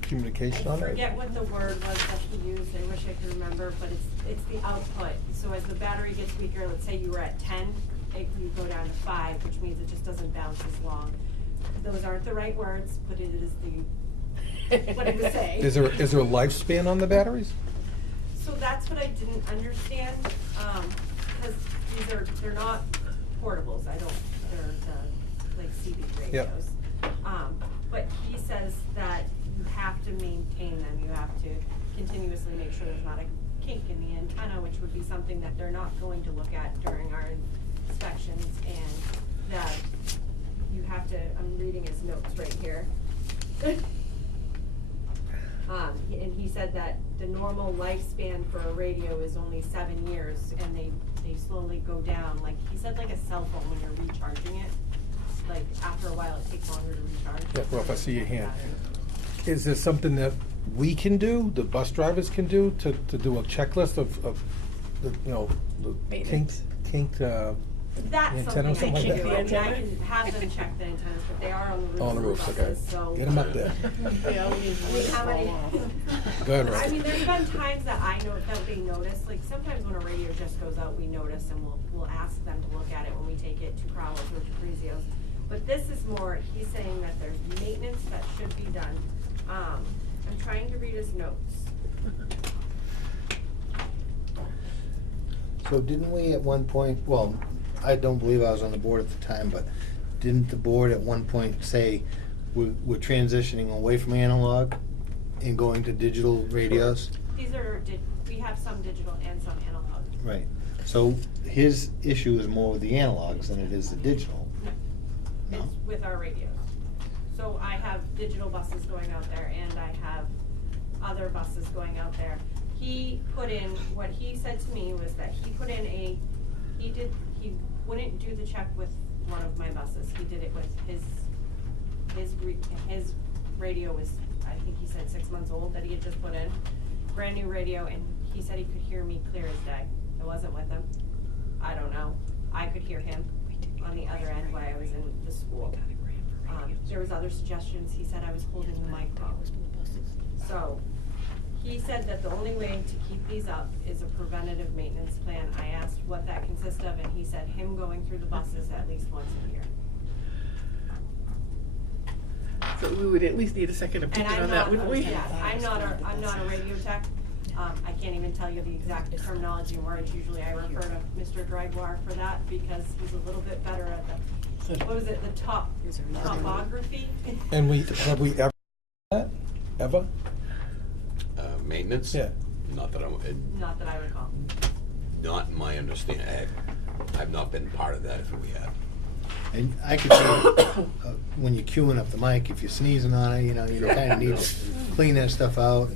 communication on I it? forget what the word was that he used, I wish I could remember, but it's the output. So as the battery gets weaker, let's say you were at 10, you go down to 5, which means it just doesn't bounce as long. Those aren't the right words, but it is what he was saying. Is there a lifespan on the batteries? So that's what I didn't understand, because they're not portables, they're the, like CD radios. Yep. But he says that you have to maintain them, you have to continuously make sure there's not a kink in the antenna, which would be something that they're not going to look at during our inspections, and that you have to, I'm reading his notes right here. And he said that the normal lifespan for a radio is only 7 years, and they slowly go down. Like, he said like a cell phone when you're recharging it, like after a while it takes longer to recharge. Yeah, Ralph, I see your hand. Is there something that we can do, the bus drivers can do, to do a checklist of the, you know, the Maintenance. kinked That's antenna or something I something can like do. that? I mean, I can have them check the antennas, but they are on the roofs. On the of roofs, okay. buses, so. Get 'em up there. Yeah, we need I mean, how many? Good, right. I mean, there's been times that they notice, like sometimes when a radio just goes out, we notice and we'll ask them to look at it when we take it to Crowell's or to Brizio's. But this is more, he's saying that there's maintenance that should be done. I'm trying to read his notes. So didn't we at one point, well, I don't believe I was on the board at the time, but didn't the board at one point say we're transitioning away from analog and going to digital radios? These are, we have some digital and some analog. Right. So his issue is more with the analogs than it is the digital. No? It's with our radios. So I have digital buses going out there and I have other buses going out there. He put in, what he said to me was that he put in he wouldn't do the check with one of my buses. He did it with his radio was, I think he said 6 months old that he had just put in. Brand new radio, and he said he could hear me clear as day. I wasn't with him. I don't know. I could hear him on the other end while I was in the school. There was other suggestions. He said I was holding the mic wrong. So he said that the only way to keep these up is a preventative maintenance plan. I asked what that consists of, and he said him going through the buses at least once a year. So we would at least need a second opinion on that, wouldn't we? Yes, I'm not a radio tech. I can't even tell you the exact terminology and words. Usually I refer to Mr. Gregoire for that because he's a little bit better at the, what was it, the topography? And have we ever done that? Ever? maintenance? Yeah. Not that Not that I recall. not in my understanding. I've not been part of that if we have. And I could see, when you're queuing up the mic, if you're sneezing on it, you know, you kind of need to clean that stuff out.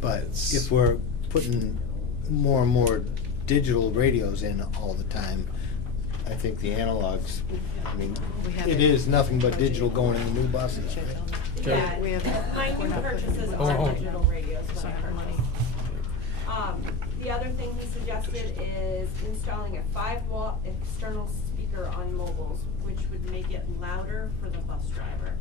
But if we're putting more and more digital radios in all the time, I think the analogs, I mean, it is nothing but digital going in the new buses, right? Yeah, We have- my new purchases Oh, oh. are digital radios when I purchase. The other thing he suggested is installing a 5-watt external speaker on mobiles, which would make it louder for the bus driver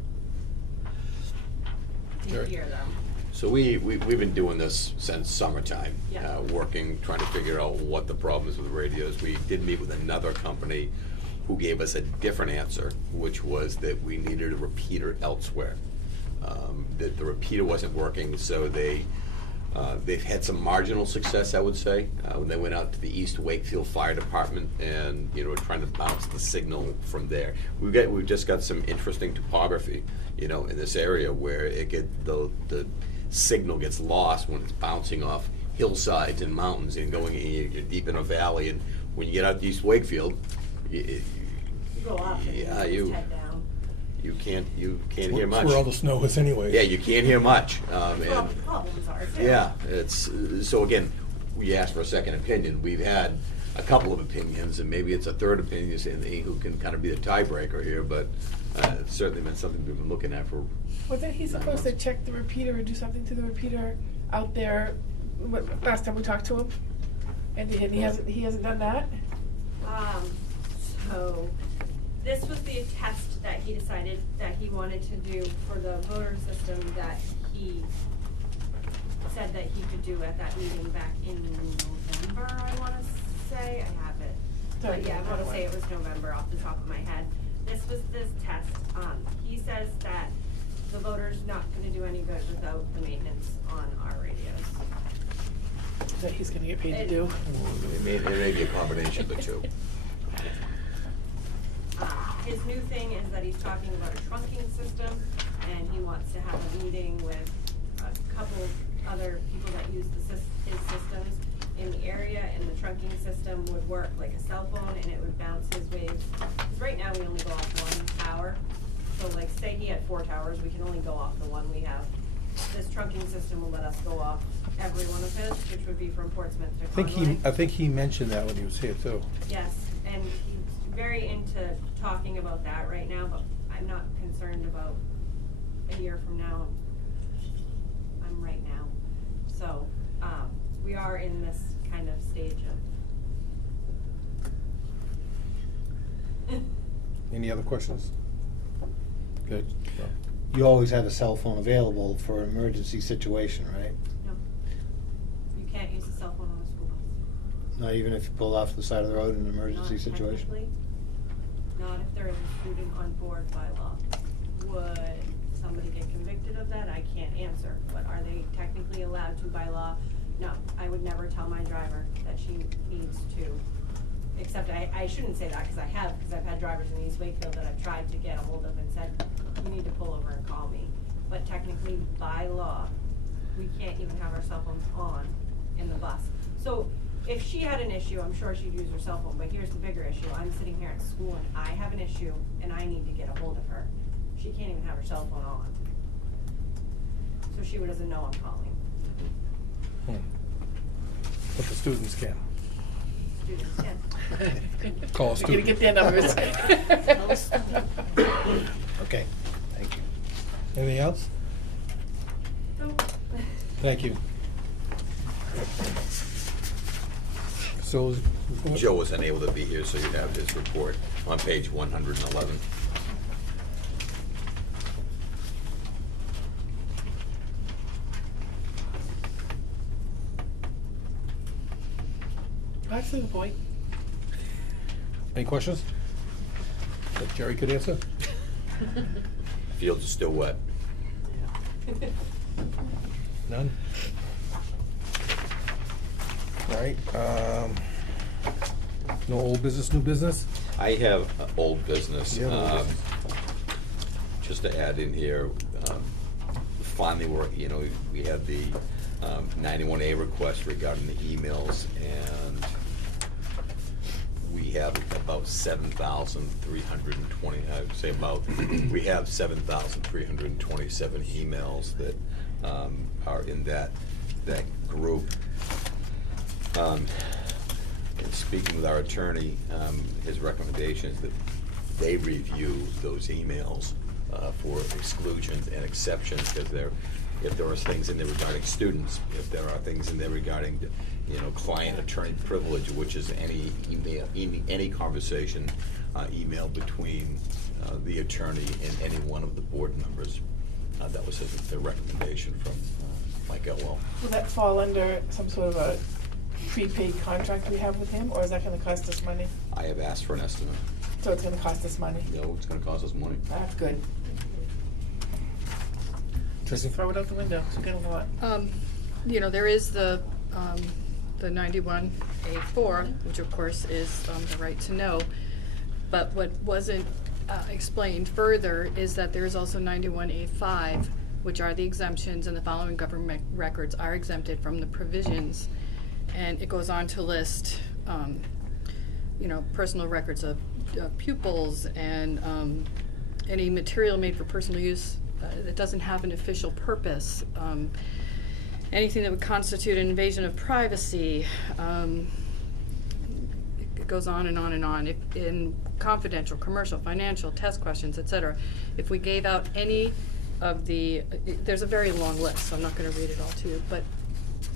to Sure. hear them. So we've been doing this since summertime, Yeah. working, trying to figure out what the problem is with the radios. We did meet with another company who gave us a different answer, which was that we needed a repeater elsewhere. That the repeater wasn't working, so they've had some marginal success, I would say, when they went out to the East Wakefield Fire Department and, you know, were trying to bounce the signal from there. We've just got some interesting topography, you know, in this area where the signal gets lost when it's bouncing off hillsides and mountains and you're deep in a valley, and when you get out to East Wakefield, You go up and yeah, you you just head down. you can't hear That's much. where all the snow is anyway. Yeah, you can't hear much. Well, the problems are too. Yeah, it's, so again, we asked for a second opinion. We've had a couple of opinions, and maybe it's a third opinion who can kind of be the tiebreaker here, but it's certainly been something we've been looking at for. Wasn't he supposed to check the repeater or do something to the repeater out there last time we talked to him? And he hasn't done that? So, this was the test that he decided that he wanted to do for the voter system that he said that he could do at that meeting back in November, I wanna say, I have it. But yeah, I wanna say it was November off the top of my head. This was this test, he says that the voter's not gonna do any good without the maintenance on our radios. That he's gonna get paid to do? It may be a combination of the two. His new thing is that he's talking about a trunking system, and he wants to have a meeting with a couple other people that use his systems in the area, and the trunking system would work like a cell phone, and it would bounce his waves. 'Cause right now, we only go off one tower, so like, say he had 4 towers, we can only go off the one we have. This trunking system will let us go off every one of his, which would be from Portsmouth to Conway. I think he mentioned that when he was here too. Yes, and he's very into talking about that right now, but I'm not concerned about a year from now. I'm right now. So, we are in this kind of stage of. Any other questions? Good. So, You always have a cell phone available for an emergency situation, right? No. You can't use a cell phone on a school bus. Not even if you pull off the side of the road in an emergency Not situation? technically. Not if there is a student on board by law. Would somebody get convicted of that? I can't answer. But are they technically allowed to by law? No. I would never tell my driver that she needs to. Except I shouldn't say that because I've had drivers in East Wakefield that I've tried to get a hold of and said, you need to pull over and call me. But technically, by law, we can't even have our cell phones on in the bus. So if she had an issue, I'm sure she'd use her cell phone, but here's the bigger issue. I'm sitting here at school and I have an issue and I need to get a hold of her. She can't even have her cell phone on. So she doesn't know I'm calling. But the students can. Students can. Call a We're student. gonna get their numbers. Okay, thank you. Anything else? No. Thank you. So, Joe was unable to be here, so you have his report on page 111. That's the point. any questions that Jerry could answer? Fields are still wet. None? All right, no old business, new business? I have old business. You have old business. Just to add in here, finally, we had the 91A request regarding the emails, and we have about 7,320, I would say about, we have 7,327 emails that are in that group. And speaking with our attorney, his recommendation is that they review those emails for exclusions and exceptions, because if there are things in there regarding students, if there are things in there regarding, client-attorney privilege, which is any email, any conversation, email between the attorney and any one of the board members. That was the recommendation from Mike Elwell. Will that fall under some sort of a prepaid contract we have with him, or is that gonna cost us money? I have asked for an estimate. So it's gonna cost us money? No, it's gonna cost us money. That's good. Tracy? Throw it out the window, we get a lot. There is the 91A4, which of course is the right to know. But what wasn't explained further is that there is also 91A5, which are the exemptions, and the following government records are exempted from the provisions. And it goes on to list, personal records of pupils and any material made for personal use that doesn't have an official purpose. Anything that would constitute an invasion of privacy. It goes on and on and on. If in confidential, commercial, financial, test questions, etc. If we gave out any of the, there's a very long list, so I'm not going to read it all to you, but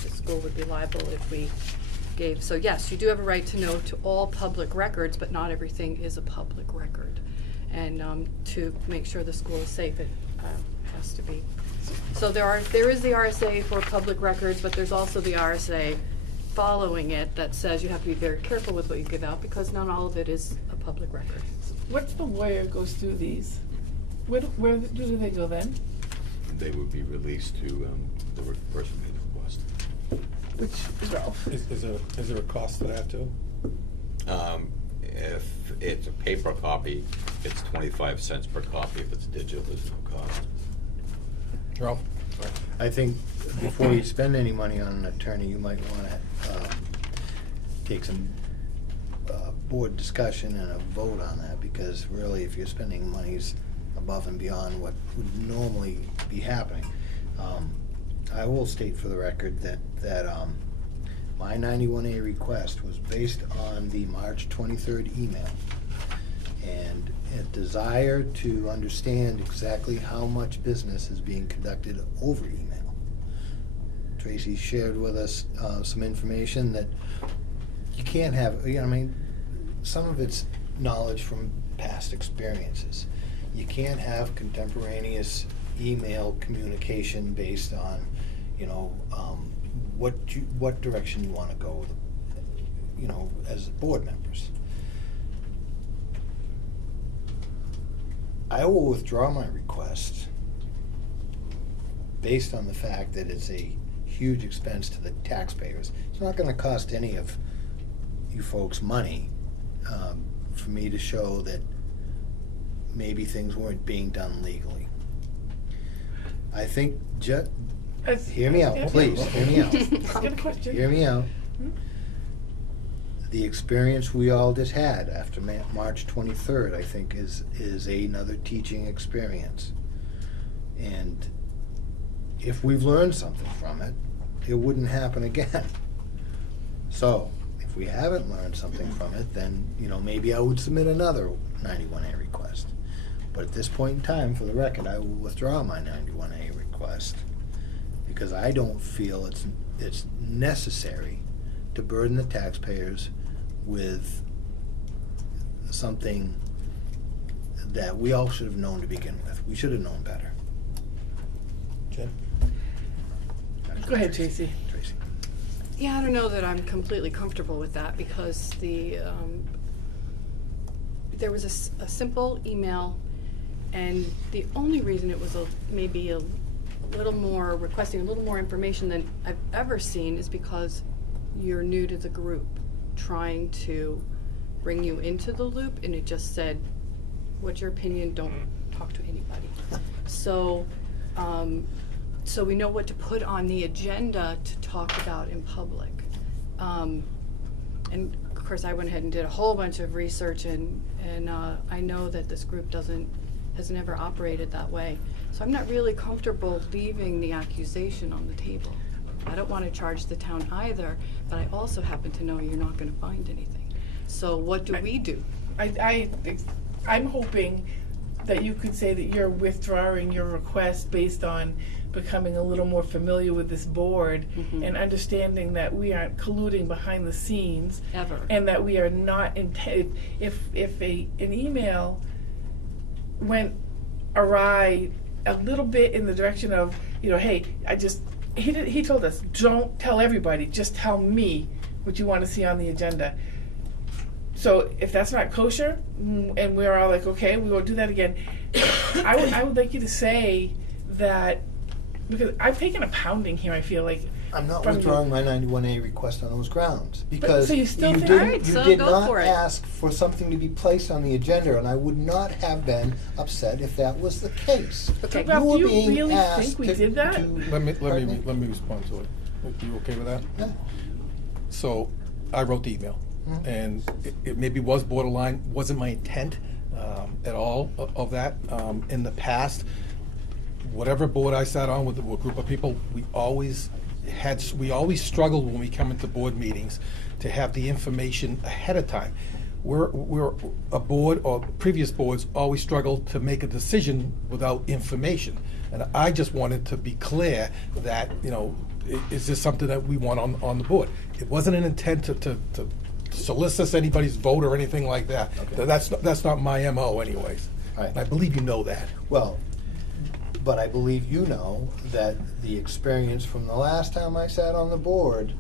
the school would be liable if we gave. So yes, you do have a right to know to all public records, but not everything is a public record. And to make sure the school is safe, it has to be. So there is the RSA for public records, but there's also the RSA following it that says you have to be very careful with what you give out, because not all of it is a public record. What's the wire goes through these? Where do they go then? They would be released to the person made the request. Which is Ralph. Is there a cost to that too? If it's a paper copy, it's 25 cents per copy. If it's digital, there's no cost. Ralph? I think before you spend any money on an attorney, you might want to take some board discussion and a vote on that, because really, if you're spending monies above and beyond what would normally be happening, I will state for the record that my 91A request was based on the March 23rd email and a desire to understand exactly how much business is being conducted over email. Tracy shared with us some information that you can't have, some of it's knowledge from past experiences. You can't have contemporaneous email communication based on, what direction you want to go, as board members. I will withdraw my request based on the fact that it's a huge expense to the taxpayers. It's not going to cost any of you folks money for me to show that maybe things weren't being done legally. I think, hear me out, please, hear me out. Good question. Hear me out. The experience we all just had after March 23rd, I think, is another teaching experience. And if we've learned something from it, it wouldn't happen again. So, if we haven't learned something from it, then, maybe I would submit another 91A request. But at this point in time, for the record, I will withdraw my 91A request, because I don't feel it's necessary to burden the taxpayers with something that we all should have known to begin with. We should have known better. Jen? Go ahead, Tracy. Tracy. Yeah, I don't know that I'm completely comfortable with that, because there was a simple email, and the only reason it was maybe a little more, requesting a little more information than I've ever seen, is because you're new to the group, trying to bring you into the loop, and it just said, what's your opinion? Don't talk to anybody. So so we know what to put on the agenda to talk about in public. And of course, I went ahead and did a whole bunch of research, and I know that this group has never operated that way. So I'm not really comfortable leaving the accusation on the table. I don't want to charge the town either, but I also happen to know you're not going to find anything. So what do we do? I'm hoping that you could say that you're withdrawing your request based on becoming a little more familiar with this board and understanding that we aren't colluding behind the scenes. Ever. And that we are not, if an email went awry a little bit in the direction of, hey, he told us, don't tell everybody, just tell me what you want to see on the agenda. So if that's not kosher, and we're all like, okay, we won't do that again, I would like you to say that, because I've taken a pounding here, I feel like. I'm not withdrawing my 91A request on those grounds, because so you still think, did, all right, you so did go not for it. ask for something to be placed on the agenda, and I would not have been upset if that was the case. Okay, You Ralph, were do you being really asked think we to- did that? Let me respond to it. Are you okay with that? Yeah. So I wrote the email, and it maybe was borderline, wasn't my intent at all of that. In the past, whatever board I sat on with a group of people, we always struggled when we come into board meetings to have the information ahead of time. We're a board, or previous boards always struggled to make a decision without information. And I just wanted to be clear that, is this something that we want on the board? It wasn't an intent to solicit anybody's vote or anything like that. Okay. That's not my MO anyways. Right. And I believe you know that. Well, but I believe you know that the experience from the last time I sat on the board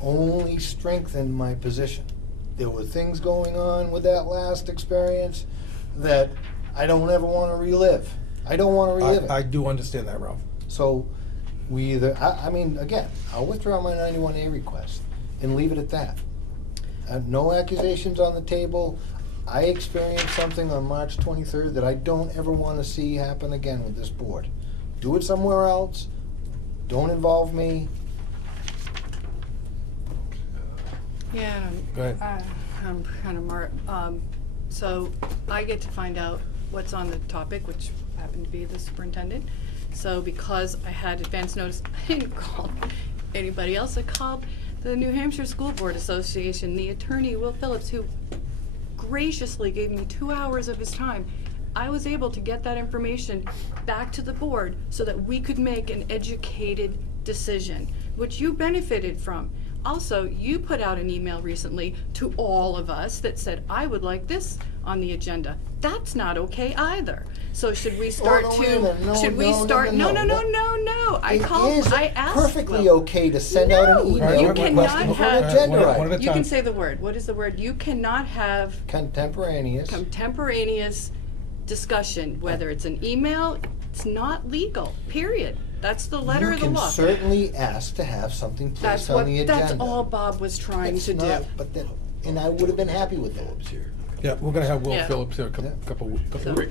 only strengthened my position. There were things going on with that last experience that I don't ever want to relive. I don't want to relive it. I do understand that, Ralph. So we either, again, I'll withdraw my 91A request and leave it at that. No accusations on the table. I experienced something on March 23rd that I don't ever want to see happen again with this board. Do it somewhere else. Don't involve me. Yeah, Go ahead. I'm kind of so I get to find out what's on the topic, which happened to be the superintendent. So because I had advance notice, I didn't call anybody else. I called the New Hampshire School Board Association, the attorney, Will Phillips, who graciously gave me 2 hours of his time. I was able to get that information back to the board so that we could make an educated decision, which you benefited from. Also, you put out an email recently to all of us that said, I would like this on the agenda. That's not okay either. So should we start wait a minute. No, should we no, start, no. I It called, is I asked. perfectly Will. okay to send out an email You requesting cannot for an have, agenda item. you can say the word. What is the word? You cannot have contemporaneous discussion, whether it's an email, it's not legal, period. That's the letter of the law. You can certainly ask to have something placed on the agenda. That's all Bob was trying to do. And I would have been happy with that. Yeah, we're gonna have Will Yeah. Phillips here a couple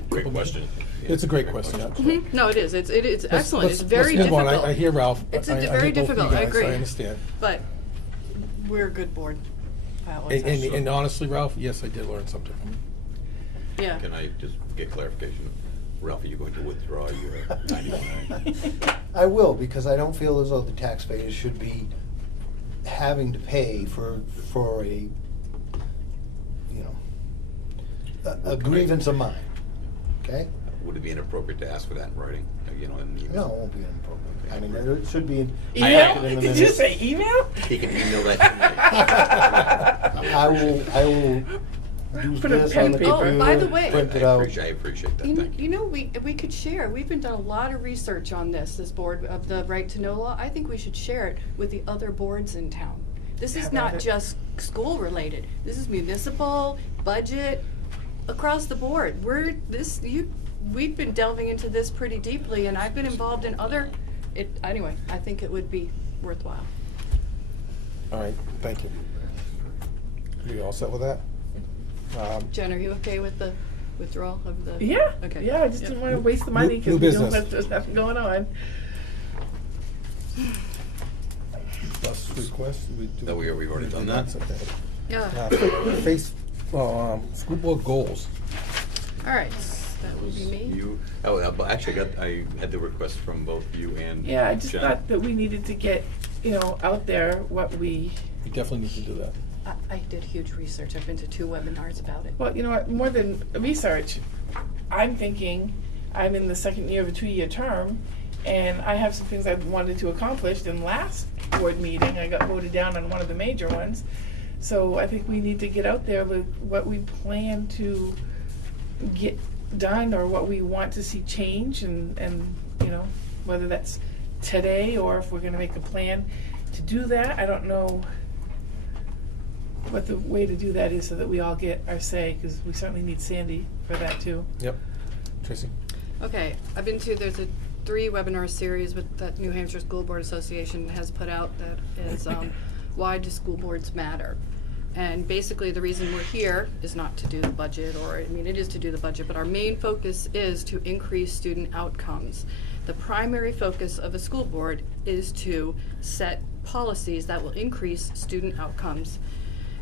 Great question. It's a great question. Yeah. Mhm. No, it is. It's excellent. Let's- It's very let's move on. difficult. I hear Ralph. It's I very hear both of you difficult. I guys. agree. I understand. But we're a good board. I always have. And honestly, Ralph, yes, I did learn something from you. Yeah. Can I just get clarification? Ralph, are you going to withdraw your 91A? I will, because I don't feel as though the taxpayers should be having to pay for a grievance of mine, okay? Would it be inappropriate to ask for that in writing, in an email? No, it won't be inappropriate. I mean, it should be. Email? Did you say email? He can email that to me. I will do Put a this pen on the paper. computer, By the way- print it I out. appreciate that, thank you. You know, we could share. We've been done a lot of research on this board of the right to know law. I think we should share it with the other boards in town. This is not just school related. This is municipal, budget, across the board. We've been delving into this pretty deeply, and I've been involved in anyway, I think it would be worthwhile. All right, thank you. We all set with that? Jen, are you okay with the withdrawal of the? Yeah. Okay. Yeah, I just didn't want to waste the money New because business. there's nothing going on. Bus request, we do. No, we've already done that. Okay. Yeah. School board goals. All right, that would be me. You, but actually, I had the request from both you and Yeah, I just Jen. thought that we needed to get, out there what we, We definitely need to do that. I did huge research. I've been to 2 webinars about it. well, you know what, more than research, I'm thinking, I'm in the second year of a 2-year term, and I have some things I wanted to accomplish. In last board meeting, I got voted down on one of the major ones. So I think we need to get out there with what we plan to get done or what we want to see change and whether that's today or if we're gonna make a plan to do that. I don't know what the way to do that is so that we all get our say, because we certainly need Sandy for that too. Yep. Tracy? Okay, I've been to, there's a 3 webinar series that New Hampshire School Board Association has put out that is why do school boards matter? And basically the reason we're here is not to do the budget, it is to do the budget, but our main focus is to increase student outcomes. The primary focus of a school board is to set policies that will increase student outcomes.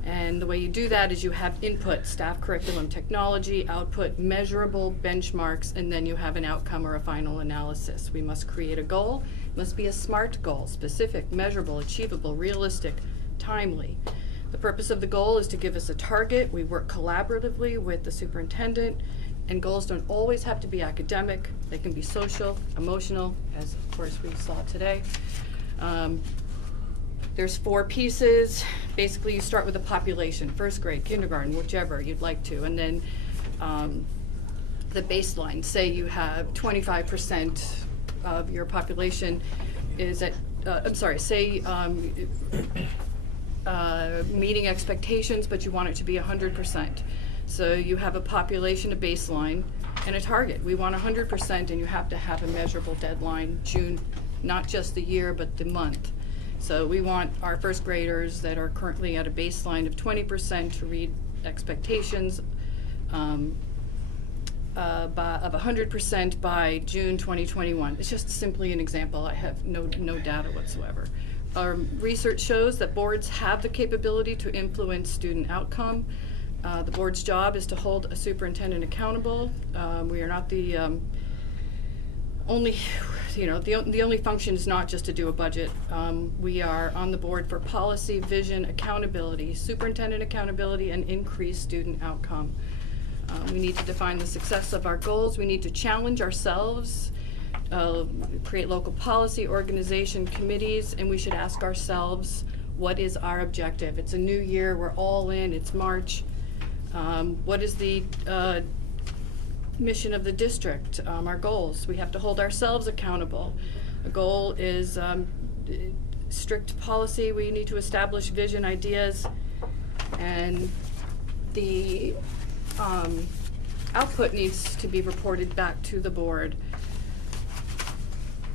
And the way you do that is you have input, staff, curriculum, technology, output, measurable benchmarks, and then you have an outcome or a final analysis. We must create a goal. It must be a SMART goal, specific, measurable, achievable, realistic, timely. The purpose of the goal is to give us a target. We work collaboratively with the superintendent, and goals don't always have to be academic. They can be social, emotional, as of course we saw today. There's 4 pieces. Basically, you start with a population, first grade, kindergarten, whichever you'd like to, and then the baseline. Say you have 25% of your population is at, meeting expectations, but you want it to be 100%. So you have a population, a baseline, and a target. We want 100%, and you have to have a measurable deadline, June, not just the year, but the month. So we want our first graders that are currently at a baseline of 20% to read expectations of 100% by June 2021. It's just simply an example. I have no data whatsoever. Our research shows that boards have the capability to influence student outcome. The board's job is to hold a superintendent accountable. We are not the only, the only function is not just to do a budget. We are on the board for policy, vision, accountability, superintendent accountability, and increased student outcome. We need to define the success of our goals. We need to challenge ourselves, create local policy, organization, committees, and we should ask ourselves, what is our objective? It's a new year, we're all in, it's March. What is the mission of the district, our goals? We have to hold ourselves accountable. A goal is strict policy. We need to establish vision, ideas, and the output needs to be reported back to the board.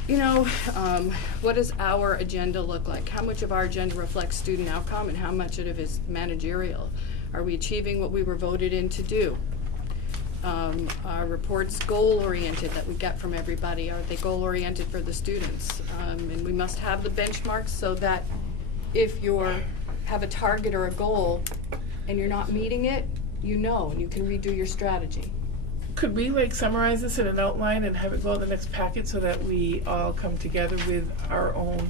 What does our agenda look like? How much of our agenda reflects student outcome and how much of it is managerial? Are we achieving what we were voted in to do? Are reports goal-oriented that we get from everybody? Are they goal-oriented for the students? And we must have the benchmarks so that if you have a target or a goal and you're not meeting it, and you can redo your strategy. Could we summarize this in an outline and have it go in the next packet so that we all come together with our own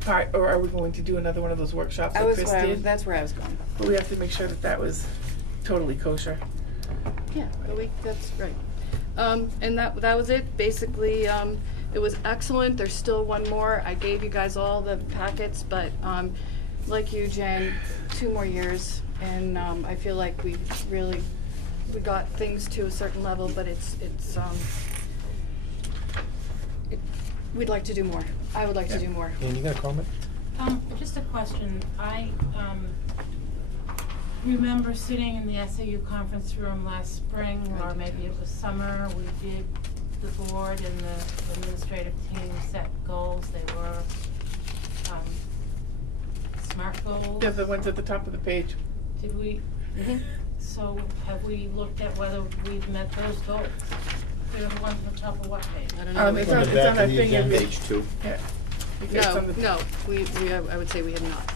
part, or are we going to do another one of those workshops that Chris did? That's where I was going. But we have to make sure that was totally kosher. Yeah, that's right. And that was it. Basically, it was excellent. There's still one more. I gave you guys all the packets, but like you, Jen, 2 more years, and I feel like we got things to a certain level, but we'd like to do more. I would like to do more. And you got a comment? Just a question. I remember sitting in the SAU conference room last spring, or maybe it was summer. We did, the board and the administrative team set goals. They were SMART goals. They're the ones at the top of the page. Did we? Mm-hmm. So have we looked at whether we've met those goals? They're the ones at the top of what page? I don't know. It's on that thing. Page 2. Yeah. Because No, on the- no, I would say we have not.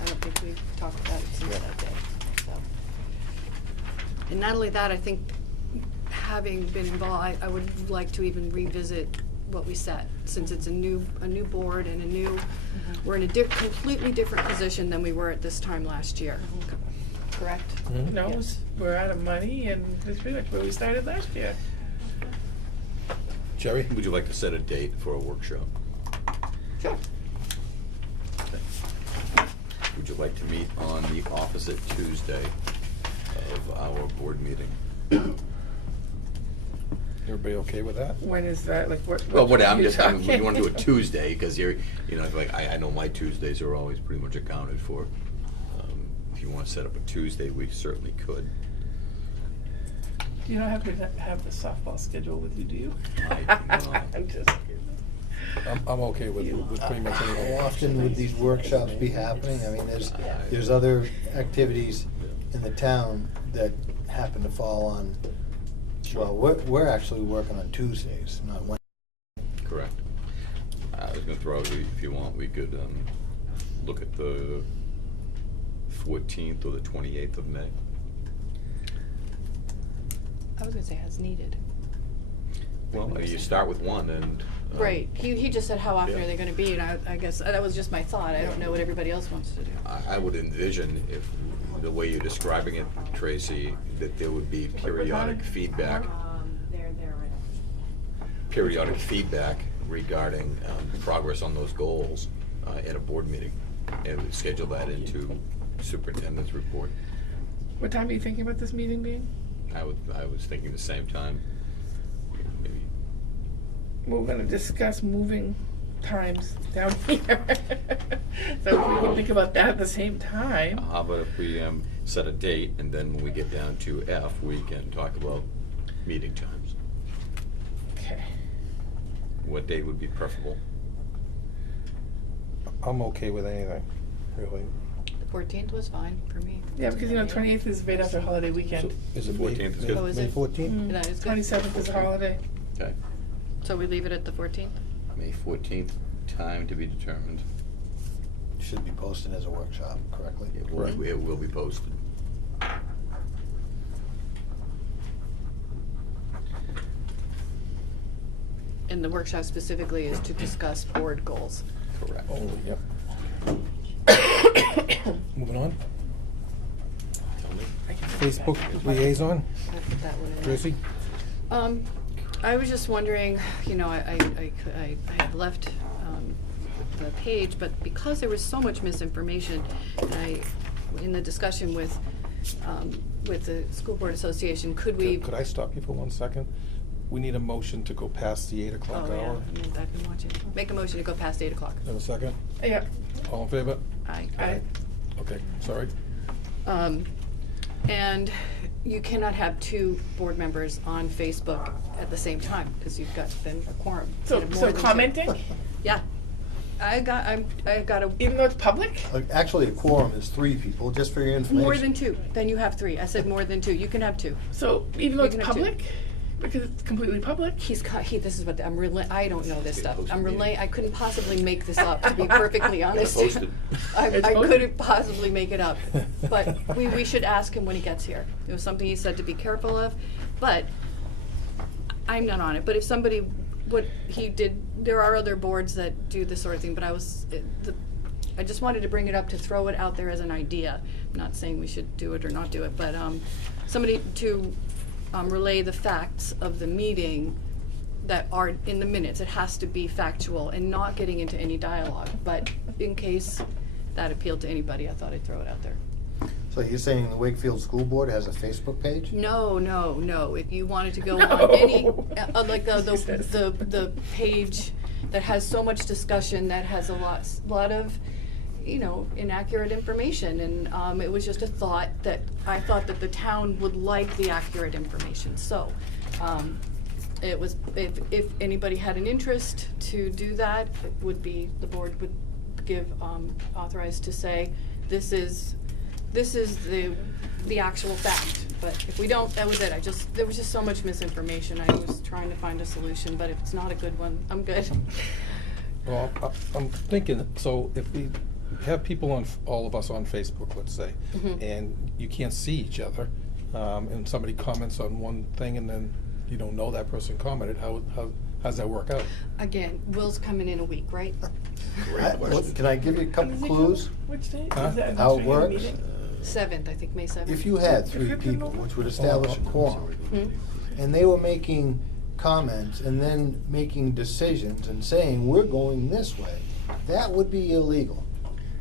I don't think we've talked about it since that day, so. And not only that, I think having been involved, I would like to even revisit what we said, since it's a new board and a new, we're in a completely different position than we were at this time last year. Correct? No, Yes. we're out of money and it's pretty much where we started last year. Jerry? Would you like to set a date for a workshop? Sure. Would you like to meet on the opposite Tuesday of our board meeting? Everybody okay with that? When is that, like, what? Well, what, I'm you just, you talking? wanna do it Tuesday, because you're, you know, like, I know my Tuesdays are always pretty much accounted for. If you wanna set up a Tuesday, we certainly could. You don't have to have the softball schedule with you, do you? I'm just kidding. I'm okay with pretty much anything. How often would these workshops be happening? I mean, there's other activities in the town that happen to fall on, well, we're actually working on Tuesdays, not Wednesdays. Correct. I was gonna throw out, if you want, we could, look at the 14th or the 28th of May. I was gonna say as needed. Well, you start with one and. Right, he just said how often yeah. are they gonna be, and I guess, that was just my thought, I don't know what everybody else wants to do. I would envision, if, the way you're describing it, Tracy, that there would be periodic feedback. Periodic feedback regarding progress on those goals at a board meeting, and we'd schedule that into superintendent's report. What time are you thinking about this meeting being? I was thinking the same time, maybe. We're gonna discuss moving times down here. So we can think about that at the same time. How about if we set a date, and then when we get down to F, we can talk about meeting times. Okay. What date would be preferable? I'm okay with anything, really. The 14th was fine for me. Yeah, because you know, 28th is right after holiday So weekend. is it 14th is good. Oh, is May it? 14th? That is good. 27th is a holiday. Okay. So we leave it at the 14th? May 14th, time to be determined. Should be posted as a workshop correctly. It will be posted. And the workshop specifically is to discuss board goals. Correct. Oh, yep. Moving on. Facebook liaison, I'll put that one in there. Tracy? I was just wondering, you know, I had left the page, but because there was so much misinformation, and in the discussion with the School Board Association, could we? Could I stop you for 1 second? We need a motion to go past the 8 o'clock Oh, yeah, hour. I've been watching. Make a motion to go past 8 o'clock. Have a second? Yeah. All in favor? Aye. Aye. Okay, sorry. And you cannot have two board members on Facebook at the same time, because you've got then a quorum. You So, have more so than two. commenting? Yeah. I got a. Even though it's public? Actually, a quorum is 3 people, just for your information. More than 2, then you have 3. I said more than 2. You can have 2. So even though You it's can have 2. public? Because it's completely public? This is what, I don't know this stuff. I couldn't possibly make this up, to be perfectly honest. posted. I It's posted? couldn't possibly make it up. But we should ask him when he gets here. It was something he said to be careful of, but I'm not on it. But if somebody, what he did, there are other boards that do this sort of thing, but I just wanted to bring it up to throw it out there as an idea. I'm not saying we should do it or not do it, but somebody to relay the facts of the meeting that are in the minutes. It has to be factual and not getting into any dialogue. But in case that appealed to anybody, I thought I'd throw it out there. So you're saying the Wakefield School Board has a Facebook page? No. If you wanted to go No. on any, like the page that has so much discussion, that has a lot of, you know, inaccurate information, and it was just a thought that I thought that the town would like the accurate information. So, it was, if anybody had an interest to do that, it would be, the board would give, authorized to say, this is the actual fact. But if we don't, that was it. There was just so much misinformation. I was trying to find a solution, but if it's not a good one, I'm good. Well, I'm thinking, so if we have people on, all of us on Facebook, let's say, Mhm. and you can't see each other, and somebody comments on one thing and then you don't know that person commented, how's that work out? Again, Will's coming in a week, right? Can I give you a couple clues? Which day? Huh? Is that How it during the works? meeting? 7th, I think, May 7th. If you had 3 people, which would establish a quorum, Hmm? and they were making comments and then making decisions and saying, we're going this way, that would be illegal.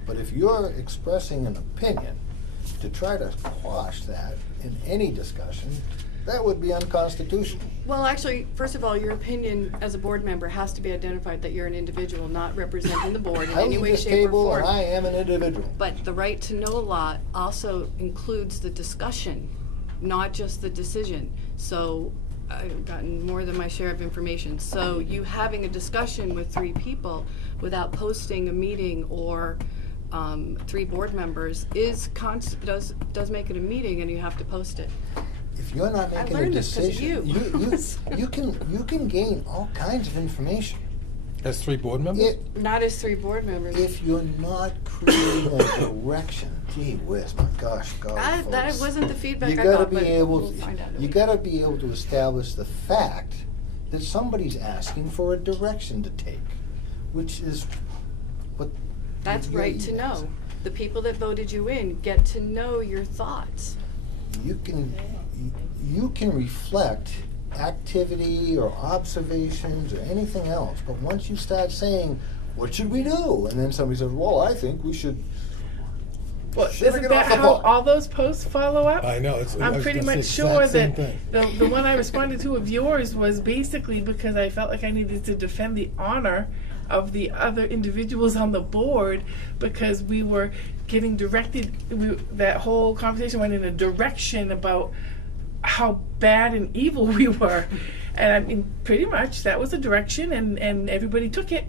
But if you're expressing an opinion to try to quash that in any discussion, that would be unconstitutional. Well, actually, first of all, your opinion as a board member has to be identified that you're an individual, not representing the board in I any leave way, this shape, or table form. and I am an individual. But the right to know law also includes the discussion, not just the decision. So I've gotten more than my share of information. So you having a discussion with 3 people without posting a meeting or 3 board members does make it a meeting, and you have to post it. If you're not I making a learned this 'cause of decision, you. you can gain all kinds of information. As 3 board members? Not as 3 board members. If you're not creating a direction, gee whiz, my gosh, golly, That folks. wasn't the feedback You I gotta got, be but able, we'll find out. you gotta be able to establish the fact that somebody's asking for a direction to take, which is what. That's you're right to asking. know. The people that voted you in get to know your thoughts. You can reflect activity or observations or anything else, but once you start saying, what should we do? And then somebody says, well, I think we should. Well, Should I isn't get that off the how boat? all those posts follow up? I know, I I'm was pretty gonna much say the sure exact same that thing. the one I responded to of yours was basically because I felt like I needed to defend the honor of the other individuals on the board because we were getting directed, that whole conversation went in a direction about how bad and evil we were. And I mean, pretty much that was the direction, and everybody took it.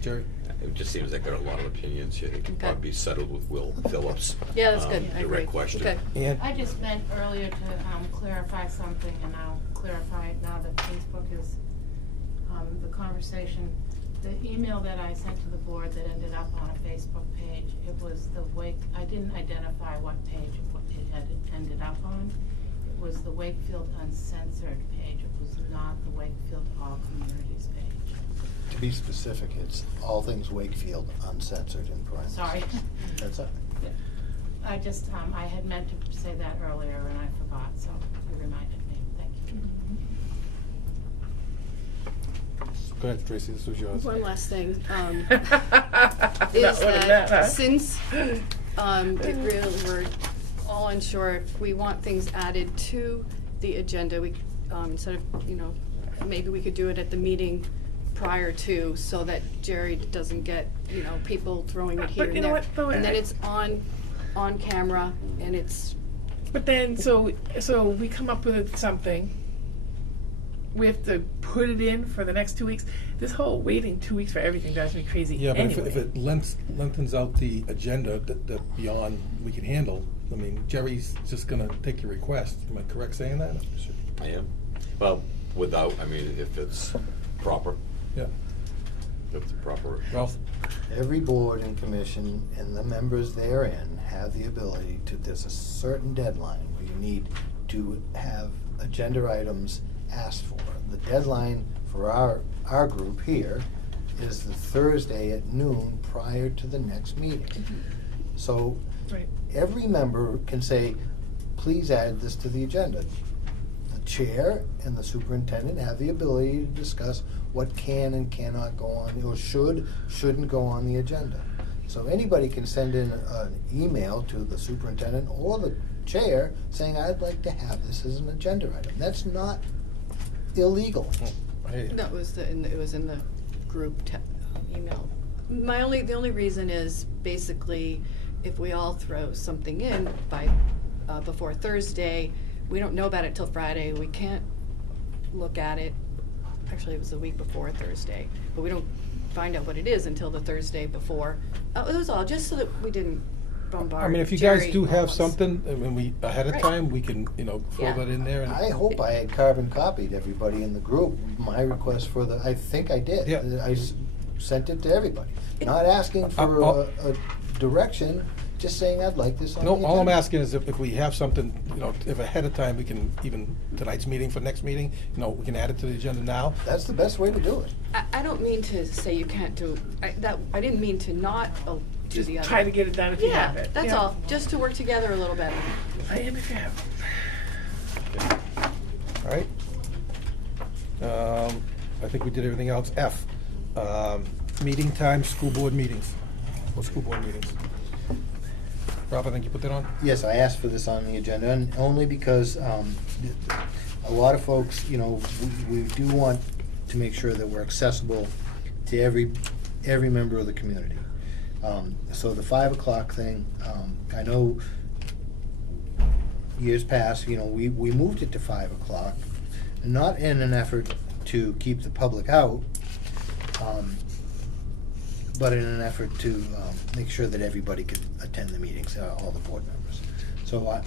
Jerry? It just seems like there are a lot of opinions here. It can Okay. probably be settled with Will Phillips. Yeah, that's good. I Direct agree. question. Okay. And I just meant earlier to clarify something, and I'll clarify it now that Facebook is, the conversation. The email that I sent to the board that ended up on a Facebook page, it was I didn't identify what page it had ended up on. It was the Wakefield Uncensored page. It was not the Wakefield All Communities page. To be specific, it's all things Wakefield uncensored in parentheses. Sorry. That's it. I just, I had meant to say that earlier and I forgot, so you reminded me. Thank you. Go ahead, Tracy, this was yours. One last thing, is Not one of that huh? since, it really, we're all unsure if we want things added to the agenda, we, instead of, maybe we could do it at the meeting prior to, so that Jerry doesn't get, people throwing it here But you and know there. what, though, And then I- it's on camera, and it's, But then, so we come up with something. We have to put it in for the next 2 weeks. This whole waiting 2 weeks for everything drives me crazy. Yeah, but anyway. if it lengthens out the agenda that beyond we can handle, I mean, Jerry's just gonna take your request. Am I correct saying that? I am. Well, if it's proper. Yeah. If it's proper. Ralph? Every board and commission and the members therein have the ability to, there's a certain deadline where you need to have agenda items asked for. The deadline for our group here is the Thursday at noon prior to the next meeting. So Right. every member can say, please add this to the agenda. The chair and the superintendent have the ability to discuss what can and cannot go on, or shouldn't go on the agenda. So anybody can send in an email to the superintendent or the chair saying, I'd like to have this as an agenda item. That's not illegal. no, it was in the group email. The only reason is basically if we all throw something in by, before Thursday, we don't know about it till Friday, we can't look at it. Actually, it was the week before Thursday, but we don't find out what it is until the Thursday before. It was all just so that we didn't bombard I mean, if you Jerry guys do have almost. something, I mean, we, ahead of Right. time, we can, throw Yeah. that in there. And I hope I had carbon copied everybody in the group, my request for I think I did. Yeah. sent it to everybody. Not asking for a direction, just saying I'd like this on the No, agenda. all I'm asking is if we have something, if ahead of time, we can, even tonight's meeting for next meeting, we can add it to the agenda now. That's the best way to do it. I don't mean to say you can't do, I didn't mean to not do the other. Try to get it done if you have it. Yeah, that's all, just to work together a little better. I am if you have it. All right. I think we did everything else. F, meeting time, school board meetings, or school board meetings. Rob, I think you put that on? Yes, I asked for this on the agenda, and only because a lot of folks, we do want to make sure that we're accessible to every member of the community. So the 5 o'clock thing, I know years past, we moved it to 5 o'clock, not in an effort to keep the public out, but in an effort to make sure that everybody could attend the meetings, all the board members. So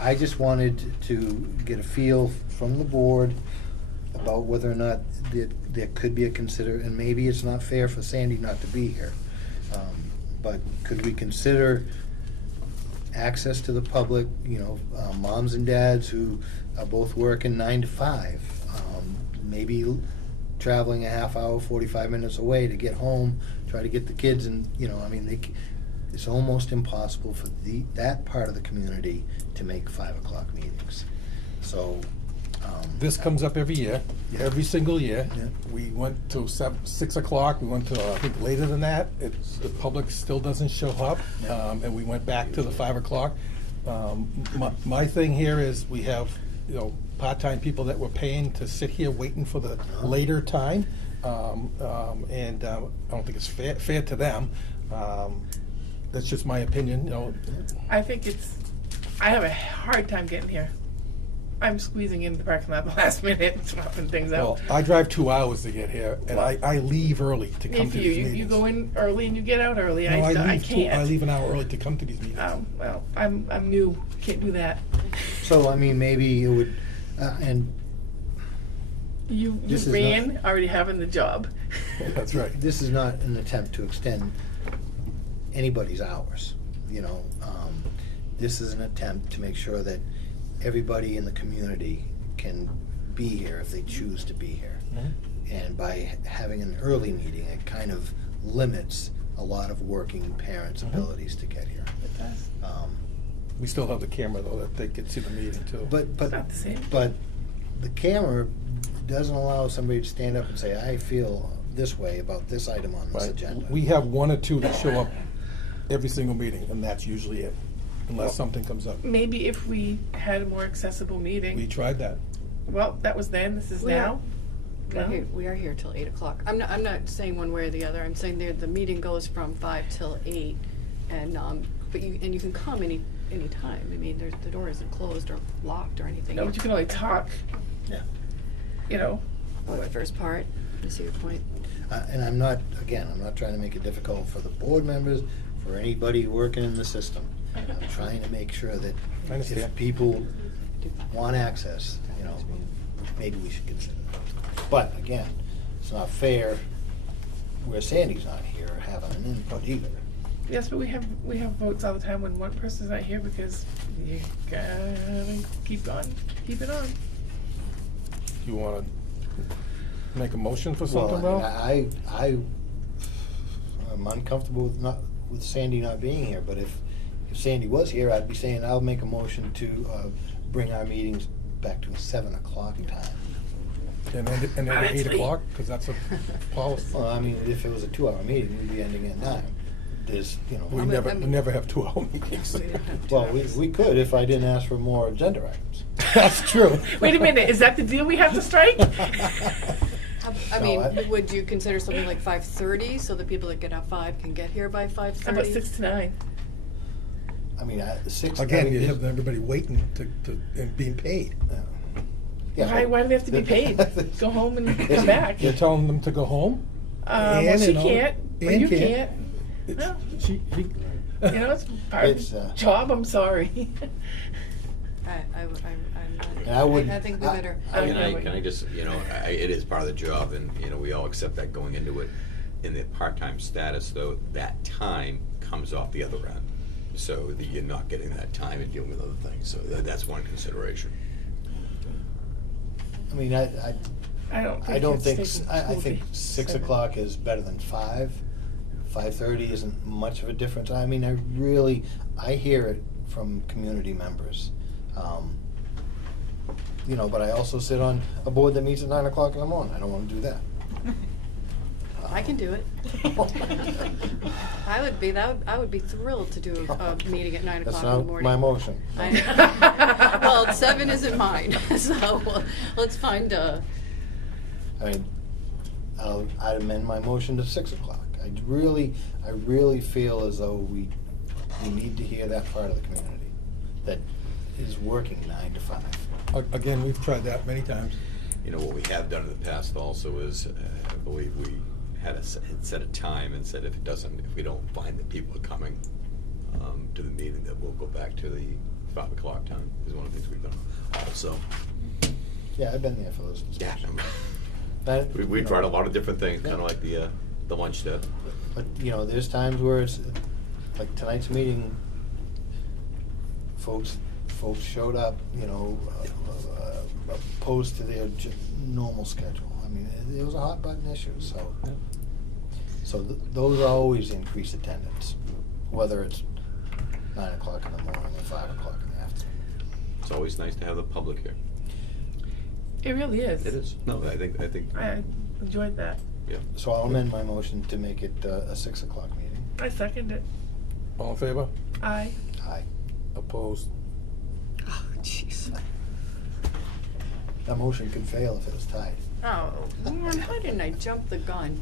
I just wanted to get a feel from the board about whether or not there could be and maybe it's not fair for Sandy not to be here, but could we consider access to the public, moms and dads who are both working 9 to 5, maybe traveling a half hour, 45 minutes away to get home, try to get the kids, and it's almost impossible for that part of the community to make 5 o'clock meetings. So This comes up every year, every single year. Yeah. We went to 6 o'clock, we went to, I think, later than that. The public still doesn't show up, and we went back to the 5 o'clock. My thing here is we have, part-time people that we're paying to sit here waiting for the later time, and I don't think it's fair to them. That's just my opinion, I think I have a hard time getting here. I'm squeezing into the parking lot at the last minute and swapping things out. Well, I drive 2 hours to get here, and I leave early to come If to these meetings. you go in early and you get out early, No, I can't. I leave an hour early to come to these meetings. Well, I'm new, can't do that. So, maybe it would, and You This is ran already having the job. That's right. This is not an attempt to extend anybody's hours, This is an attempt to make sure that everybody in the community can be here if they choose to be here. Mm-hmm. And by having an early meeting, it kind of limits a lot of working parents' Mm-hmm. abilities to get here. It does. We still have the camera, though, that they can see the meeting, too. But Not the same. But the camera doesn't allow somebody to stand up and say, I feel this way about this item on this Right. agenda. We have 1 or 2 that show up every single meeting, and that's usually it, unless something comes up. Maybe if we had a more accessible meeting. We tried that. Well, that was then, this is We are- now. No? We are here till 8 o'clock. I'm not saying one way or the other. I'm saying the meeting goes from 5 till 8, and but you can come any time. The door isn't closed or locked or anything. No, but you can only talk. Yeah. Oh, the first part. I see your point. And I'm not trying to make it difficult for the board members, for anybody working in the system. I'm trying to make sure that I understand. if people want access, maybe we should consider that. But again, it's not fair where Sandy's not here having an input either. Yes, but we have votes all the time when one person's not here because you gotta keep it on. You want to make a motion for something, Well, Val? I'm uncomfortable with Sandy not being here, but if Sandy was here, I'd be saying I'll make a motion to bring our meetings back to a 7 o'clock time. And end at 8 o'clock, because that's a policy. Well, if it was a 2-hour meeting, we'd be ending at 9. There's, We never have 2-hour meetings. Well, we could if I didn't ask for more agenda items. That's true. Wait a minute, is that the deal we have to strike? Would you consider something like 5:30 so the people that get out 5 can get here by 5:30? How about 6 to 9? 6. Again, you have everybody waiting and being paid. Why do they have to be paid? Go home and come back. You're telling them to go home? Well, she can't, but you can't. No. It's part of the job, I'm sorry. I think we better. Can I just, it is part of the job, and, we all accept that going into it. in their part-time status, though, that time comes off the other end. So that you're not getting that time and dealing with other things, so that's one consideration. I mean, I don't think, I think 6 o'clock is better than 5. 5:30 isn't much of a difference. I mean, I hear it from community members. You know, but I also sit on a board that meets at 9 o'clock in the morning. I don't want to do that. I can do it. I would be thrilled to do a meeting at 9 o'clock in the morning. That's not my motion. Well, 7 isn't mine, so let's find a. I mean, I'd amend my motion to 6 o'clock. I really feel as though we need to hear that part of the community that is working 9 to 5. Again, we've tried that many times. You know, what we have done in the past also is, I believe we had set a time and said if we don't find that people are coming to the meeting, that we'll go back to the 5 o'clock time, is one of the things we've done also. Yeah, I've been there for those discussions. Yeah. We tried a lot of different things, kind of like the lunch did. But, you know, there's times where it's, like tonight's meeting, folks showed up, you know, opposed to their normal schedule. I mean, it was a hot button issue, so those always increase attendance, whether it's 9 o'clock in the morning or 5 o'clock in the afternoon. It's always nice to have the public here. It really is. It is. No, I think. I enjoyed that. Yeah. So I'll amend my motion to make it a 6 o'clock meeting. I second it. All in favor? Aye. Aye. Opposed? Oh, jeez. That motion could fail if it was tied. Oh, man, why didn't I jump the gun?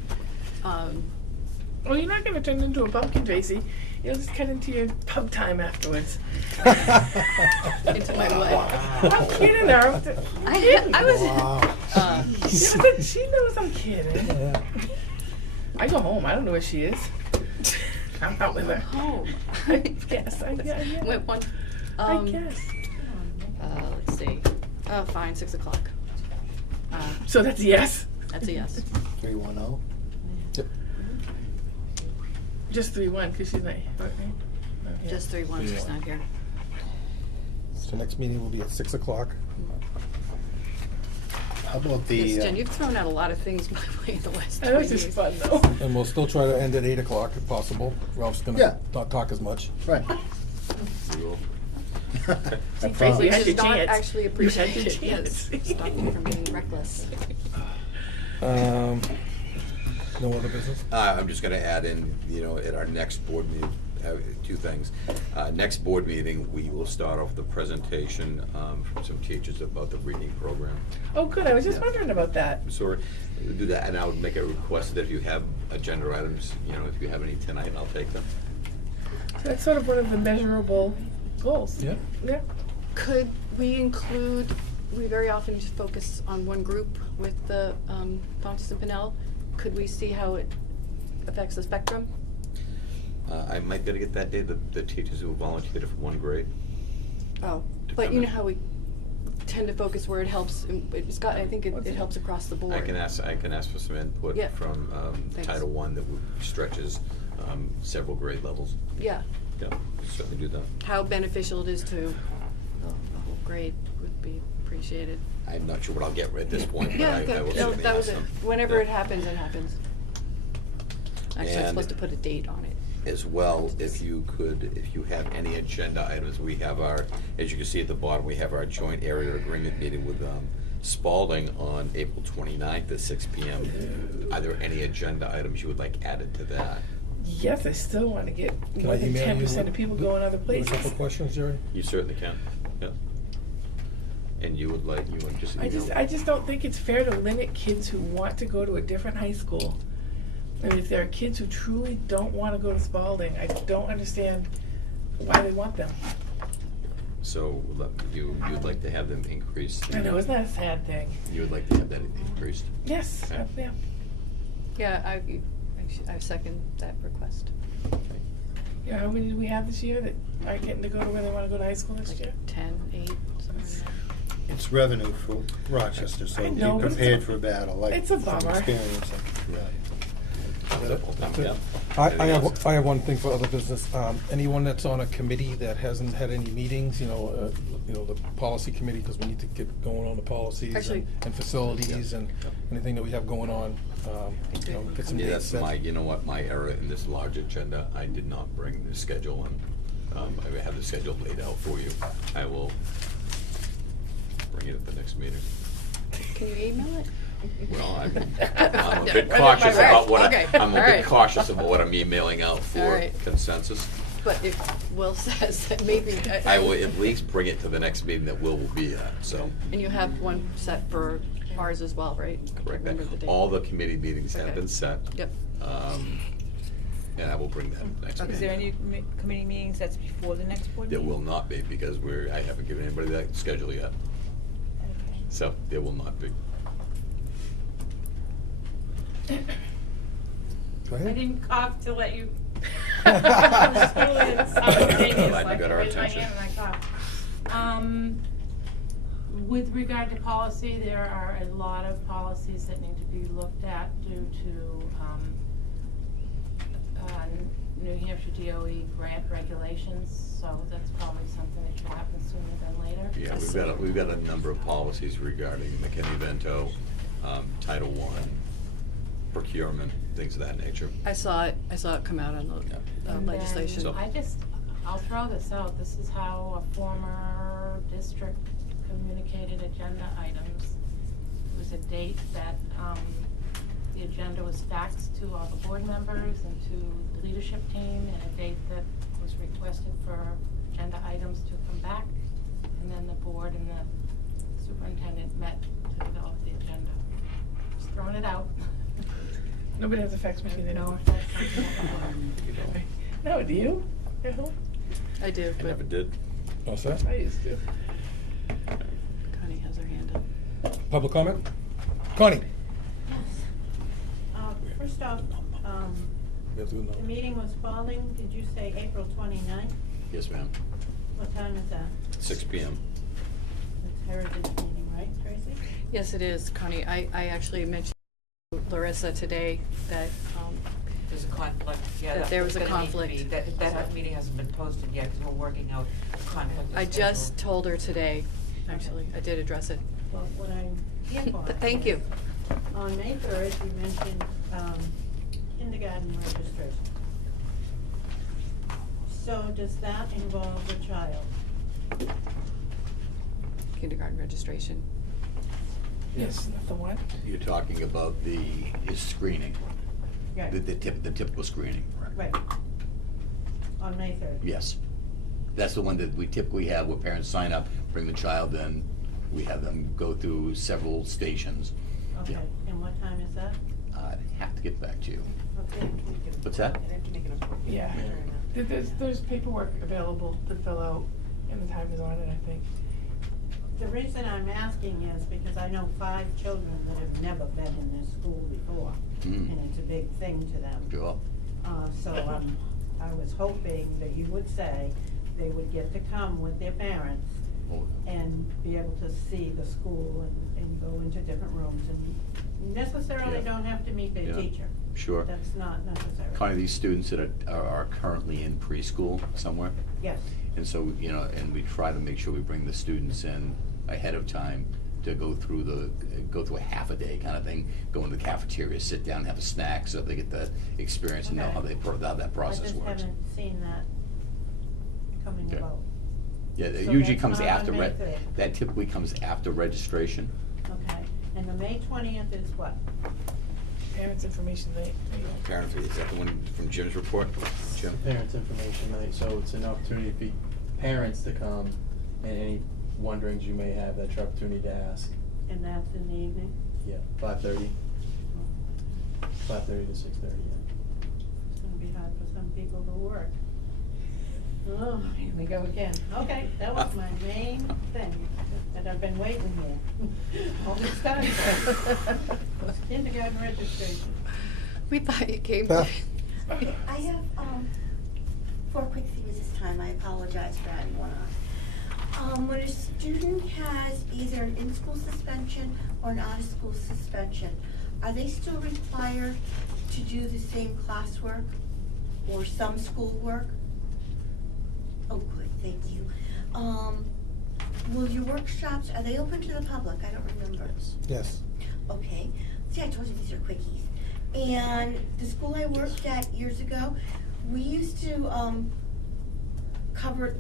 Well, you're not going to turn it into a pumpkin, Tracy. You'll just cut into your pub time afterwards. Into my what? I'm kidding her. I was. Wow. She knows I'm kidding. Yeah. I go home. I don't know where she is. I'm out with her. Home. I guess. I Went one. I guess. Let's see. Oh, fine, 6 o'clock. So that's a yes? That's a yes. 310? Yep. Just 3-1 because she's not here. Just 3-1, she's not here. So next meeting will be at 6 o'clock. How about the... Yes, Jen, you've thrown out a lot of things my way in the last 3 That was years. just fun, though. And we'll still try to end at 8 o'clock if possible. Ralph's gonna not talk as much. Right. We will. Tracy, you had Which your is not chance. actually You had appreciated. your Yes, chance. stop me from being reckless. No other business? I'm just gonna add in, you know, at our next board meeting, 2 things. Next board meeting, we will start off the presentation from some teachers about the reading program. Oh, good. I was just wondering about that. So we'll do that, and I would make a request that if you have agenda items, you know, if you have any tonight, I'll take them. So that's sort of one of the measurable goals. Yeah. Yeah. Could we include, we very often just focus on one group with the Fountas and Pinnell. Could we see how it affects the spectrum? I might be able to get that day the teachers who volunteered for 1 grade. Oh, but you know how we tend to focus where it helps. It's got. I think it helps across the board. I can ask for some input from Title I that stretches several grade levels. Yeah. Yeah, certainly do that. How beneficial it is to the whole grade would be appreciated. I'm not sure what I'll get at this point, but Yeah, I will good. No, certainly that was ask it. them. Whenever Yeah. it happens, it happens. Actually, I'm And supposed to put a date on it. as well, if you have any agenda items, we have our, as you can see at the bottom, we have our joint area agreement meeting with Spalding on April 29th at 6 p.m. Are there any agenda items you would like added to that? Yes, I still want to get Can more I than email 10% you of people going other with places. a couple of questions, Jerry? You certainly can, yeah. And you would just email? I just don't think it's fair to limit kids who want to go to a different high school. I mean, if there are kids who truly don't want to go to Spalding, I don't understand why they want them. So you'd like to have them increase? I know, isn't that a sad thing? You would like to have that increased? Yes, Okay. yeah. Yeah, I second that request. Yeah, how many do we have this year that aren't getting to go to where they want to go to high school next year? 10, 8, something like that. It's revenue for Rochester, so I know, you're but prepared for a battle, like it's a from bummer. experience. Yeah. That's it. Yeah. I Anything else? I have one thing for other business. Anyone that's on a committee that hasn't had any meetings, the policy committee, because we need to get going on the policies Actually- and facilities and anything that we have going on, get some Yeah, dates that's set. my error in this large agenda. I did not bring the schedule in. I have the schedule laid out for you. I will bring it at the next meeting. Can you email it? Well, I'm a bit cautious about what I'm emailing out All for right. consensus. But if Will says that maybe. I will at least bring it to the next meeting that Will be at, so. And you have one set for ours as well, right? Correct. Remember the date. All the committee meetings have Okay. been set. Yep. And I will bring that next meeting. Is there any committee meetings that's before the next board There meeting? will not be, because I haven't given anybody that schedule yet. So there will not be. Go I ahead. didn't cough to let you. It's simultaneous, Glad you like got I our raised my attention. hand and I coughed. With regard to policy, there are a lot of policies that need to be looked at due to, New Hampshire DOE grant regulations, so that's probably something that should happen sooner than later. Yeah, we've got a number of policies regarding McKinney-Vento, Title I, procurement, things of that nature. I saw it come out on the And legislation. then I'll throw this out, this is how a former district communicated agenda items. It was a date that, the agenda was faxed to all the board members and to the leadership team, and a date that was requested for agenda items to come back. And then the board and the superintendent met to develop the agenda. Just throwing it out. Nobody has a fax machine anymore. No, that's something No, do you? No. I do, I but never did. All set? I used to. Connie has her hand up. Public comment? Connie? First off, We have to do the another. meeting was calling, did you say April 29th? Yes, ma'am. What time is that? 6 p.m. It's Heritage meeting, right, Tracy? Yes, it is, Connie. I actually mentioned to Larissa today that, There's a conflict, yeah. that there was a that's gonna need to conflict. be- That meeting hasn't been posted yet, because we're working out the conflict of I just schedule. told her today, actually. I did address it. Well, what I'm here for. Thank you. On May 3rd, you mentioned kindergarten registration. So does that involve the child? Kindergarten registration. Yes, not the one. You're talking about his screening, Right. the typical screening. Right. On May 3rd? Yes. That's the one that we typically have where parents sign up, bring the child in, we have them go through several stations. Okay, and what time is that? I'd have to get back to you. Okay. What's that? Yeah. There's paperwork available to fill out, and the time is on it, I think. The reason I'm asking is because I know 5 children that have never been in this school before, and it's a big thing to them. Sure. So I was hoping that you would say they would get to come with their parents and be able to see the school and go into different rooms and necessarily Yeah. don't have to meet their Yeah. teacher. Sure. That's not necessary. Kind of these students that are currently in preschool somewhere. Yes. And so, and we try to make sure we bring the students in ahead of time to go through a half a day kind of thing, go in the cafeteria, sit down, have a snack, so they get the experience and know how that process I works. just haven't seen that coming Okay. about. Yeah, it So usually that's comes not on after, May 3rd. that typically comes after registration. Okay, and the May 20th is what? Parents' information night. Parents, is that the one from Jim's report? Jim? Parents information night, so it's an opportunity for parents to come, and any wonderings you may have, that's your opportunity to ask. And that's in the evening? Yeah, 5:30. 5:30 to 6:30, yeah. It's gonna be hard for some people to work. Oh, here we go again. Okay, that was my main thing, and I've been waiting here all this time. Was kindergarten registration. We thought you came. Beth? I have, 4 quick things this time. I apologize for adding one on. When a student has either an in-school suspension or an out-of-school suspension, are they still required to do the same classwork or some schoolwork? Oh, good, thank you. Will your workshops, are they open to the public? I don't remember. Yes. Okay, see, I told you these are quickies. And the school I worked at years ago, we used to,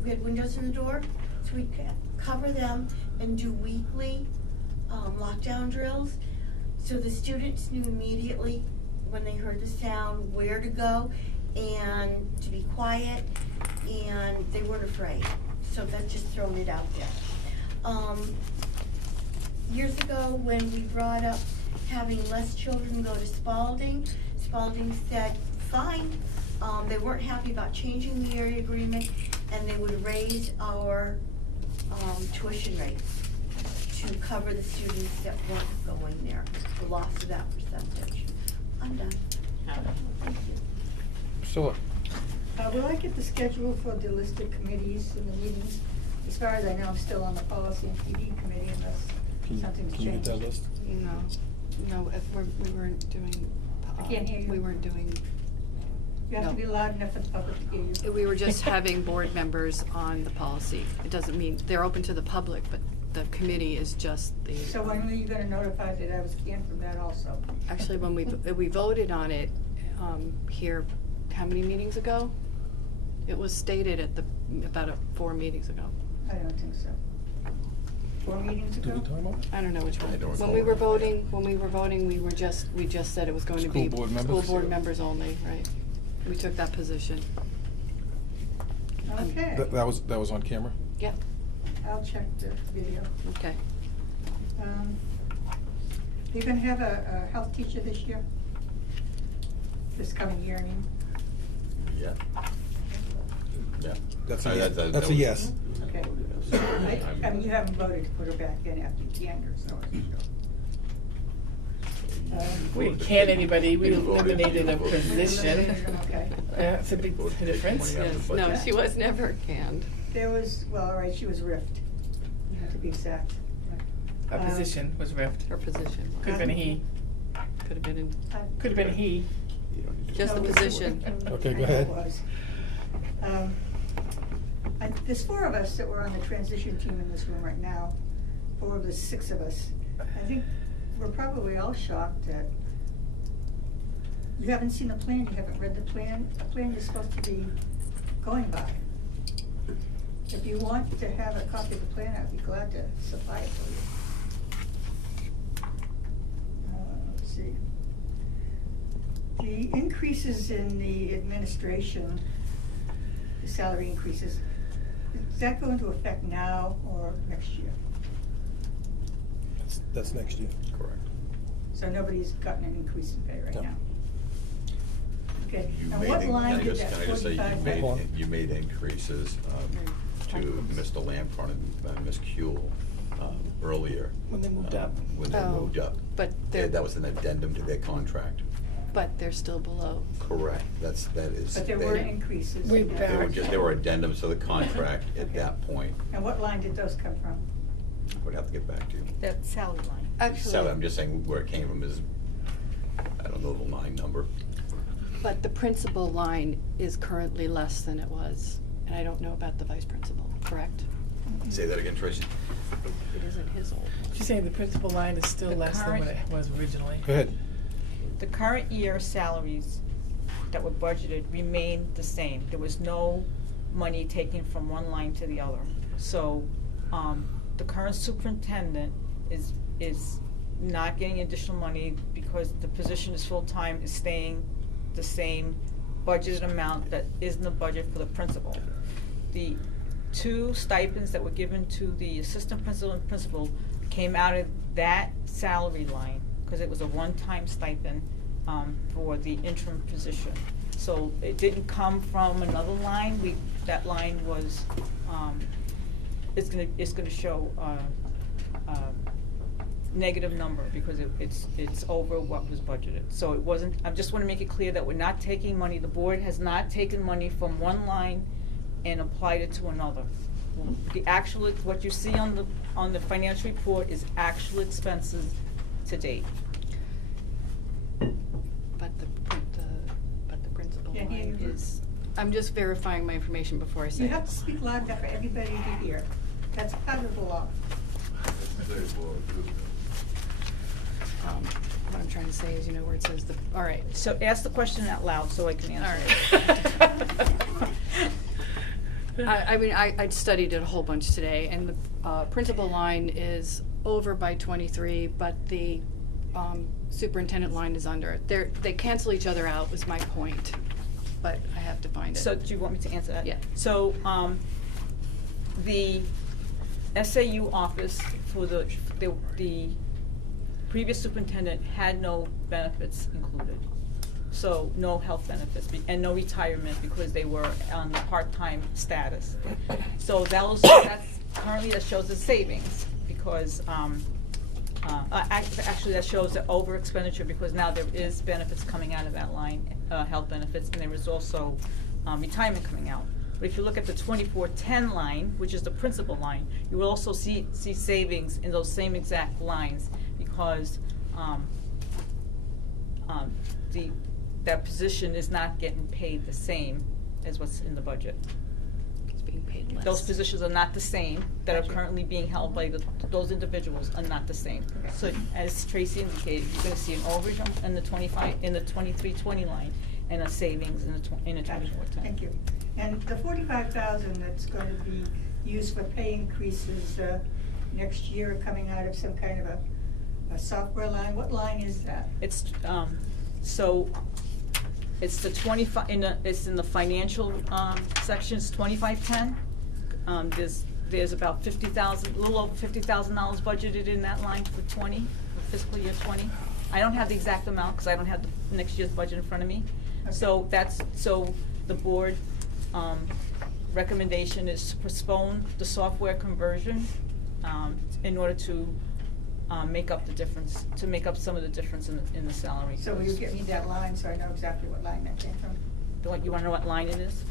we had windows in the door, so we'd cover them and do weekly, lockdown drills. So the students knew immediately when they heard the sound where to go and to be quiet, and they weren't afraid. So that's just throwing it out there. Years ago, when we brought up having less children go to Spalding said, fine. They weren't happy about changing the area agreement, and they would raise our tuition rates to cover the students that weren't going there, the loss of that percentage. I'm done. Thank you. So, Will I get the schedule for the listed committees and the meetings? As far as I know, I'm still on the policy and PD committee unless something's can you get changed. that list? No, we weren't doing. I can't hear you. We weren't doing. You have to no. be loud enough for the public to hear you. We were just having board members on the policy. It doesn't mean, they're open to the public, but the committee is just the. So when were you gonna notify that I was canned from that also? Actually, when we voted on it, here, how many meetings ago? It was stated at about 4 meetings ago. I don't think so. 4 meetings ago? I don't know which one. I don't When recall we were that. voting, we just said it was going to be School board members? school board members only, right? We took that position. Okay. That was on camera? Yep. I'll check the video. Okay. You're gonna have a health teacher this year? This coming year, I mean? Yeah. Yeah. That's a Uh, yes. that That's a was- yes. Okay. I mean, you haven't voted to put her back in after you canned her, so it's We didn't can anybody, we You voted- eliminated a you voted. position. Okay. That's a big Voted to take difference. money out of the No, budget. she was never canned. There was, well, all right, she was riffed, to be exact. Her position was ripped. Her position. Could have been a he. Could have been in. Could have been a he. Just the No, position. Okay, go I know it ahead. was. There's 4 of us that were on the transition team in this room right now. 4 of the 6 of us. I think we're probably all shocked that you haven't seen the plan, you haven't read the plan. A plan you're supposed to be going by. If you want to have a copy of the plan, I'd be glad to supply it for you. Let's see. The increases in the administration, the salary increases, is that going to affect now or next year? That's next year. Correct. So nobody's gotten an increase in pay right No. now? Okay, You and made what in- line can I did just- that Can I just say, 45? you made increases to Mr. Lampron and Ms. Kuehl earlier. When they moved up. When they Oh, moved up. but Yeah, they're- that was an addendum to their contract. But they're still below. Correct, that is. But there they- were increases. We in that. There were addendums to the contract at Okay. that point. And what line did those come from? I would have to get back to you. That salary line. Actually. So I'm just saying where it came from is, I don't know the line number. But the principal line is currently less than it was, and I don't know about the vice principal, correct? Say that again, Tracy. It isn't his old. She's saying the principal line is still The less than what current- it was originally. Go ahead. The current year salaries that were budgeted remained the same. There was no money taken from one line to the other. So, the current superintendent is not getting additional money because the position is full-time, is staying the same budgeted amount that is in the budget for the principal. The 2 stipends that were given to the assistant principal and principal came out of that salary line, because it was a one-time stipend, for the interim position. So it didn't come from another line, that line was, it's gonna show, negative number, because it's over what was budgeted. So it wasn't, I just wanna make it clear that we're not taking money, the board has not taken money from one line and applied it to another. The actual, what you see on the financial report is actual expenses to date. But is, I'm just verifying my information before I say You it. have to speak loud enough for everybody to hear. That's part of the law. What I'm trying to say is, you know, where it says the, all right. So ask the question out loud so I can answer it. I mean, I'd studied it a whole bunch today, and the principal line is over by 23, but the superintendent line is under. They cancel each other out, was my point, but I have to find it. So do you want me to answer that? Yeah. So, the SAU office for the previous superintendent had no benefits included. So no health benefits and no retirement because they were on the part-time status. So that's currently that shows the savings because, actually that shows the over expenditure because now there is benefits coming out of that line, health benefits, and there is also retirement coming out. But if you look at the 2410 line, which is the principal line, you will also see savings in those same exact lines because that position is not getting paid the same as what's in the budget. It's being paid less. Those positions are not the same that are currently being held by those individuals are not the same. So as Tracy indicated, you're going to see an overage in the 2320 line and a savings in the 2410. Thank you. And the 45,000 that's going to be used for pay increases next year coming out of some kind of a software line. What line is that? It's so it's the 25 it's in the financial sections 2510. There's about $50,000, a little over $50,000 budgeted in that line for fiscal year 20. I don't have the exact amount because I don't have the next year's budget in front of me. Okay. So the board recommendation is to postpone the software conversion in order to make up the difference, to make up some of the difference in the salary. So will you get me that line so I know exactly what line that came from? You want to know what line it is?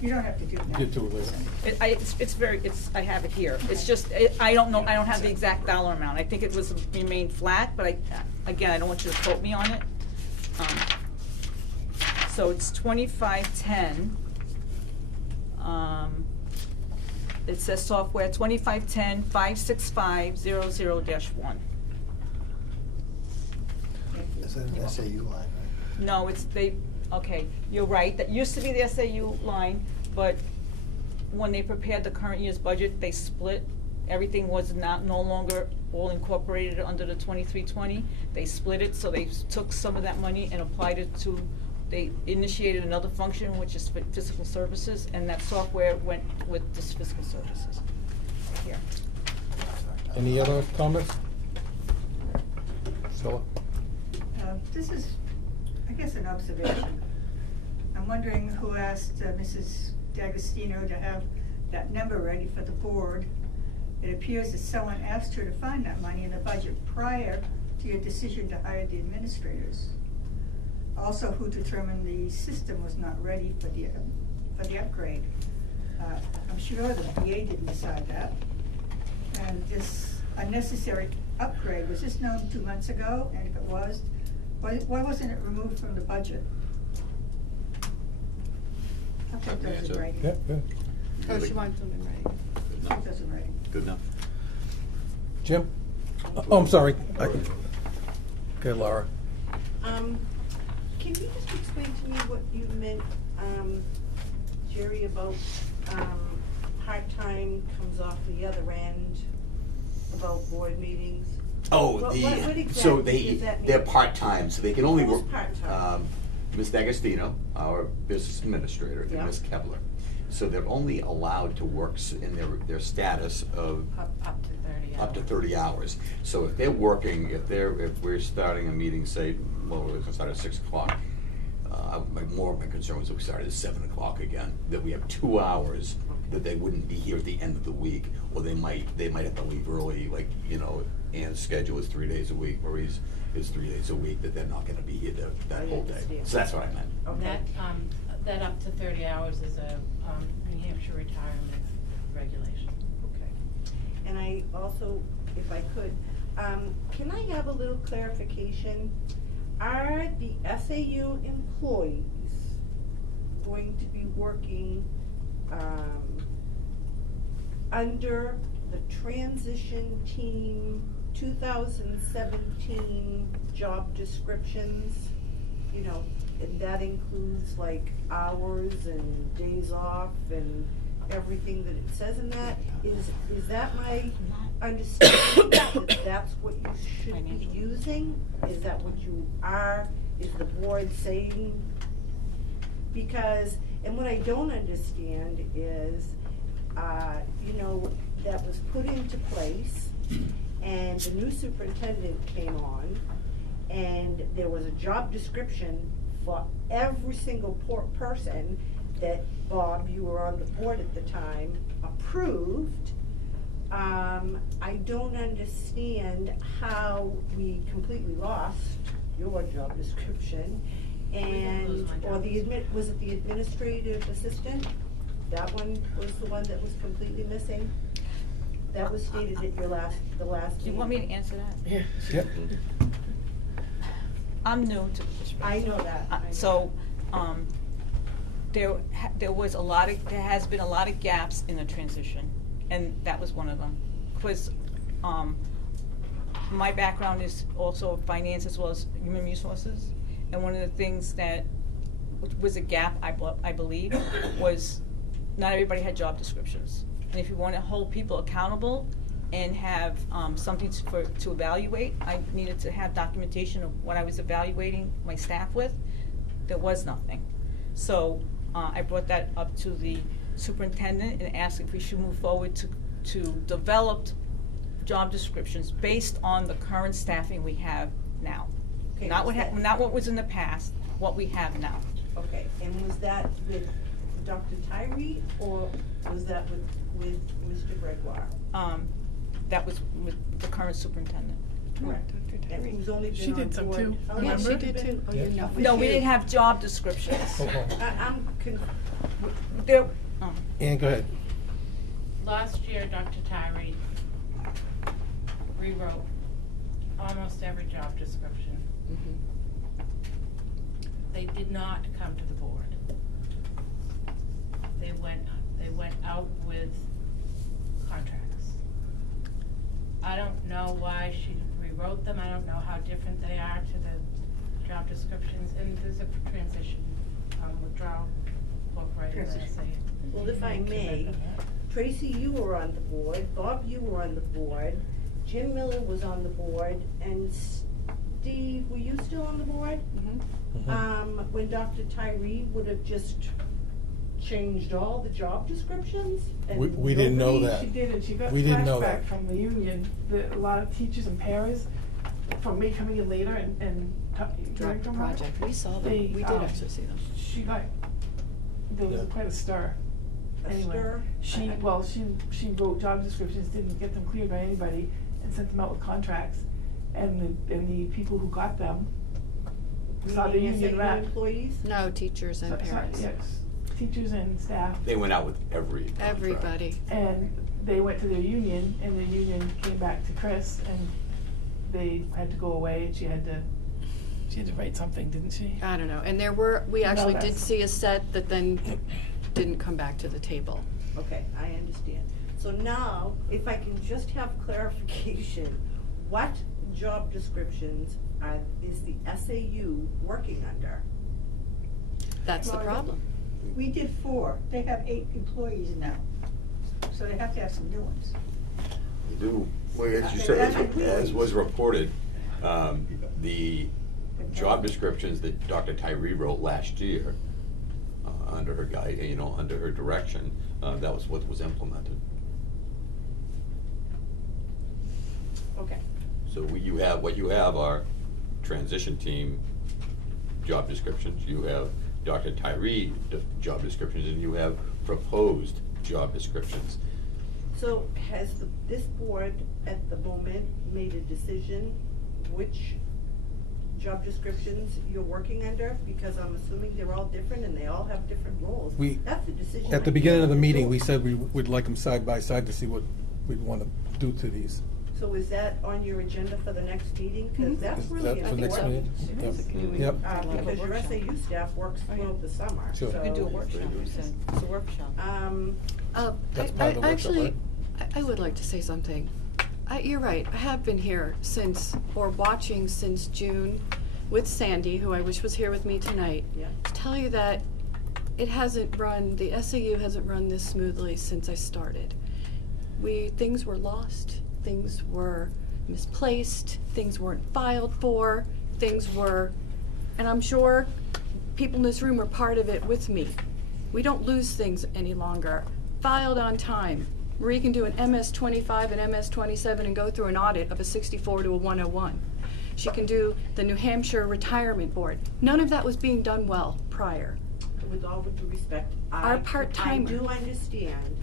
You don't have to do that. Get to it later. I have it here. It's just, I don't know, I don't have the exact dollar amount. I think it was remained flat, but again, I don't want you to quote me on it. So it's 2510. It says software 2510-56500-1. Is that an SAU line, right? No, okay, you're right, that used to be the SAU line, but when they prepared the current year's budget, they split. Everything was no longer all incorporated under the 2320. They split it, so they took some of that money and applied it to, they initiated another function, which is fiscal services, and that software went with this fiscal services here. Any other comments? Stella? This is, I guess, an observation. I'm wondering who asked Mrs. D'Agostino to have that number ready for the board. It appears that someone asked her to find that money in the budget prior to your decision to hire the administrators. Also, who determined the system was not ready for the upgrade. I'm sure the BA didn't decide that. And this unnecessary upgrade, was this known 2 months ago? And if it was, why wasn't it removed from the budget? I'll put those in writing. Yeah. Oh, she wants them in writing. Put those in writing. Good enough. Jim? Oh, I'm sorry. Okay, Laura. Can you just explain to me what you meant, Jerry, about part-time comes off the other end, about board meetings? Oh, What so exactly does that they're mean? part-time, so they can only Who's work. part-time? Ms. D'Agostino, our business administrator, and Yeah. Ms. Kevler. So they're only allowed to work in their status of Up to 30 hours. up to 30 hours. So if they're working, if we're starting a meeting, say, well, we're gonna start at 6 o'clock, more of my concern was that we started at 7 o'clock again, that we have 2 hours that they wouldn't be here at the end of the week, or they might have to leave early, like, Ann's schedule is 3 days a week, Marie's is 3 days a week, that they're not gonna be here that whole day. So that's what I meant. Okay. That up to 30 hours is a New Hampshire retirement regulation. Okay. And I also, if I could, can I have a little clarification? Are the SAU employees going to be working, under the transition team 2017 job descriptions, you know, and that includes like hours and days off and everything that it says in that. Is that my understanding, that that's what you should be using? Is that what you are? Is the board saying? Because, and what I don't understand is, you know, that was put into place and the new superintendent came on and there was a job description for every single person that, Bob, you were on the board at the time, approved. I don't understand how we completely lost your job description. And, or was it the administrative assistant? That one was the one that was completely missing? That was stated at your the last Do you want me to answer that? Yeah. Yep. I'm new to this. I know that. I know. So, there has been a lot of gaps in the transition, and that was one of them. Because, my background is also finance as well as human resources, and one of the things that was a gap, I believe, was not everybody had job descriptions. And if you want to hold people accountable and have something to evaluate, I needed to have documentation of what I was evaluating my staff with. There was nothing. So I brought that up to the superintendent and asked if we should move forward to develop job descriptions based on the current staffing we have now. Okay, not what was in the past, what we have now. Okay, and was that with Dr. Tyree or was that with Mr. Gregoire? That was with the current superintendent. Correct. And who's only been She on did some board- too. How Yeah, long she has did been? too. Oh, you know. No, we didn't have job descriptions. I'm Ann, go ahead. Last year, Dr. Tyree rewrote almost every job description. They did not come to the board. They went out with contracts. I don't know why she rewrote them. I don't know how different they are to the job descriptions, and there's a transition, withdrawal, book right as I say it. Well, if I may, Tracy, you were on the board, Bob, you were on the board, Jim Miller was on the board, and Steve, were you still on the board? When Dr. Tyree would have just changed all the job descriptions? And We didn't know nobody- that. She did, and she got We didn't know flashback that. from the union, that a lot of teachers and paras, from me coming in later and hearing from her. Project, we saw them, they, we did actually see them. She got, there was Yeah. quite a stir. A Anyway, stir? she wrote job descriptions, didn't get them cleared by anybody, and sent them out with contracts. And the people who got them saw the Meaning union SAU rep. employees? No, teachers and parents. Yes, teachers and staff. They went out with every contract. Everybody. And they went to their union, and the union came back to Chris, and they had to go away, and she had to write something, didn't she? I don't know, and we No, actually did that's- see a set that then didn't come back to the table. Okay, I understand. So now, if I can just have clarification, what job descriptions is the SAU working under? That's the Well, problem. We did 4. They have 8 employees now. So they have to have some new ones. They do. Well, as you They said, have as was reported, the job descriptions that Dr. Tyree wrote last year, under her under her direction, that was what was implemented. Okay. So what you have are transition team job descriptions, you have Dr. Tyree job descriptions, and you have proposed job descriptions. So has this board at the moment made a decision which job descriptions you're working under? Because I'm assuming they're all different and they all have different roles. That's a decision. At the beginning of the meeting, we said we would like them side by side to see what we'd want to do to these. So is that on your agenda for the next meeting? Cause Mhm. that's Is really that for next important. meeting? Yep. Because your SAU staff works throughout the summer, Sure. so. We could do a workshop, you said, it's a workshop. That's part of the workshop, Actually, right? I would like to say something. You're right, I have been here since, or watching since June with Sandy, who I wish was here with me tonight. Yeah. To tell you that it hasn't run, the SAU hasn't run this smoothly since I started. Things were lost, things were misplaced, things weren't filed for, things were, and I'm sure people in this room are part of it with me. We don't lose things any longer. Filed on time. Marie can do an MS-25 and MS-27 and go through an audit of a 64 to a 101. She can do the New Hampshire Retirement Board. None of that was being done well prior. With all due respect, Our part-timer. I do understand,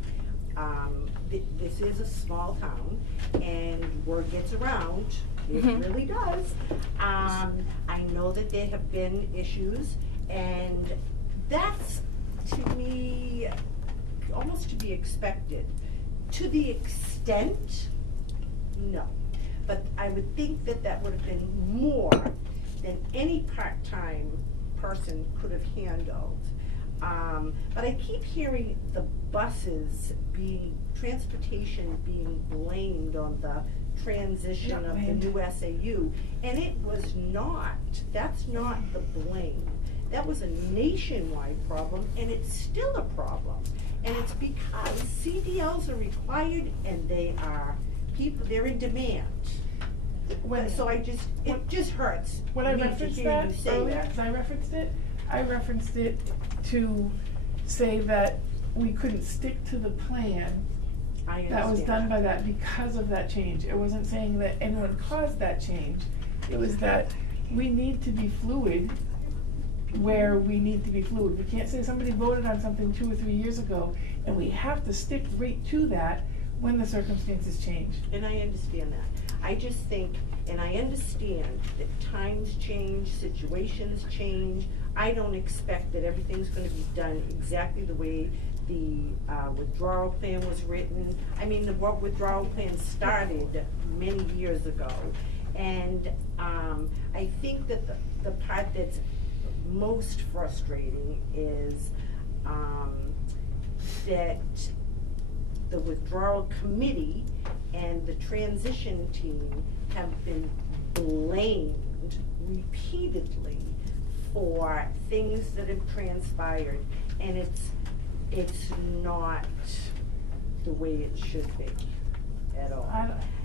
this is a small town, and word gets around, it Mhm. really does. I know that there have been issues, and that's, to me, almost to be expected. To the extent, no. But I would think that that would have been more than any part-time person could have handled. But I keep hearing the buses transportation being blamed on the transition of the new SAU, and it was not. That's not the blame. That was a nationwide problem, and it's still a problem. And it's because CDLs are required, and they're in demand. So it just hurts When I me to referenced hear that you say earlier, that. because I referenced it to say that we couldn't stick to the plan that was done by that because of that change. It wasn't saying that anyone caused that change. It was that we need to be fluid where we need to be fluid. We can't say somebody voted on something 2 or 3 years ago, and we have to stick right to that when the circumstances change. And I understand that. I just think, and I understand that times change, situations change. I don't expect that everything's gonna be done exactly the way the withdrawal plan was written. I mean, the withdrawal plan started many years ago. And I think that the part that's most frustrating is that the withdrawal committee and the transition team have been blamed repeatedly for things that have transpired, and it's not the way it should be at all.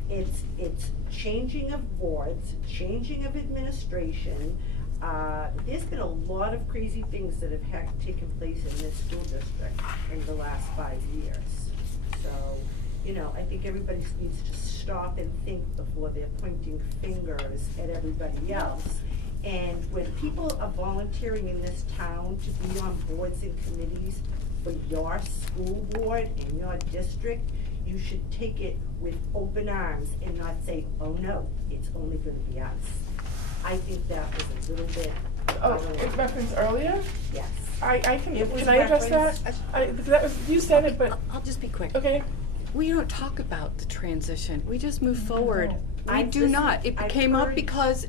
It's changing of boards, changing of administration. There's been a lot of crazy things that have taken place in this school district in the last 5 years. So, I think everybody needs to stop and think before they're pointing fingers at everybody else. And when people are volunteering in this town to be on boards and committees for your school board and your district, you should take it with open arms and not say, oh no, it's only gonna be us. I think that was a little bit. It referenced earlier? Yes. Can I address referenced. that? Because that was, you said it, but. I'll just be quick. Okay. We don't talk about the transition. We just move forward. We do Listen, not. It I've came up heard- because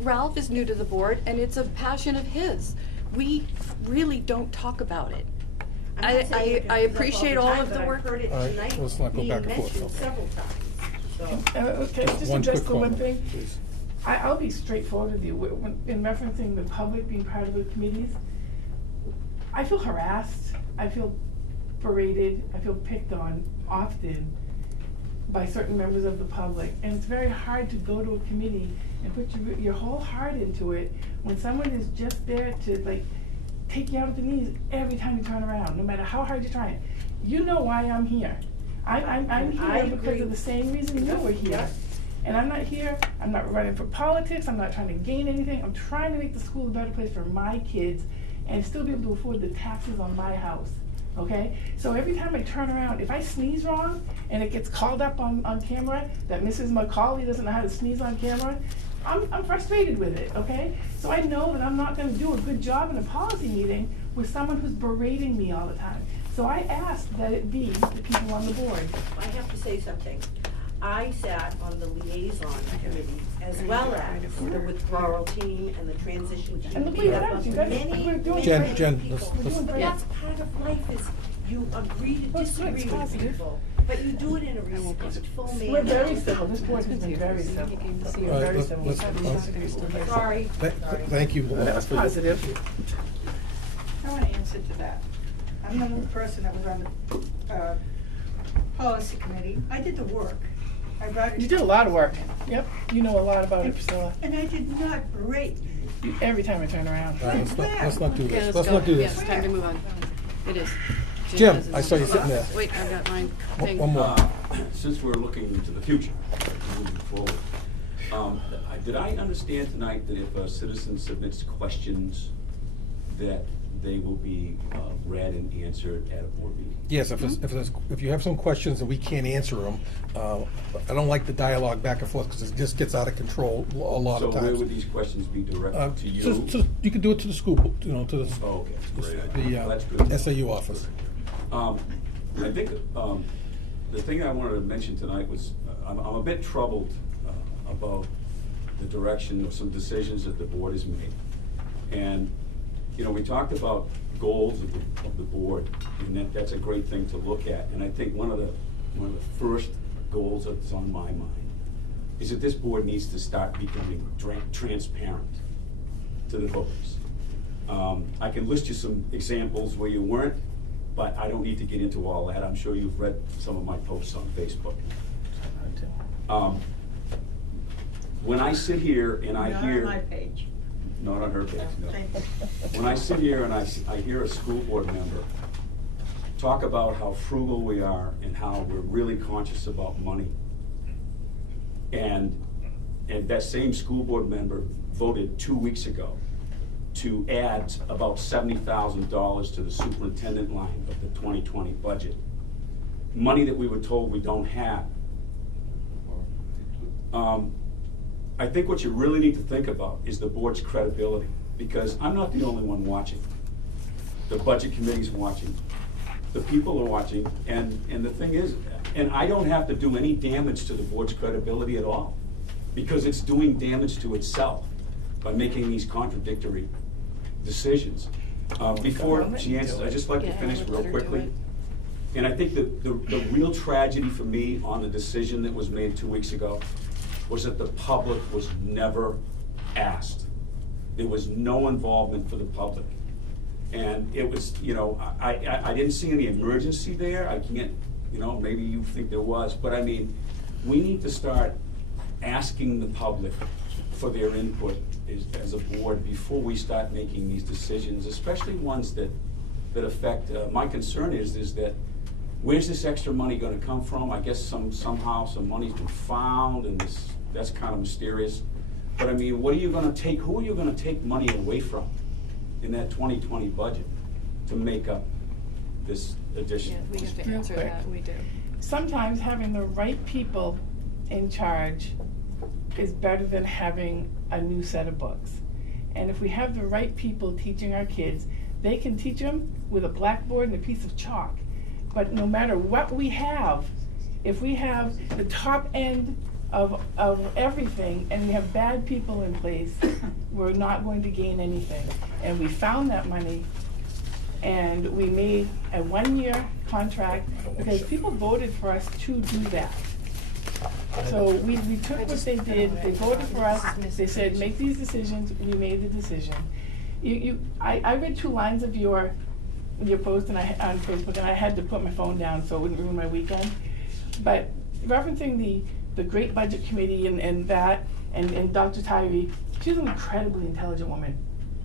Ralph is new to the board and it's a passion of his. We really don't talk about it. I'm not saying it I comes up appreciate all all the of time, the but work. I've heard it All right, tonight let's not go being back and forth, mentioned okay. several times, so. Okay, just One address quick the one comment, thing. please. I'll be straightforward with you. In referencing the public being part of the committees, I feel harassed, I feel berated, I feel picked on often by certain members of the public. And it's very hard to go to a committee and put your whole heart into it when someone is just there to take you out at the knees every time you turn around, no matter how hard you're trying. You know why I'm here. I'm here because of the same reason you were here. And I'm not running for politics, I'm not trying to gain anything, I'm trying to make the school a better place for my kids and still be able to afford the taxes on my house, okay? So every time I turn around, if I sneeze wrong and it gets called up on camera that Mrs. McCauley doesn't know how to sneeze on camera, I'm frustrated with it, okay? So I know that I'm not gonna do a good job in a policy meeting with someone who's berating me all the time. So I ask that it be the people on the board. I have to say something. I sat on the liaison committee as well as the withdrawal team and the transition team. And look what you have, you guys, Many, we're doing Jen, great. Jen, people. let's- But that's part of life, is you agree to That's good, disagree it's with positive. people, but you do it in a respectful manner. We're very civil, this board has been very civil. We're All right, very let's- civil. Sorry. Thank you. That's positive. I want to answer to that. I'm the only person that was on the policy committee. I did the work. I brought it. You did a lot of work. Yep, you know a lot about it, Priscilla. And I did not rate. Every time I turn around. All right, let's not do Okay, this. let's go. Not do Yes, this. time to move on. It is. Jim, has his I saw you own. sitting there. Wait, I've got mine. Thing. One more. Since we're looking into the future, moving forward, did I understand tonight that if a citizen submits questions, that they will be read and answered at a board meeting? Yes, if you have some questions and we can't answer them, I don't like the dialogue back and forth because it just gets out of control a lot of So where times. would these questions be directed to you? You could do it to the school, to the Oh, okay, great. Well, that's good. the SAU office. I think the thing I wanted to mention tonight was, I'm a bit troubled about the direction of some decisions that the board has made. And, you know, we talked about goals of the board, and that's a great thing to look at. And I think one of the first goals that's on my mind is that this board needs to start becoming transparent to the voters. I can list you some examples where you weren't, but I don't need to get into all that. I'm sure you've read some of my posts on Facebook. When I sit here and I hear... Not on my page. Not on her page, no. Thank you. When I sit here and I hear a school board member talk about how frugal we are and how we're really conscious about money, and that same school board member voted 2 weeks ago to add about $70,000 to the superintendent line of the 2020 budget, money that we were told we don't have. I think what you really need to think about is the board's credibility, because I'm not the only one watching. The budget committee's watching, the people are watching, and the thing is, and I don't have to do any damage to the board's credibility at all, because it's doing damage to itself by making these contradictory decisions. Before she answers, I'd just like to finish real quickly. And I think the real tragedy for me on the decision that was made 2 weeks ago was that the public was never asked. There was no involvement for the public. And it was, you know, I didn't see any emergency there. I can't, you know, maybe you think there was, but I mean, we need to start asking the public for their input as a board before we start making these decisions, especially ones that affect, my concern is that where's this extra money gonna come from? I guess somehow some money's been found, and that's kind of mysterious. But I mean, what are you gonna take, who are you gonna take money away from in that 2020 budget to make up this addition? Yeah, we have to Real answer quick. that, we do. Sometimes having the right people in charge is better than having a new set of books. And if we have the right people teaching our kids, they can teach them with a blackboard and a piece of chalk. But no matter what we have, if we have the top end of everything and we have bad people in place, we're not going to gain anything. And we found that money, and we made a 1-year contract because people voted for us to do that. So we took what they did, they voted for us, they said, make these decisions, we made the decision. I read 2 lines of your post on Facebook, and I had to put my phone down so it wouldn't ruin my weekend. But referencing the great budget committee and that, and Dr. Tyree, she's an incredibly intelligent woman,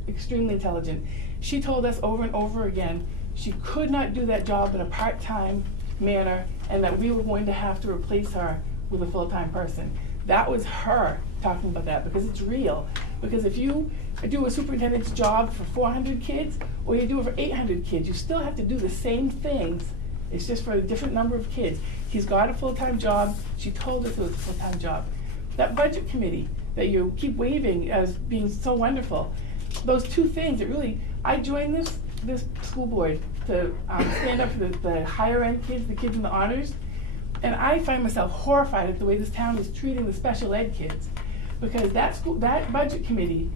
extremely intelligent. She told us over and over again she could not do that job in a part-time manner, and that we were going to have to replace her with a full-time person. That was her talking about that, because it's real. Because if you do a superintendent's job for 400 kids, or you do it for 800 kids, you still have to do the same things. It's just for a different number of kids. He's got a full-time job. She told us it was a full-time job. That budget committee that you keep waving as being so wonderful, those 2 things, it really, I joined this school board to stand up for the higher end kids, the kids in the honors. And I find myself horrified at the way this town is treating the special ed kids. Because that budget committee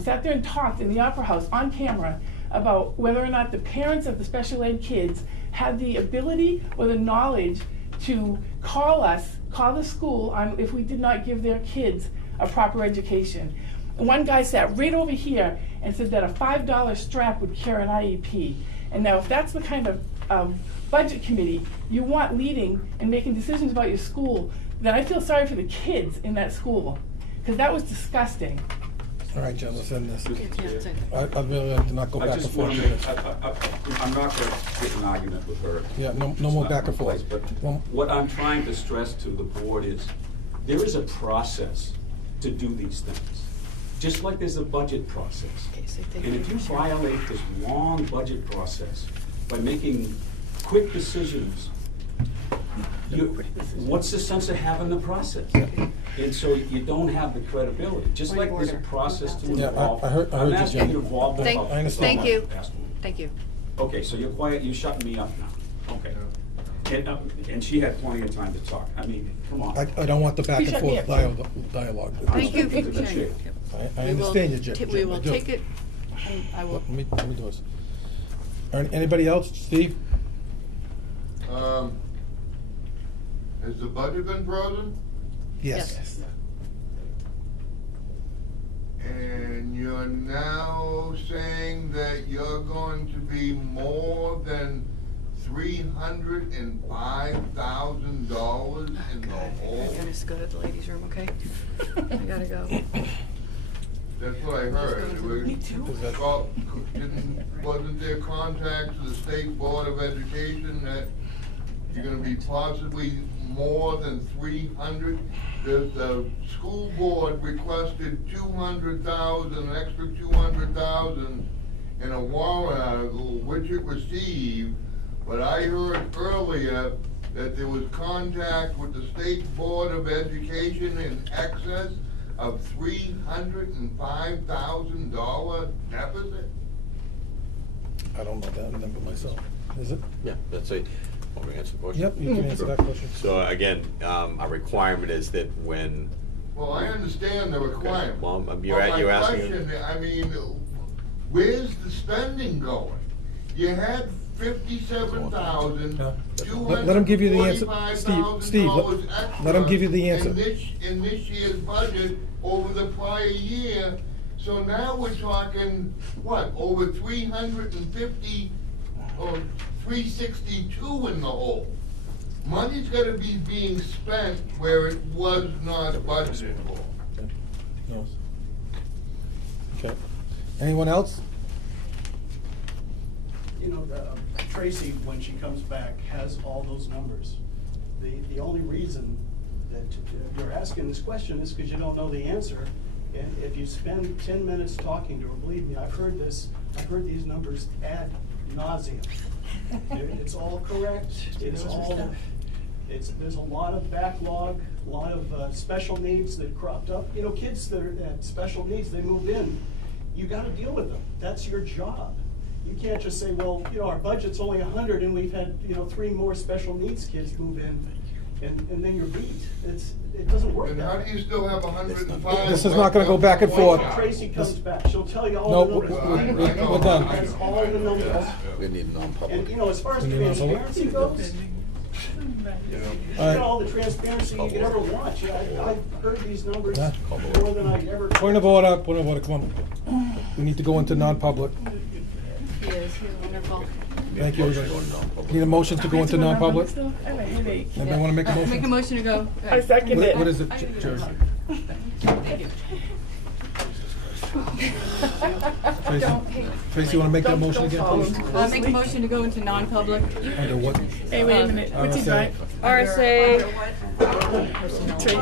sat there and talked in the Opera House on camera about whether or not the parents of the special ed kids had the ability or the knowledge to call the school on if we did not give their kids a proper education. And one guy sat right over here and said that a $5 strap would cure an IEP. And now if that's the kind of budget committee you want leading and making decisions about your school, then I feel sorry for the kids in that school, because that was disgusting. All right, Jen, let's end this. Mr. Chair. I'd really like to not go I back and just forth wanna with make, this. I'm not gonna get in an argument with her. Yeah, no It's more not back and my place, forth. But One- what I'm trying to stress to the board is, there is a process to do these things. Just like there's a budget process. And if you violate this long budget process by making quick decisions, what's the sense of having the process? And so you don't have the credibility, just like there's a process to Yeah, involve. I heard I'm you, asking Jen. you to involve the Thank- public. I understand. Thank you. Ask me. Thank you. Okay, so you're quiet, you're shutting me up now, okay. And she had plenty of time to talk, I mean, come on. I don't want the back and shut me forth up. dialogue. Thank you speaking for to the sharing. chair. I We will understand you, Jen. ta- Jen, We I will do. take it, and I will. Let me do this. Anybody else? Steve? Has the budget been frozen? Yes. And you're now saying that you're going to be more than $305,000 in the hole? I gotta just go to the ladies' room, okay? I gotta go. That's what I heard. It was- Me too. Wasn't there contact to the State Board of Education that you're gonna be possibly more than 300? The school board requested 200,000, an extra 200,000 in a warrant article, which it received, but I heard earlier that there was contact with the State Board of Education in excess of $305,000 deficit? I don't know that number myself. Is it? Yeah, that's a, want me to answer the question? Yep, you can answer that question. So again, our requirement is that when, Well, I understand the requirement. well, you're asking. My question, I mean, where's the spending going? You had $57,245,000 Let him give you the answer. Steve, let him give you the answer. in this year's budget over the prior year. So now we're talking, what, over 350 or 362 in the hole. Money's gotta be being spent where it was not budgeted for. No. Okay. Anyone else? You know, Tracy, when she comes back, has all those numbers. The only reason that you're asking this question is because you don't know the answer. And if you spend 10 minutes talking to her, believe me, I've heard these numbers ad nauseum. It's all correct, there's a lot of backlog, a lot of special needs that cropped up. You know, kids that are at special needs, they move in, you gotta deal with them, that's your job. You can't just say, well, you know, our budget's only 100 and we've had, 3 more special needs kids move in, and then you're beat. It doesn't work And that how way. do you still have 105? This is not gonna go back and forth. When Tracy comes back, she'll tell you No, all the numbers. we're done. Has all the numbers. We need non-public. And, as far as We need non-public? transparency goes, you get all the transparency you could ever want. I've heard these numbers Yeah. more than I ever. Point of order, come on. We need to go into non-public. He is, he's wonderful. Thank you, everybody. Need a motion to go into non-public? I have a headache. Anybody wanna make a motion? Make a motion to go. I second it. What is it, Jerry? Tracy, you wanna make that motion again, please? Make a motion to go into non-public. Under what? Hey, wait a minute, what's he RSA. got? RSA, Tracy.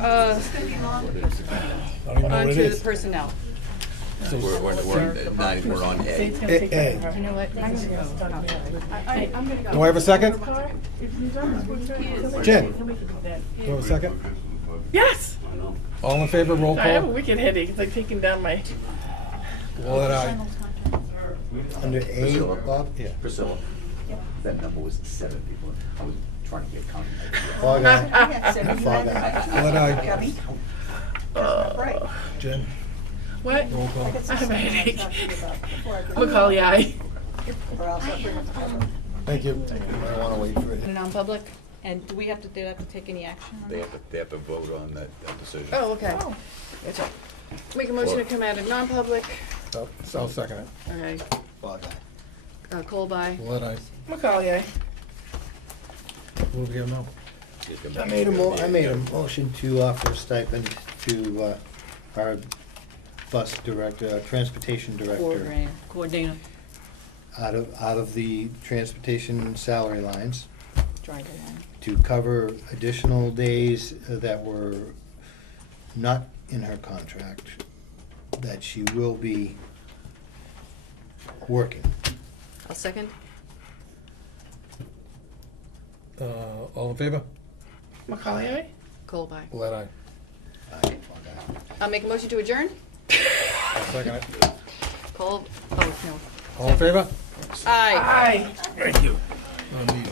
I don't even know what it onto the is. personnel. So we're on A. It's gonna take A. forever. You know what, I'm gonna go. I'm gonna go. Do I have a second? If you don't, Jen. he'll make it look bad. Do I have a second? Yes! All in favor, roll I have a call? wicked headache, it's like taking down my. All that aye. Under A, Bob? Yeah. Priscilla, that number was 7 people. I was trying to get county. Fall guy. I had 75 Fall in my guy. teeth. What I- Gummy. That's not right. Jen? What? Roll call. I got some I have a stuff I wanna headache. talk to you about before I bring it Macaulay, up. aye. Or else I'll bring it together. Thank you. I don't wanna wait for it. Non-public, and do we have to, do they have to take any action on that? They have to vote on that decision. Oh, okay. That's right. Make a motion to come out of non-public. Oh, so I'll second it. Okay. Fall guy. Cole by. What I, Macaulay, aye. what do we have now? I made a motion to offer a stipend to, our bus director, transportation director, Coordinator, out of the transportation salary lines, driver line. to cover additional days that were not in her contract, that she will be working. I'll second. All in favor? Macaulay, aye. Cole by. What I, Aye, fall guy. I'll make a motion to adjourn. I'll second it. Cole, oh, no. All in favor? Aye. Aye. Thank you. No need.